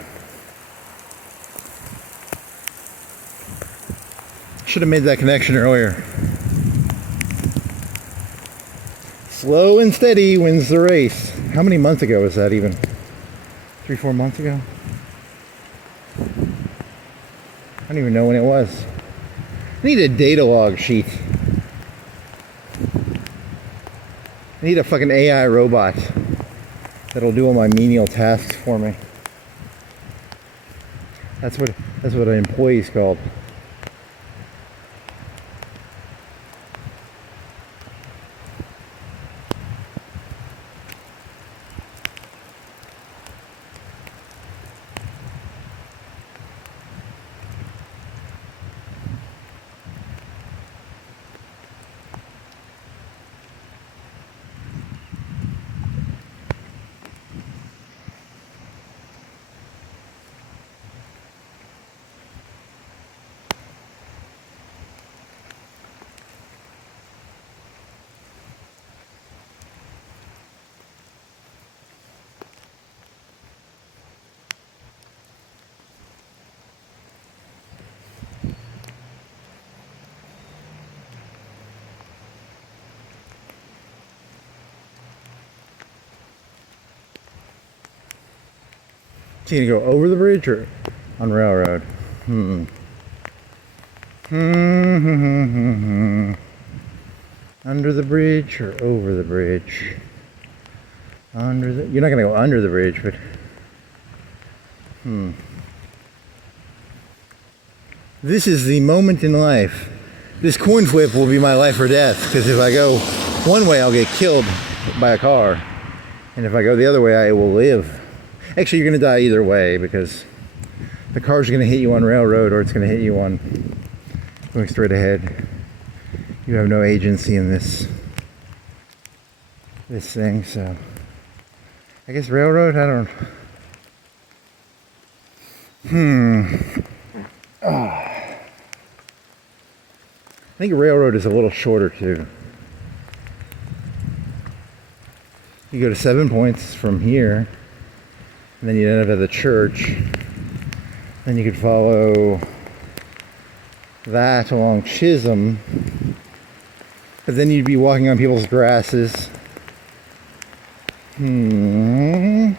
Should have made that connection earlier. Slow and steady wins the race. How many months ago was that even? 3-4 months ago? I don't even know when it was. I need a data log sheet. I need a fucking AI robot that'll do all my menial tasks for me. That's what an employee's called. Is he gonna go over the bridge or on railroad? Under the bridge or over the bridge? You're not gonna go under the bridge, but This is the moment in life. This coin flip will be my life or death, because if I go one way, I'll get killed by a car, and if I go the other way, I will live. Actually, you're gonna die either way, because the car's gonna hit you on railroad, or it's gonna hit you on going straight ahead. You have no agency in this thing, so I guess railroad. I don't. I think railroad is a little shorter too. You go to 7 points from here, and then you end up at the church. Then you could follow that along Chisholm, but then you'd be walking on people's grasses. And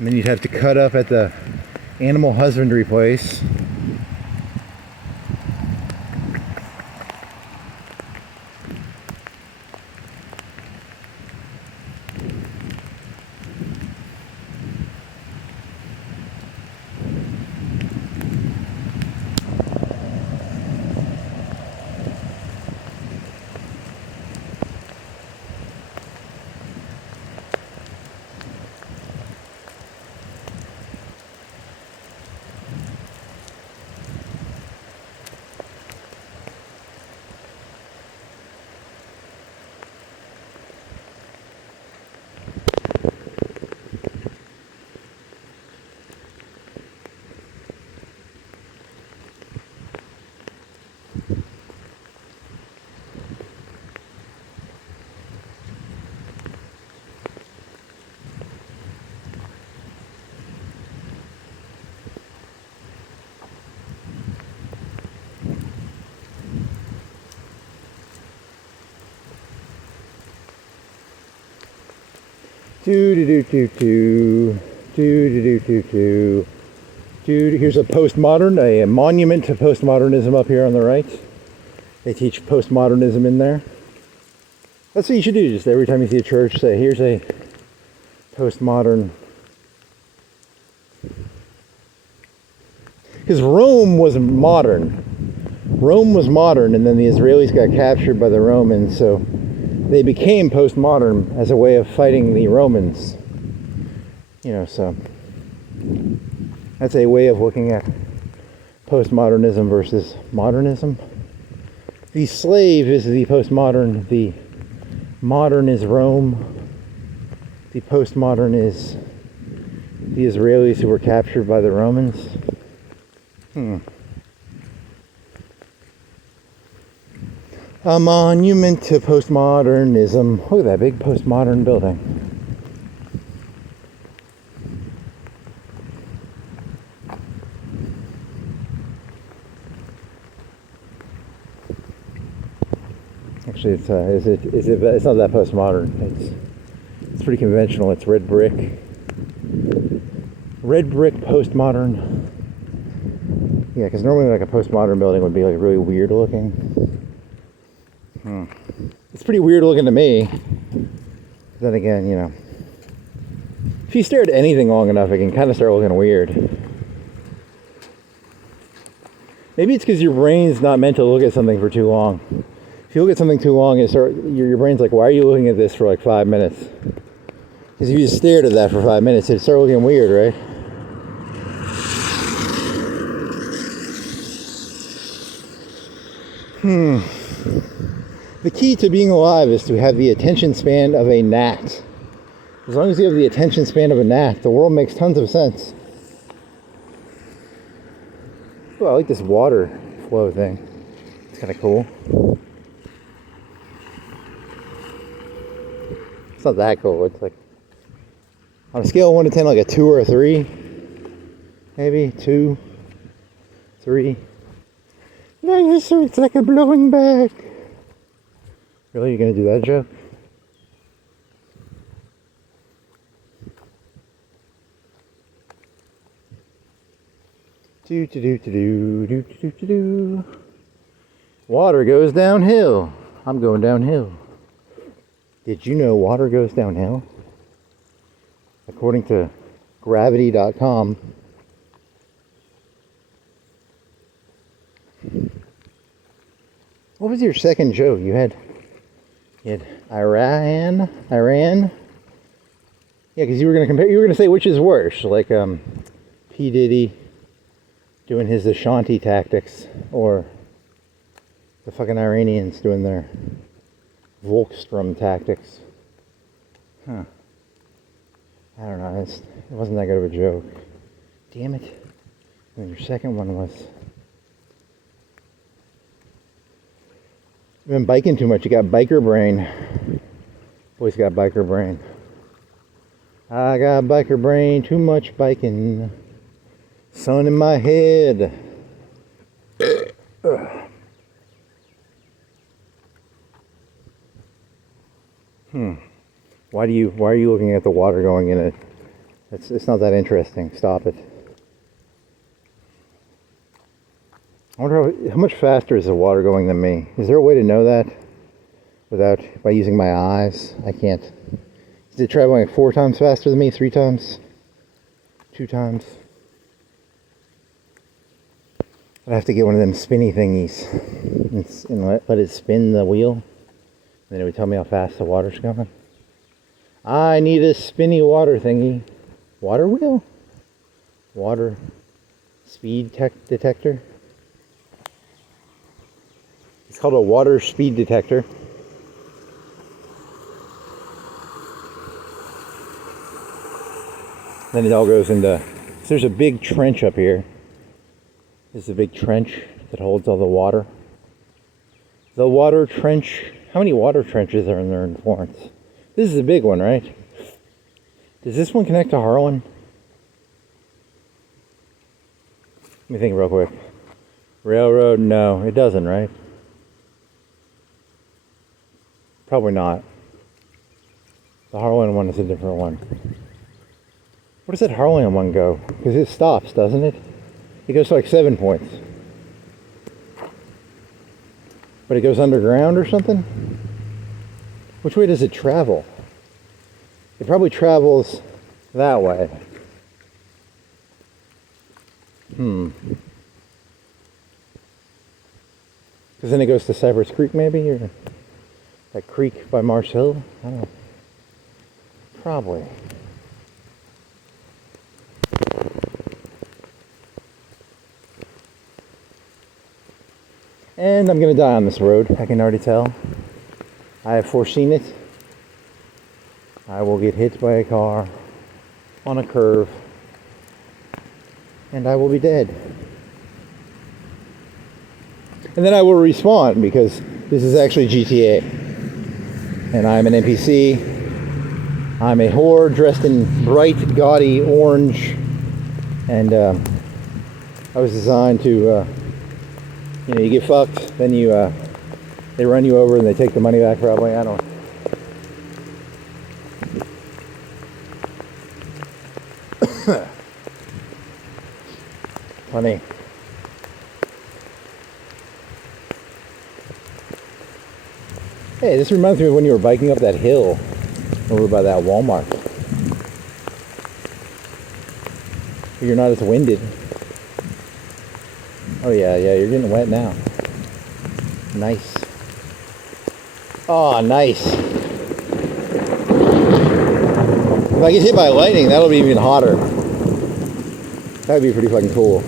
then you'd have to cut up at the animal husbandry place. Here's a postmodern, a monument to postmodernism up here on the right. They teach postmodernism in there. That's what you should do. Just every time you see a church, say, here's a postmodern. Because Rome was modern. Rome was modern, and then the Israelis got captured by the Romans, so they became postmodern as a way of fighting the Romans. You know, so that's a way of looking at postmodernism versus modernism. The slave is the postmodern, the modern is Rome, the postmodern is the Israelis who were captured by the Romans. A monument to postmodernism. Look at that big postmodern building. Actually, it's not that postmodern. It's pretty conventional. It's red brick. Red brick postmodern. Yeah, because normally like a postmodern building would be like really weird looking. It's pretty weird looking to me. Then again, you know, if you stare at anything long enough, it can kind of start looking weird. Maybe it's because your brain's not meant to look at something for too long. If you look at something too long, your brain's like, why are you looking at this for like 5 minutes? Because if you just stared at that for 5 minutes, it'd start looking weird, right? The key to being alive is to have the attention span of a gnat. As long as you have the attention span of a gnat, the world makes tons of sense. Oh, I like this water flow thing. It's kind of cool. It's not that cool. It's like, on a scale of 1 to 10, like a 2 or a 3. Maybe 2, 3. Nice, it's like a blowing back. Really? You're going to do that joke? Do do do do do do do do do. Water goes downhill. I'm going downhill. Did you know water goes downhill? According to gravity.com. What was your second joke? You had Iran? Yeah, because you were going to say which is worse, like P-Diddy doing his Ashanti tactics, or the fucking Iranians doing their Volkssturm tactics. Huh. I don't know, it wasn't that good of a joke. Damn it. And your second one was... You've been biking too much, you got biker brain. Boys got biker brain. I got biker brain, too much biking. Sun in my head. Why are you looking at the water going in it? It's not that interesting. Stop it. I wonder how much faster is the water going than me? Is there a way to know that by using my eyes? I can't. Is it traveling like 4 times faster than me? 3 times? 2 times? I'd have to get one of them spinny thingies and let it spin the wheel. And then it would tell me how fast the water's going. I need a spinny water thingy. Water wheel? Water speed detector? It's called a water speed detector. Then it all goes into... So there's a big trench up here. This is a big trench that holds all the water. The water trench. How many water trenches are there in Florence? This is a big one, right? Does this one connect to Harlan? Let me think real quick. Railroad? No, it doesn't, right? Probably not. The Harlan one is a different one. Where does that Harlan one go? Because it stops, doesn't it? It goes to like 7 points. But it goes underground or something? Which way does it travel? It probably travels that way. Because then it goes to Cypress Creek maybe? Or that creek by Mars Hill? I don't know. Probably. And I'm going to die on this road, I can already tell. I have foreseen it. I will get hit by a car on a curve, and I will be dead. And then I will respawn, because this is actually GTA. And I'm an NPC. I'm a whore dressed in bright, gaudy orange. And I was designed to... you get fucked, then they run you over and they take the money back probably, I don't know. Funny. Hey, this reminds me of when you were biking up that hill over by that Walmart. You're not as winded. Oh yeah, you're getting wet now. Nice. Oh, nice. If I get hit by lightning, that'll be even hotter. That would be pretty fucking cool.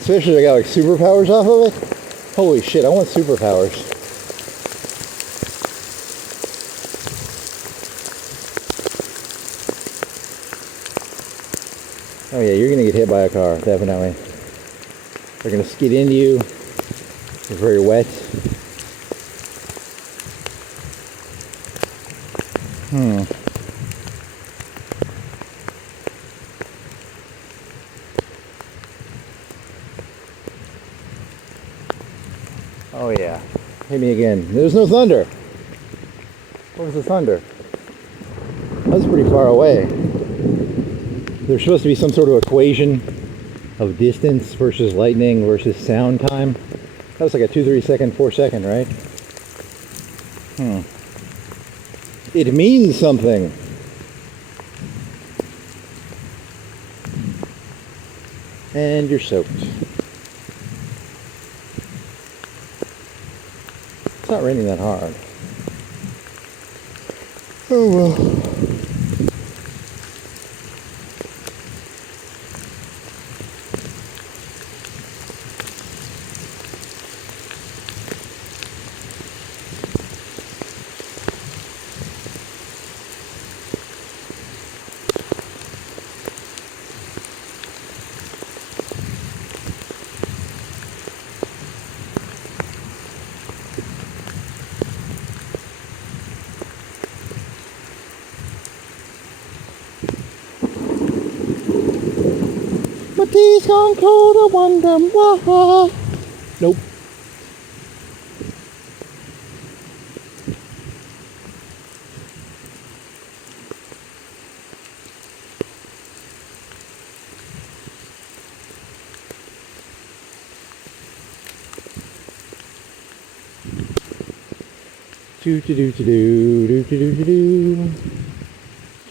Especially if I got like superpowers off of it. Holy shit, I want superpowers. Oh yeah, you're gonna get hit by a car, definitely. They're going to skid into you. It's very wet. Oh yeah. Hit me again. There's no thunder. What was the thunder? That was pretty far away. There's supposed to be some sort of equation of distance versus lightning versus sound time. That was like a 2, 3 second, 4 second, right? It means something. And you're soaked. It's not raining that hard. Oh well. My tea's gone cold, I wonder why. Nope. Do do do do do do do do do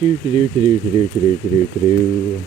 do do do do do do do do do do.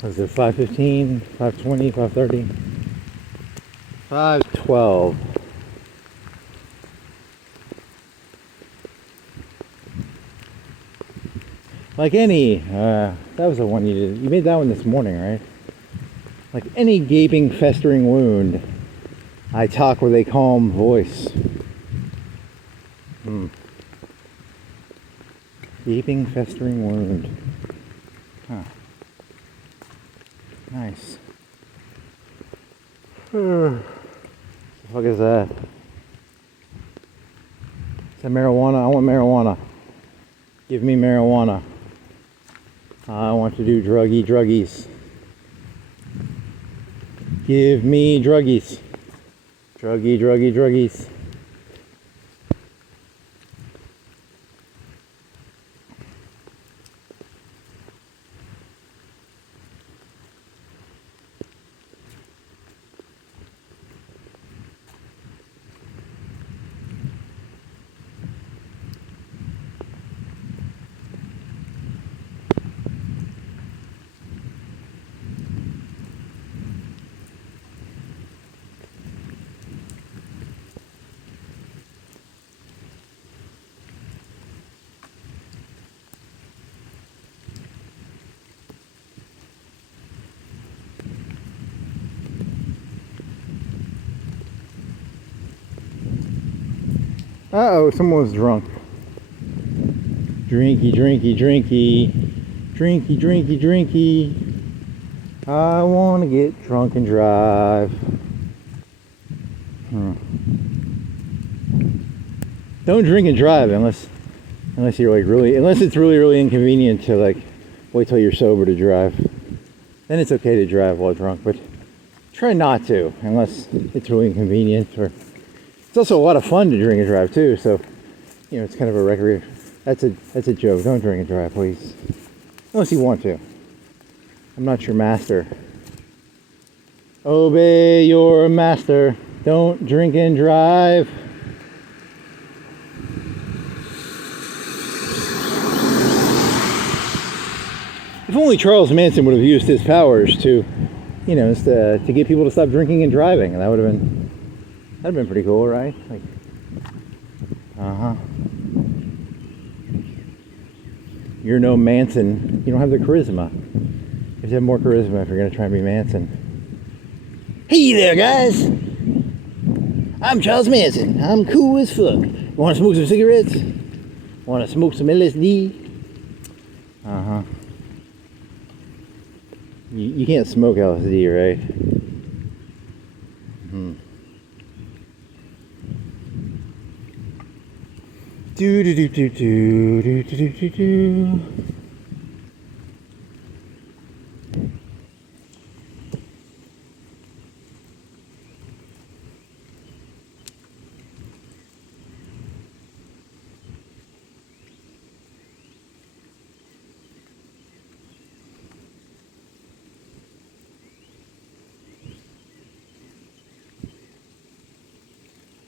Was it 5:15, 5:20, 5:30? 5:12. Like any, that was the one you did. You made that one this morning, right? Like any gaping, festering wound, I talk with a calm voice. Gaping, festering wound. Huh. Nice. What the fuck is that? Is that marijuana? I want marijuana. Give me marijuana. I want to do druggies. Give me druggies. Druggies. Uh-oh, someone was drunk. Drinky, drinky, drinky. Drinky, drinky, drinky. I want to get drunk and drive. Don't drink and drive unless you're like unless it's really inconvenient to like wait till you're sober to drive. Then it's okay to drive while drunk, but try not to unless it's really inconvenient. Or it's also a lot of fun to drink and drive too. So it's kind of a recreation. That's a joke. Don't drink and drive, please, unless you want to. I'm not your master. Obey your master. Don't drink and drive. If only Charles Manson would have used his powers to get people to stop drinking and driving, and that'd have been pretty cool, right? Like, You're no Manson. You don't have the charisma. You have to have more charisma if you're gonna try and be Manson. Hey there, guys. I'm Charles Manson. I'm cool as fuck. Want to smoke some cigarettes? Want to smoke some LSD? You can't smoke LSD, right? Do do do do do do do do do.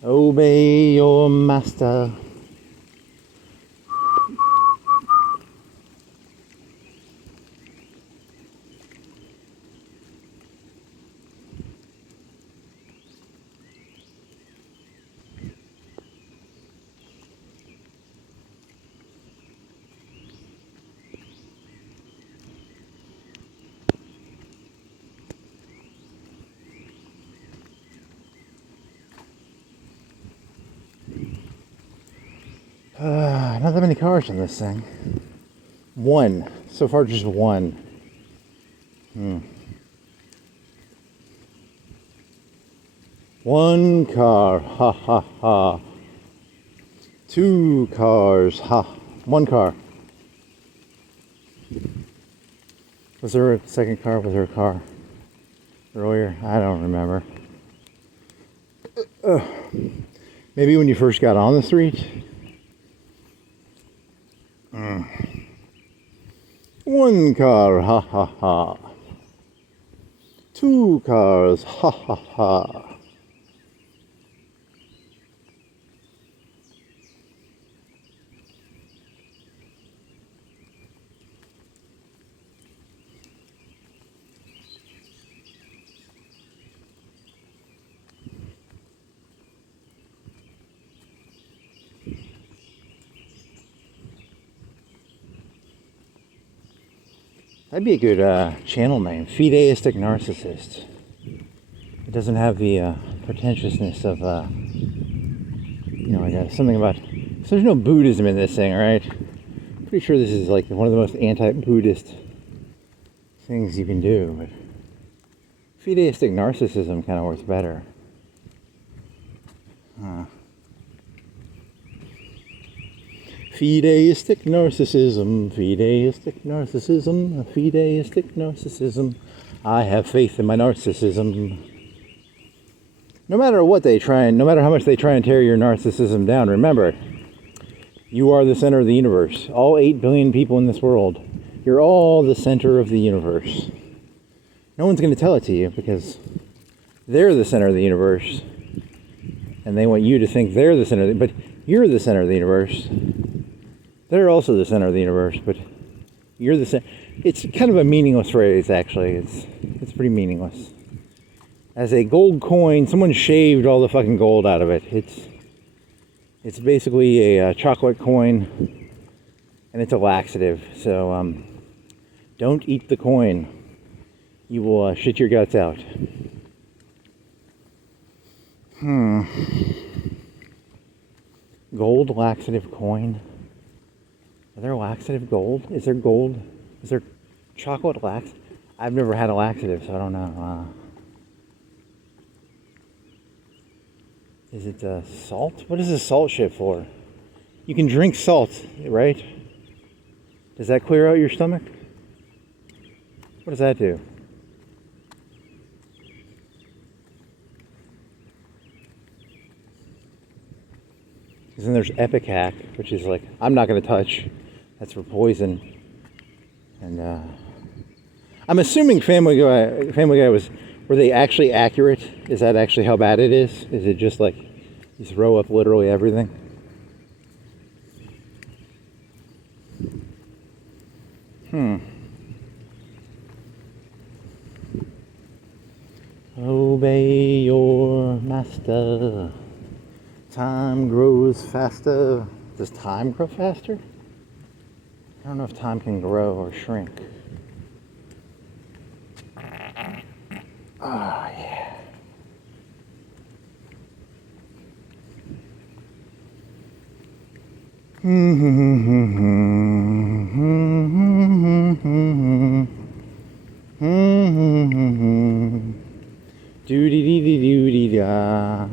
Obey your master. Not that many cars on this thing. One. So far, just one. One car. Ha ha ha. Two cars. Ha. One car. Was there a second car? Was there a car earlier? I don't remember. Maybe when you first got on the street. One car, ha ha ha. Two cars, ha ha ha. That'd be a good channel name, Fideistic Narcissist. It doesn't have the pretentiousness of, something about... So there's no Buddhism in this thing, right? Pretty sure this is like one of the most anti-Buddhist things you can do, but Fideistic Narcissism kind of works better. Fideistic narcissism, fideistic narcissism, fideistic narcissism. I have faith in my narcissism. No matter what they try, no matter how much they try and tear your narcissism down, remember, you are the center of the universe. All 8 billion people in this world, you're all the center of the universe. No one's going to tell it to you because they're the center of the universe. And they want you to think they're the center, but you're the center of the universe. They're also the center of the universe, but you're the center. It's kind of a meaningless phrase, actually. It's pretty meaningless. As a gold coin, someone shaved all the fucking gold out of it. It's basically a chocolate coin, and it's a laxative. So don't eat the coin. You will shit your guts out. Gold laxative coin. Are there laxative gold? Is there gold? Is there chocolate lax? I've never had a laxative, so I don't know. Is it salt? What is the salt shit for? You can drink salt, right? Does that clear out your stomach? What does that do? Because then there's Epicac, which is like, I'm not going to touch. That's for poison. And I'm assuming Family Guy were they actually accurate? Is that actually how bad it is? Is it just like you throw up literally everything? Obey your master. Time grows faster. Does time grow faster? I don't know if time can grow or shrink. Oh, yeah. Doo-dee-dee-dee-doo-dee-da.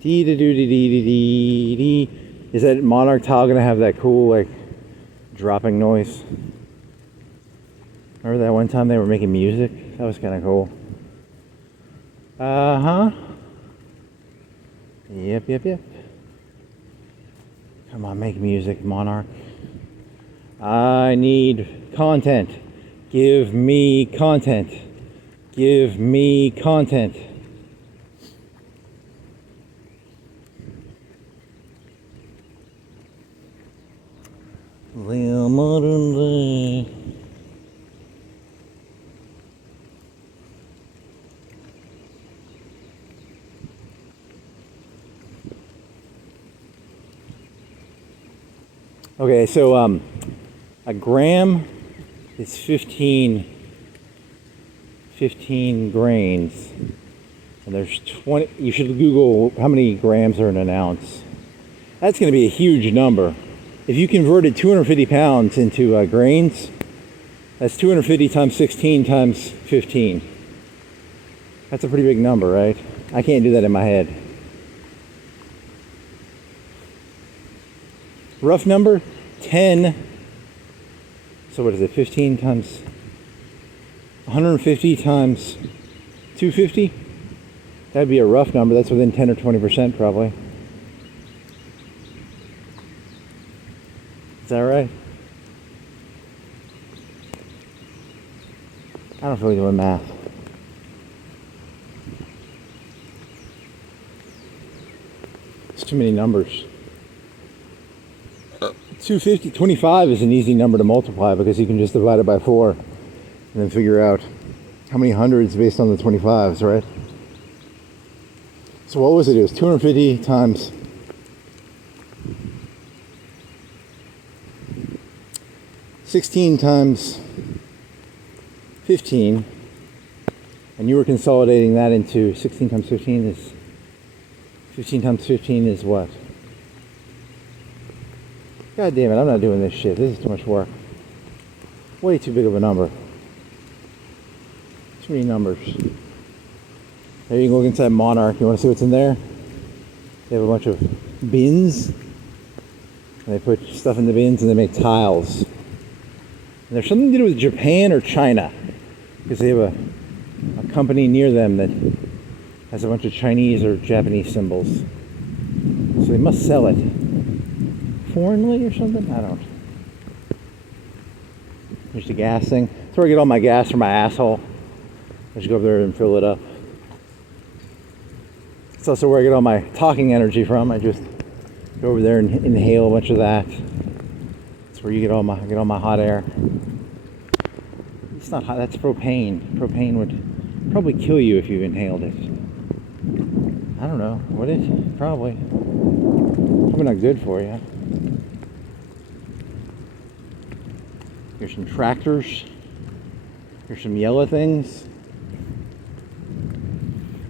Dee-da-doo-dee-dee-dee-dee. Is that monarch tile gonna have that cool, like, dropping noise? Remember that one time they were making music? That was kind of cool. Uh-huh. Yep. Come on, make music, monarch. I need content. Give me content. Give me content. The modern day. Okay, so a gram is 15 grains, and there's 20. You should Google how many grams are in an ounce. That's going to be a huge number. If you converted 250 pounds into grains, that's 250 times 16 times 15. That's a pretty big number, right? I can't do that in my head. Rough number, 10. So what is it, 15 times 150 times 250? That'd be a rough number. That's within 10 or 20% probably. Is that right? I don't feel like doing math. It's too many numbers. 250, 25 is an easy number to multiply because you can just divide it by 4 and then figure out how many hundreds based on the 25s, right? So what was it? It was 250 times 16 times 15, and you were consolidating that into 16 times 15 is 15 times 15 is what? God damn it, I'm not doing this shit. This is too much work. Way too big of a number. Too many numbers. There you can look inside Monarch. You want to see what's in there? They have a bunch of bins. And they put stuff in the bins and they make tiles. And there's something to do with Japan or China. Because they have a company near them that has a bunch of Chinese or Japanese symbols. So they must sell it foreignly or something? I don't. There's the gas thing. That's where I get all my gas from my asshole. I just go over there and fill it up. It's also where I get all my talking energy from. I just go over there and inhale a bunch of that. That's where you get all my hot air. It's not hot. That's propane. Propane would probably kill you if you inhaled it. I don't know. Would it? Probably. Probably not good for you. Here's some tractors. Here's some yellow things.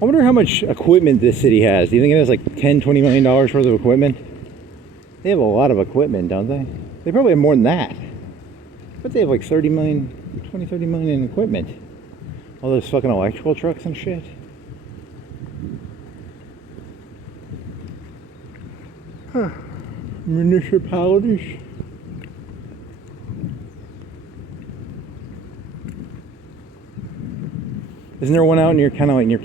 I wonder how much equipment this city has. Do you think it has like $10, $20 million worth of equipment? They have a lot of equipment, don't they? They probably have more than that. But they have like 30 million, 20, 30 million in equipment. All those fucking electrical trucks and shit. Huh. Municipalities. Isn't there one out near, kind of like near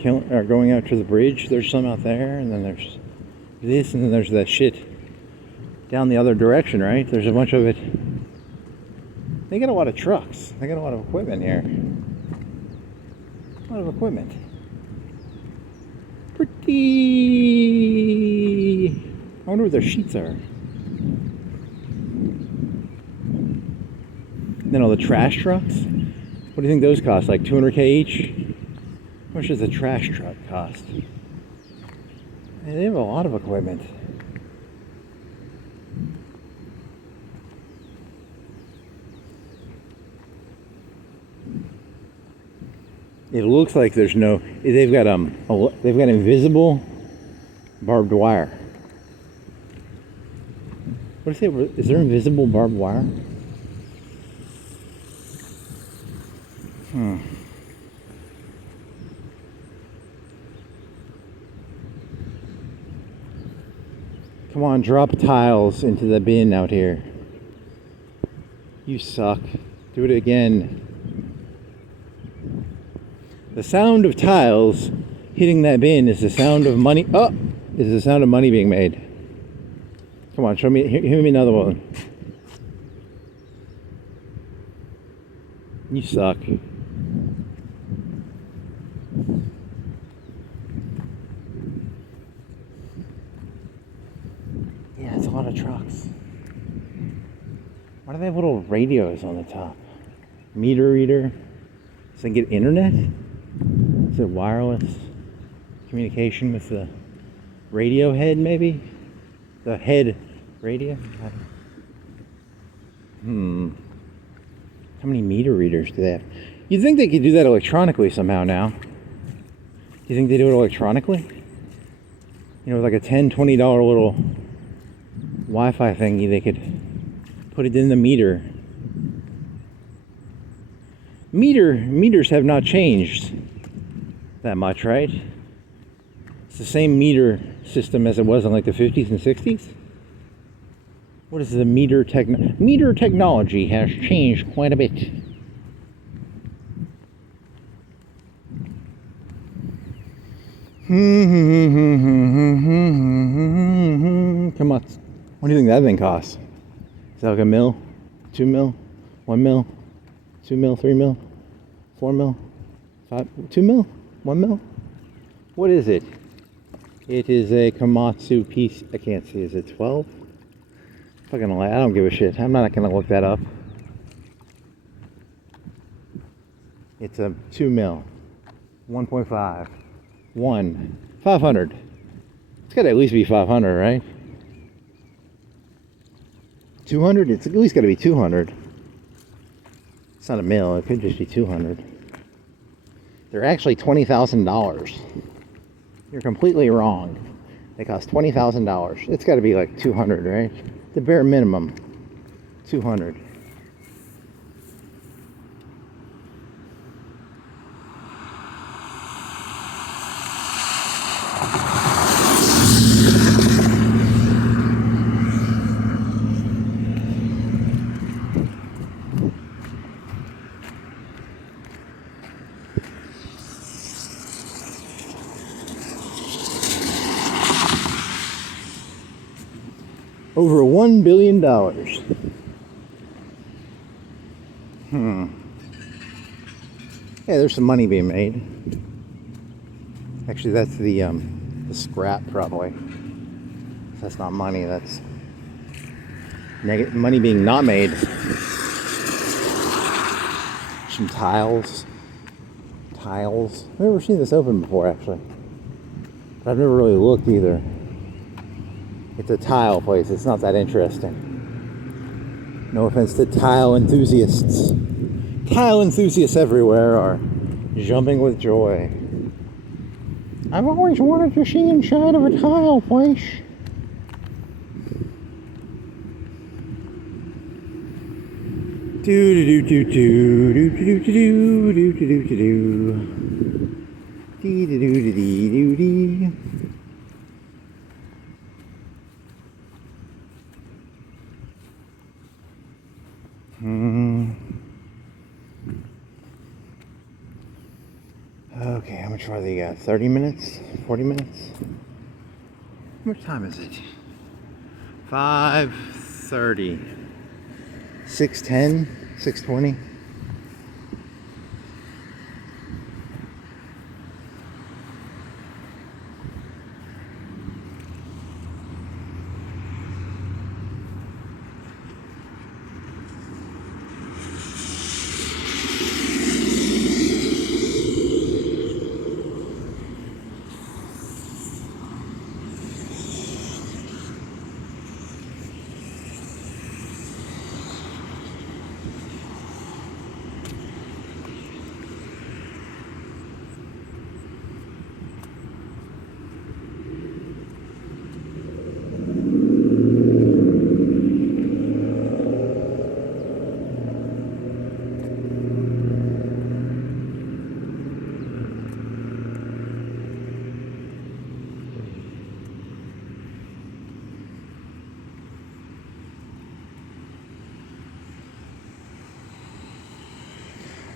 going out to the bridge? There's some out there, and then there's this, and then there's that shit down the other direction, right? There's a bunch of it. They got a lot of trucks. They got a lot of equipment here. A lot of equipment. Pretty. I wonder what their sheets are. Then all the trash trucks. What do you think those cost? Like 200K each? How much does a trash truck cost? They have a lot of equipment. It looks like there's no. They've got invisible barbed wire. What is it? Is there invisible barbed wire? Come on, drop tiles into the bin out here. You suck. Do it again. The sound of tiles hitting that bin is the sound of money. Oh, is the sound of money being made. Come on, show me. Give me another one. You suck. Yeah, it's a lot of trucks. Why do they have little radios on the top? Meter reader? So they get internet? Is it wireless communication with the radio head, maybe? The head radio? How many meter readers do they have? You'd think they could do that electronically somehow now. Do you think they do it electronically? You know, with like a $10, $20 little Wi-Fi thingy, they could put it in the meter. Meters have not changed that much, right? It's the same meter system as it was in like the 50s and 60s. What is the meter technology has changed quite a bit. Come on. What do you think that thing costs? Is that like $1 mil? $2 mil? $1 mil? $2 mil? $3 mil? $4 mil? $2 mil? $1 mil? What is it? It is a Komatsu piece. I can't see. Is it 12? Fucking lie. I don't give a shit. I'm not gonna look that up. It's a 2 mil. 1.5. 1. 500. It's gotta at least be 500, right? 200? It's at least gotta be 200. It's not a mil. It could just be 200. They're actually $20,000. You're completely wrong. They cost $20,000. It's got to be like 200, right? The bare minimum, 200. Over $1 billion. Yeah, there's some money being made. Actually, that's the scrap, probably. That's not money. That's money being not made. Some tiles. I've never seen this open before, actually. But I've never really looked either. It's a tile place. It's not that interesting. No offense to tile enthusiasts. Tile enthusiasts everywhere are jumping with joy. I've always wanted to see inside of a tile place. Do do do do do do do do do do do do do do do do. Okay, how much farther you got? 30 minutes? 40 minutes? How much time is it? 5:30. 6:10? 6:20?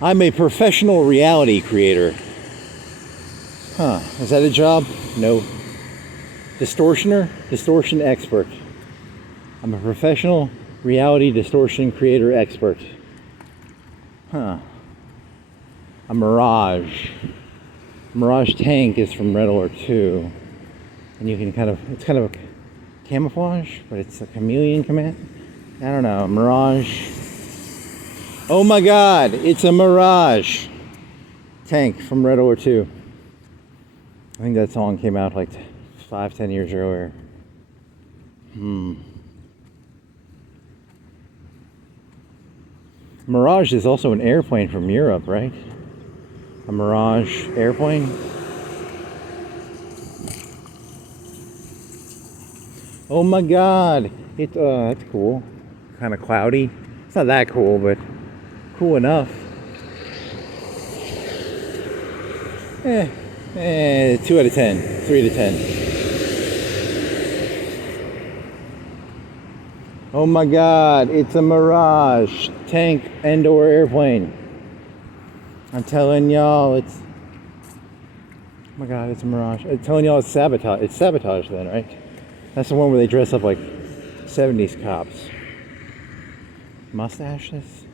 I'm a professional reality creator. Huh, is that a job? No. Distortioner? Distortion expert. I'm a professional reality distortion creator expert. Huh. A Mirage. Mirage tank is from Red Alert 2. And you can it's kind of a camouflage, but it's a chameleon command. I don't know, Mirage. Oh my God, it's a Mirage tank from Red Alert 2. I think that song came out like 5-10 years earlier. Mirage is also an airplane from Europe, right? A Mirage airplane. Oh my God, that's cool. Kind of cloudy. It's not that cool, but cool enough. 2 out of 10, 3 to 10. Oh my God, it's a Mirage tank and or airplane. I'm telling y'all, oh my God, it's a Mirage. I'm telling y'all, it's sabotage. It's sabotage then, right? That's the one where they dress up like 70s cops. Mustaches?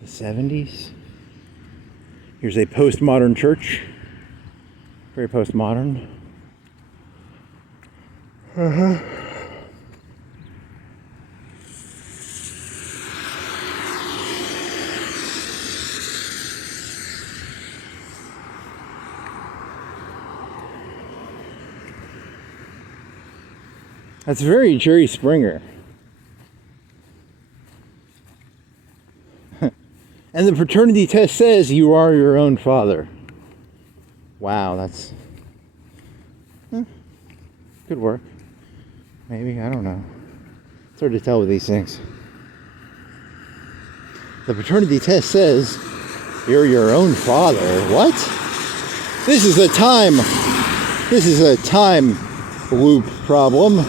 The 70s? Here's a postmodern church. Very postmodern. That's very Jerry Springer. And the paternity test says you are your own father. Wow, that's good work. Maybe, I don't know. It's hard to tell with these things. The paternity test says you're your own father. What? This is a time loop problem.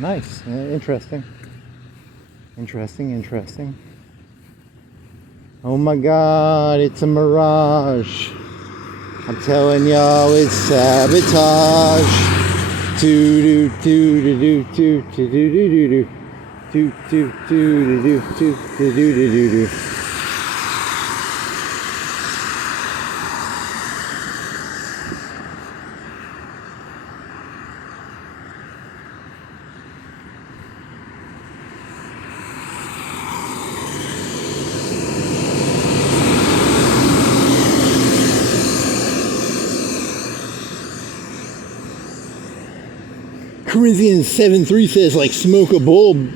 Nice. Interesting. Interesting. Oh my God, it's a Mirage. I'm telling y'all, it's sabotage. Do do do do do do do do do do do do do do do do. Corinthians 7:3 says, like, smoke a bulb,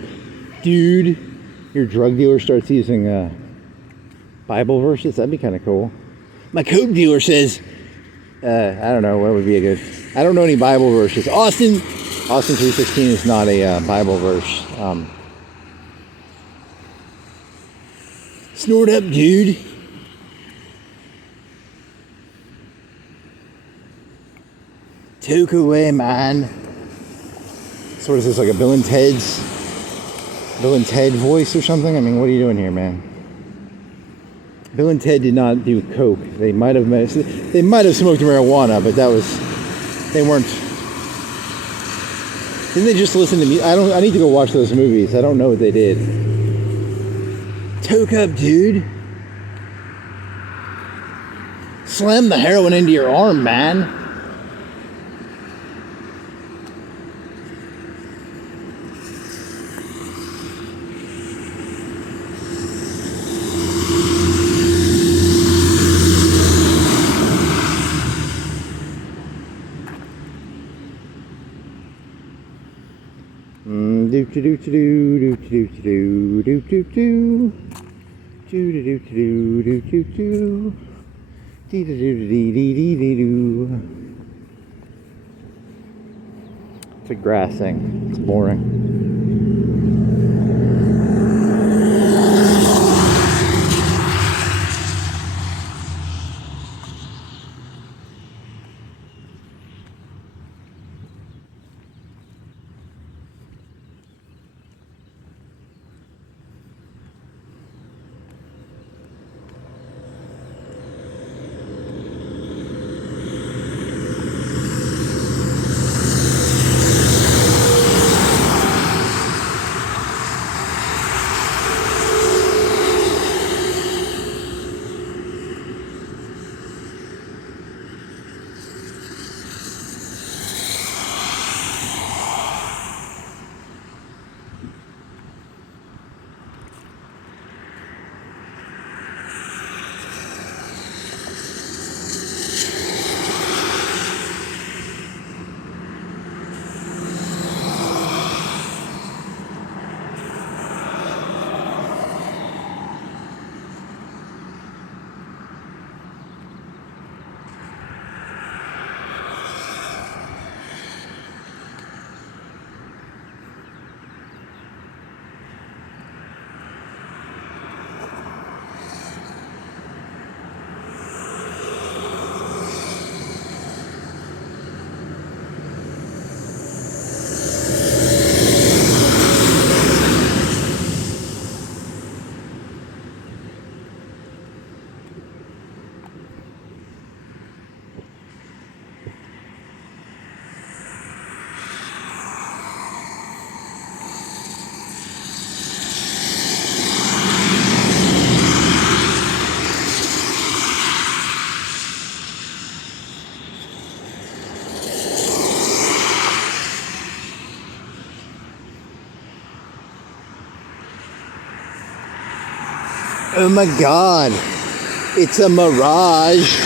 dude. Your drug dealer starts using Bible verses. That'd be kind of cool. My coke dealer says, I don't know, what would be a good... I don't know any Bible verses. Austin 3:16 is not a Bible verse. Snort up, dude. Toke away, man. So what is this, like a Bill and Ted voice or something? I mean, what are you doing here, man? Bill and Ted did not do coke. They might have smoked marijuana, but they weren't. Didn't they just listen to me? I need to go watch those movies. I don't know what they did. Toke up, dude. Slam the heroin into your arm, man. Do do do do do do do do do do do do do do do do dee dee dee dee dee dee doo. It's a grass thing. It's boring. Oh my god, it's a mirage.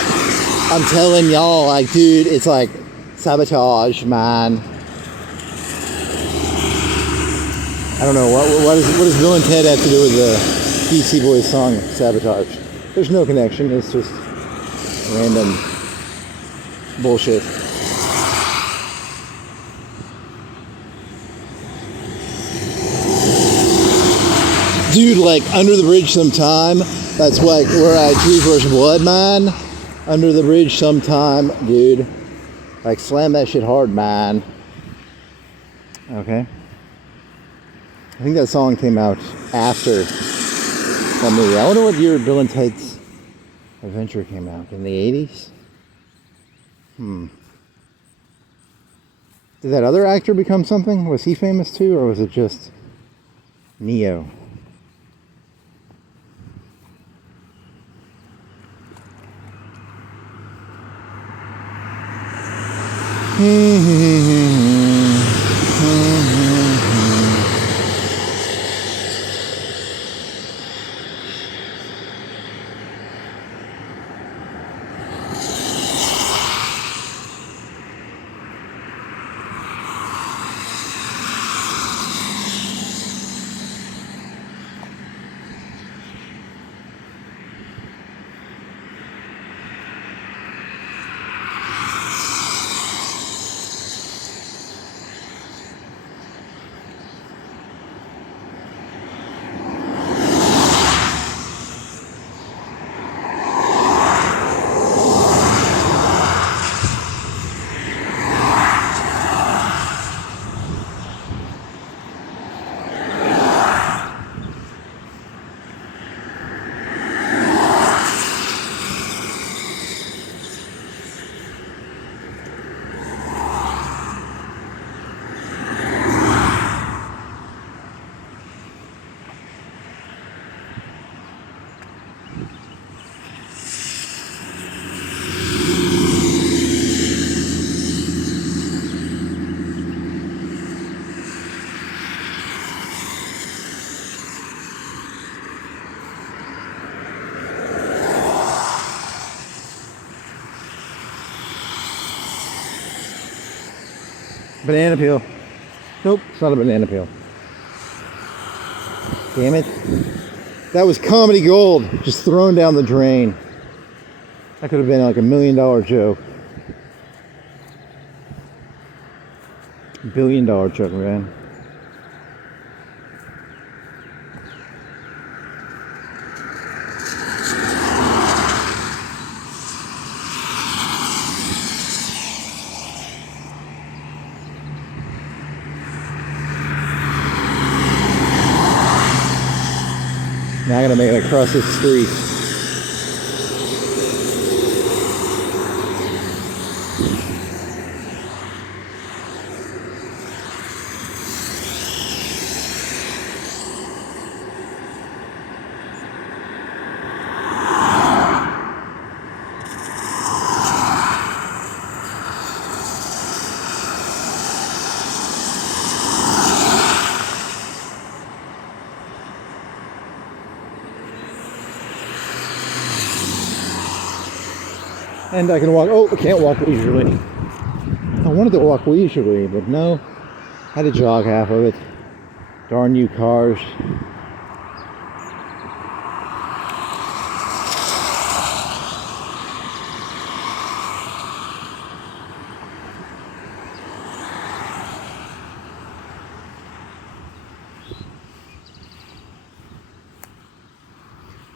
I'm telling y'all, like, dude, it's like sabotage, man. I don't know, what does Bill and Ted have to do with the Beastie Boys song Sabotage? There's no connection, it's just random bullshit. Dude, like, Under the Bridge Sometime, that's like where I choose versus blood, man. Under the Bridge Sometime, dude. Like, slam that shit hard, man. Okay. I think that song came out after that movie. I wonder what year Bill and Ted's Adventure came out. In the 80s? Did that other actor become something? Was he famous too, or was it just Neo? Banana peel. Nope, it's not a banana peel. Damn it. That was comedy gold, just thrown down the drain. That could have been like $1 million joke. $1 billion joke, man. Now I gotta make it across this street. And I can walk, oh, I can't walk leisurely. I wanted to walk leisurely, but no. I had to jog half of it. Darn you cars.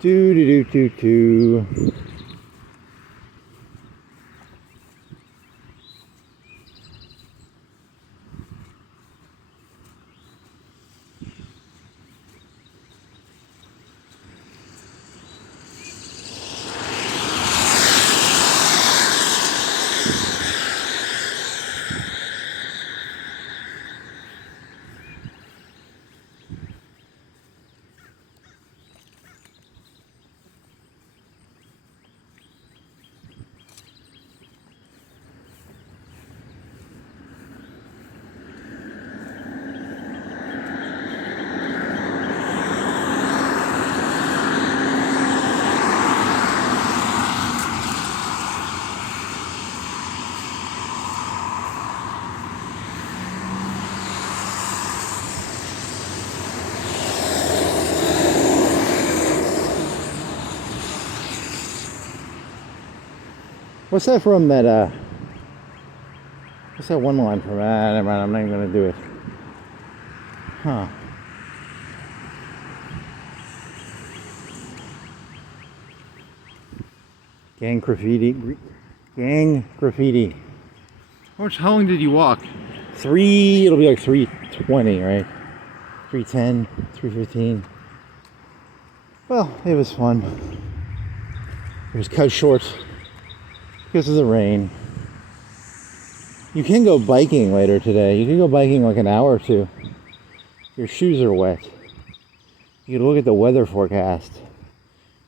Do do do do do. What's that from that, what's that one line from? Never mind, I'm not even gonna do it. Huh. Gang graffiti. Gang graffiti. How long did you walk? It'll be like 3:20, right? 3:10, 3:15. Well, it was fun. It was cut short because of the rain. You can go biking later today. You can go biking like an hour or two. Your shoes are wet. You can look at the weather forecast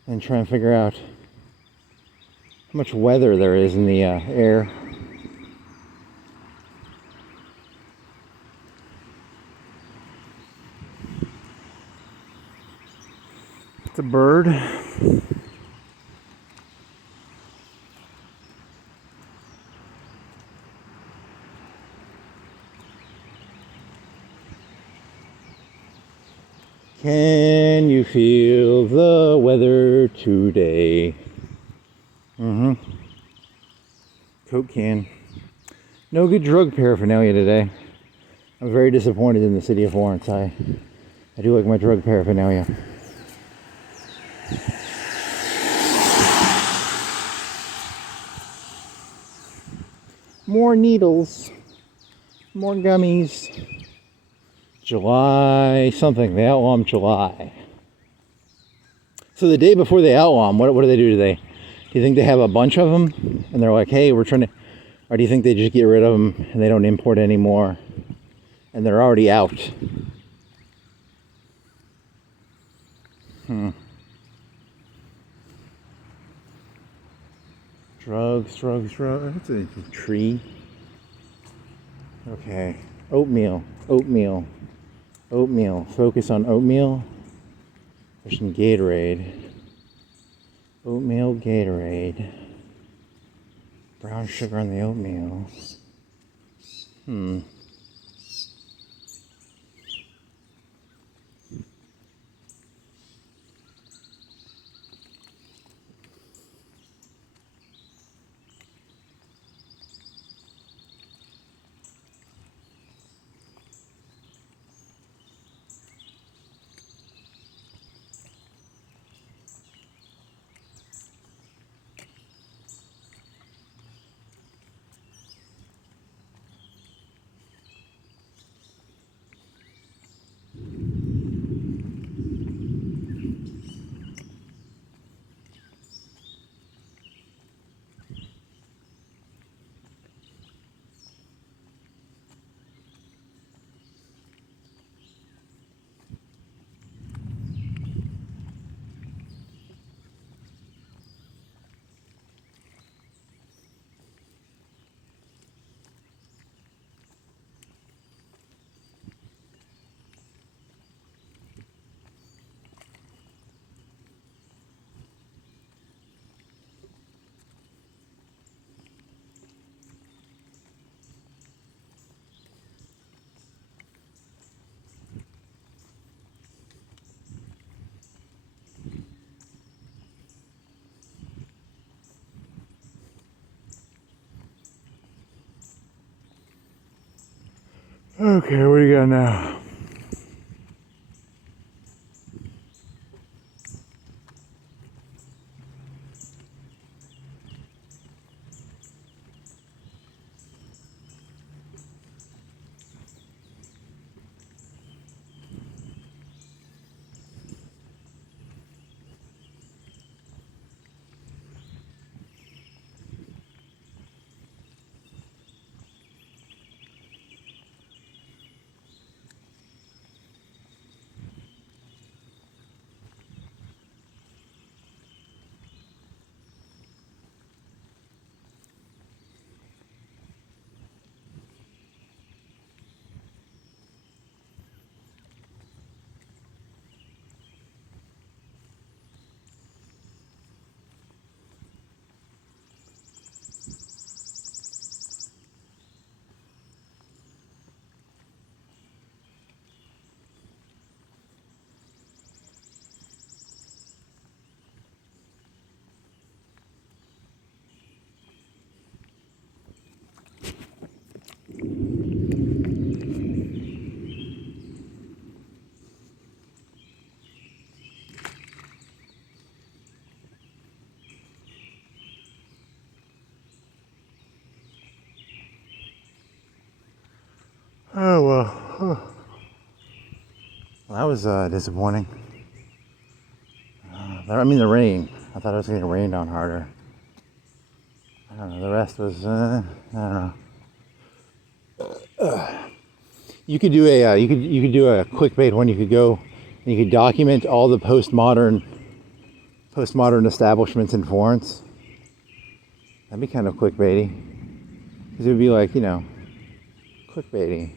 and try and figure out how much weather there is in the air. It's a bird. Can you feel the weather today? Coke can. No good drug paraphernalia today. I'm very disappointed in the city of Florence. I do like my drug paraphernalia. More needles. More gummies. July something. They outlaw them July. So the day before they outlaw them, what do they do today? Do you think they have a bunch of them? And they're like, hey, we're trying to... Or do you think they just get rid of them and they don't import anymore? And they're already out. Drugs. That's a tree. Okay. Oatmeal. Focus on oatmeal. There's some Gatorade. Oatmeal, Gatorade. Brown sugar on the oatmeal. Okay, what do you got now? Oh, well. Huh. Well, that was disappointing. I mean, the rain. I thought it was going to rain down harder. I don't know. The rest was, I don't know. You could do a you could do a clickbait one. You could go and you could document all the postmodern establishments in Florence. That'd be kind of clickbaity, because it would be like, you know, clickbaity.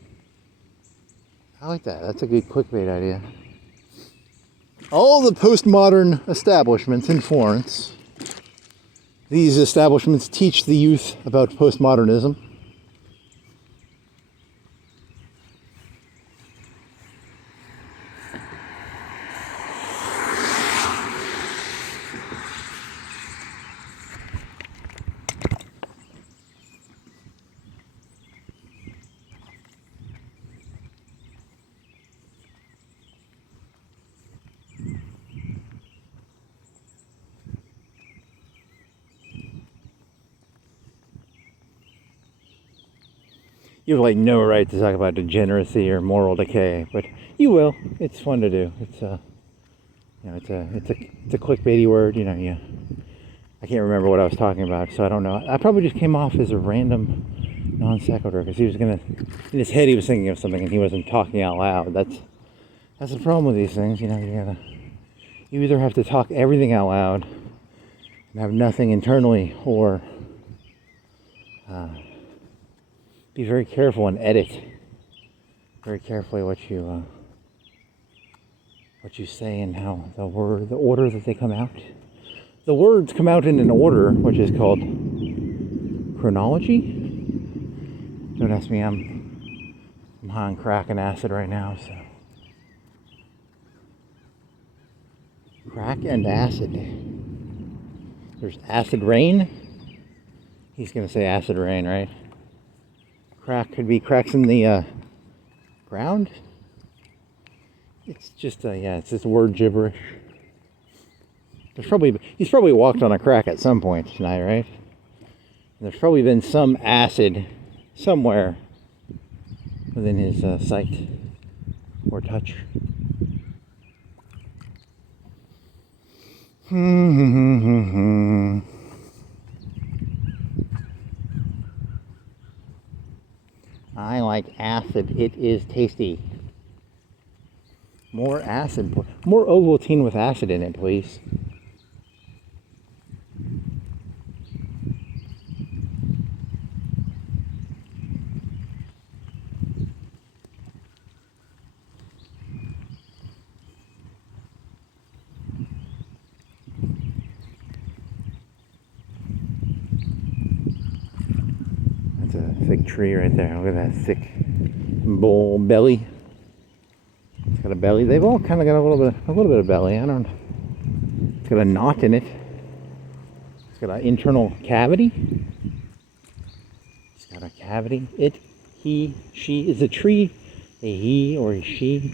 I like that. That's a good clickbait idea. All the postmodern establishments in Florence. These establishments teach the youth about postmodernism. You have like no right to talk about degeneracy or moral decay, but you will. It's fun to do. It's you know, it's a clickbaity word. You know, yeah. I can't remember what I was talking about, so I don't know. I probably just came off as a random non sequitur, because he was gonna, in his head he was thinking of something and he wasn't talking out loud. That's the problem with these things. You know, you either have to talk everything out loud and have nothing internally, or be very careful and edit very carefully what you say and how the order that they come out. The words come out in an order which is called chronology. Don't ask me, I'm high on crack and acid right now, so. Crack and acid. There's acid rain. He's gonna say acid rain, right? Crack could be cracks in the ground. It's just yeah, it's just word gibberish. He's probably walked on a crack at some point tonight, right? And there's probably been some acid somewhere within his sight or touch. I like acid. It is tasty. More acid. More Ovaltine with acid in it, please. That's a thick tree right there. Look at that thick bull belly. It's got a belly. They've all kind of got a little bit of belly. I don't know. It's got a knot in it. It's got an internal cavity. It's got a cavity. It He, she. Is a tree a he or a she?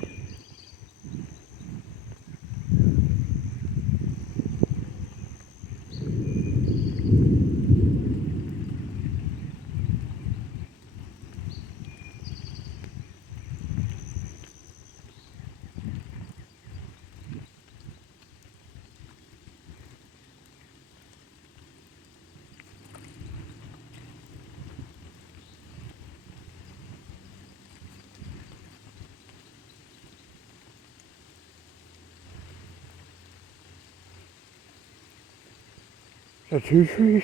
The two trees?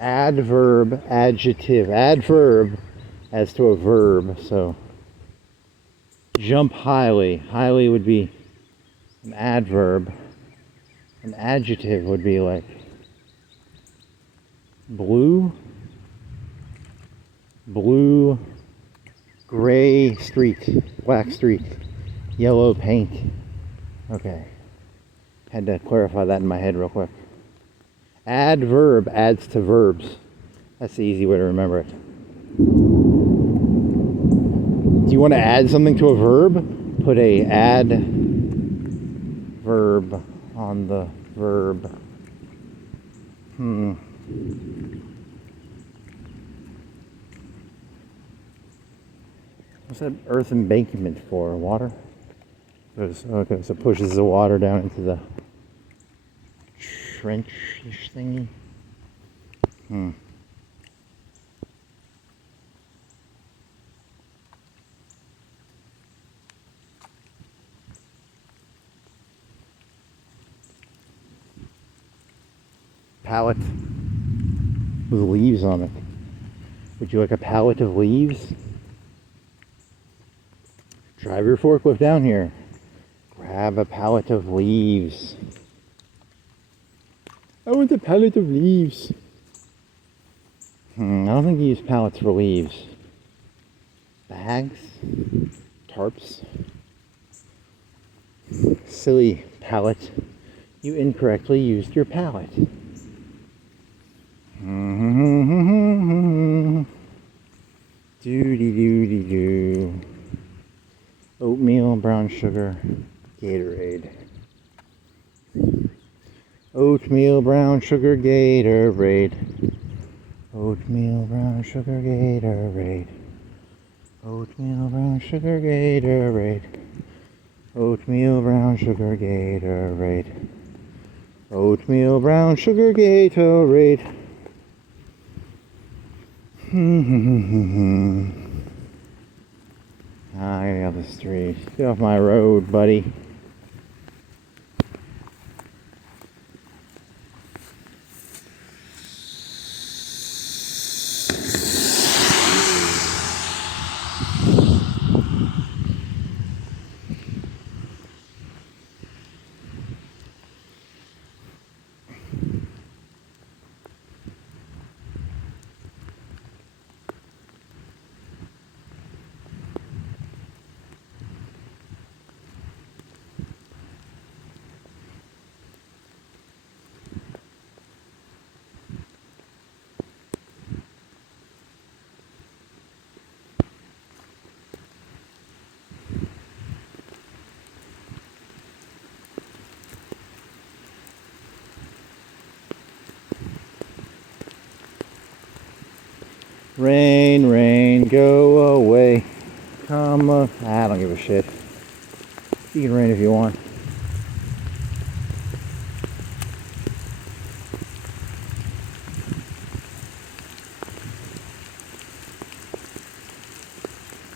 Adverb, adjective, adverb as to a verb. So jump highly. Highly would be an adverb. An adjective would be like blue, gray street, black street, yellow paint. Okay. Had to clarify that in my head real quick. Adverb adds to verbs. That's the easy way to remember it. Do you want to add something to a verb? Put a add verb on the verb. What's that earth embankment for? Water? Okay, so it pushes the water down into the trench-ish thingy. Palette with leaves on it. Would you like a palette of leaves? Drive your forklift down here. Grab a pallet of leaves. I want a pallet of leaves. I don't think you use pallets for leaves. Bags? Tarps? Silly pallet. You incorrectly used your pallet. Doody-doody-doo. Oatmeal, brown sugar, Gatorade. Oatmeal, brown sugar, Gatorade. Oatmeal, brown sugar, Gatorade. Oatmeal, brown sugar, Gatorade. Oatmeal, brown sugar, Gatorade. Oatmeal, brown sugar, Gatorade. I gotta get off the street. Get off my road, buddy. Rain, rain, go away. Come up. I don't give a shit. You can rain if you want.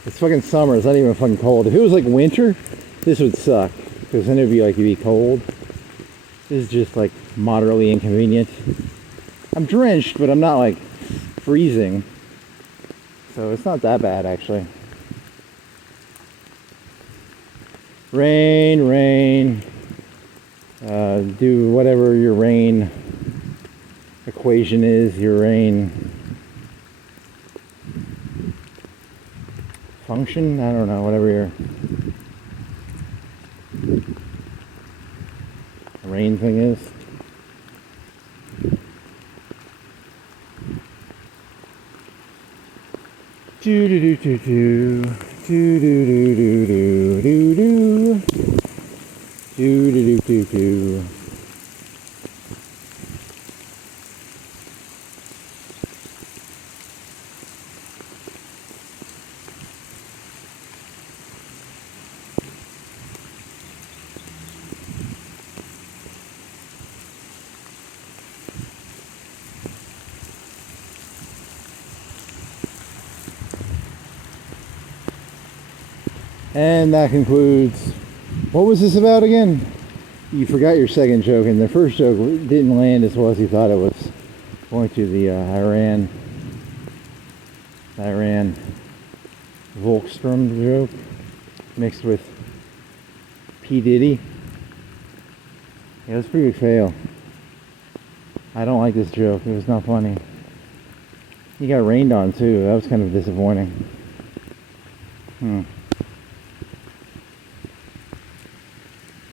It's fucking summer. It's not even fucking cold. If it was like winter, this would suck. Because then it'd be like, you'd be cold. This is just like moderately inconvenient. I'm drenched, but I'm not like freezing. So it's not that bad, actually. Rain, rain. Do whatever your rain equation is, your rain function, I don't know, whatever your rain thing is. Do do do do do do do do do do do do do do do. And that concludes. What was this about again? You forgot your second joke, and the first joke didn't land as well as you thought it was going to. The Iran Volkssturm joke mixed with P-Diddy. Yeah, it was a pretty big fail. I don't like this joke. It was not funny. He got rained on too. That was kind of disappointing.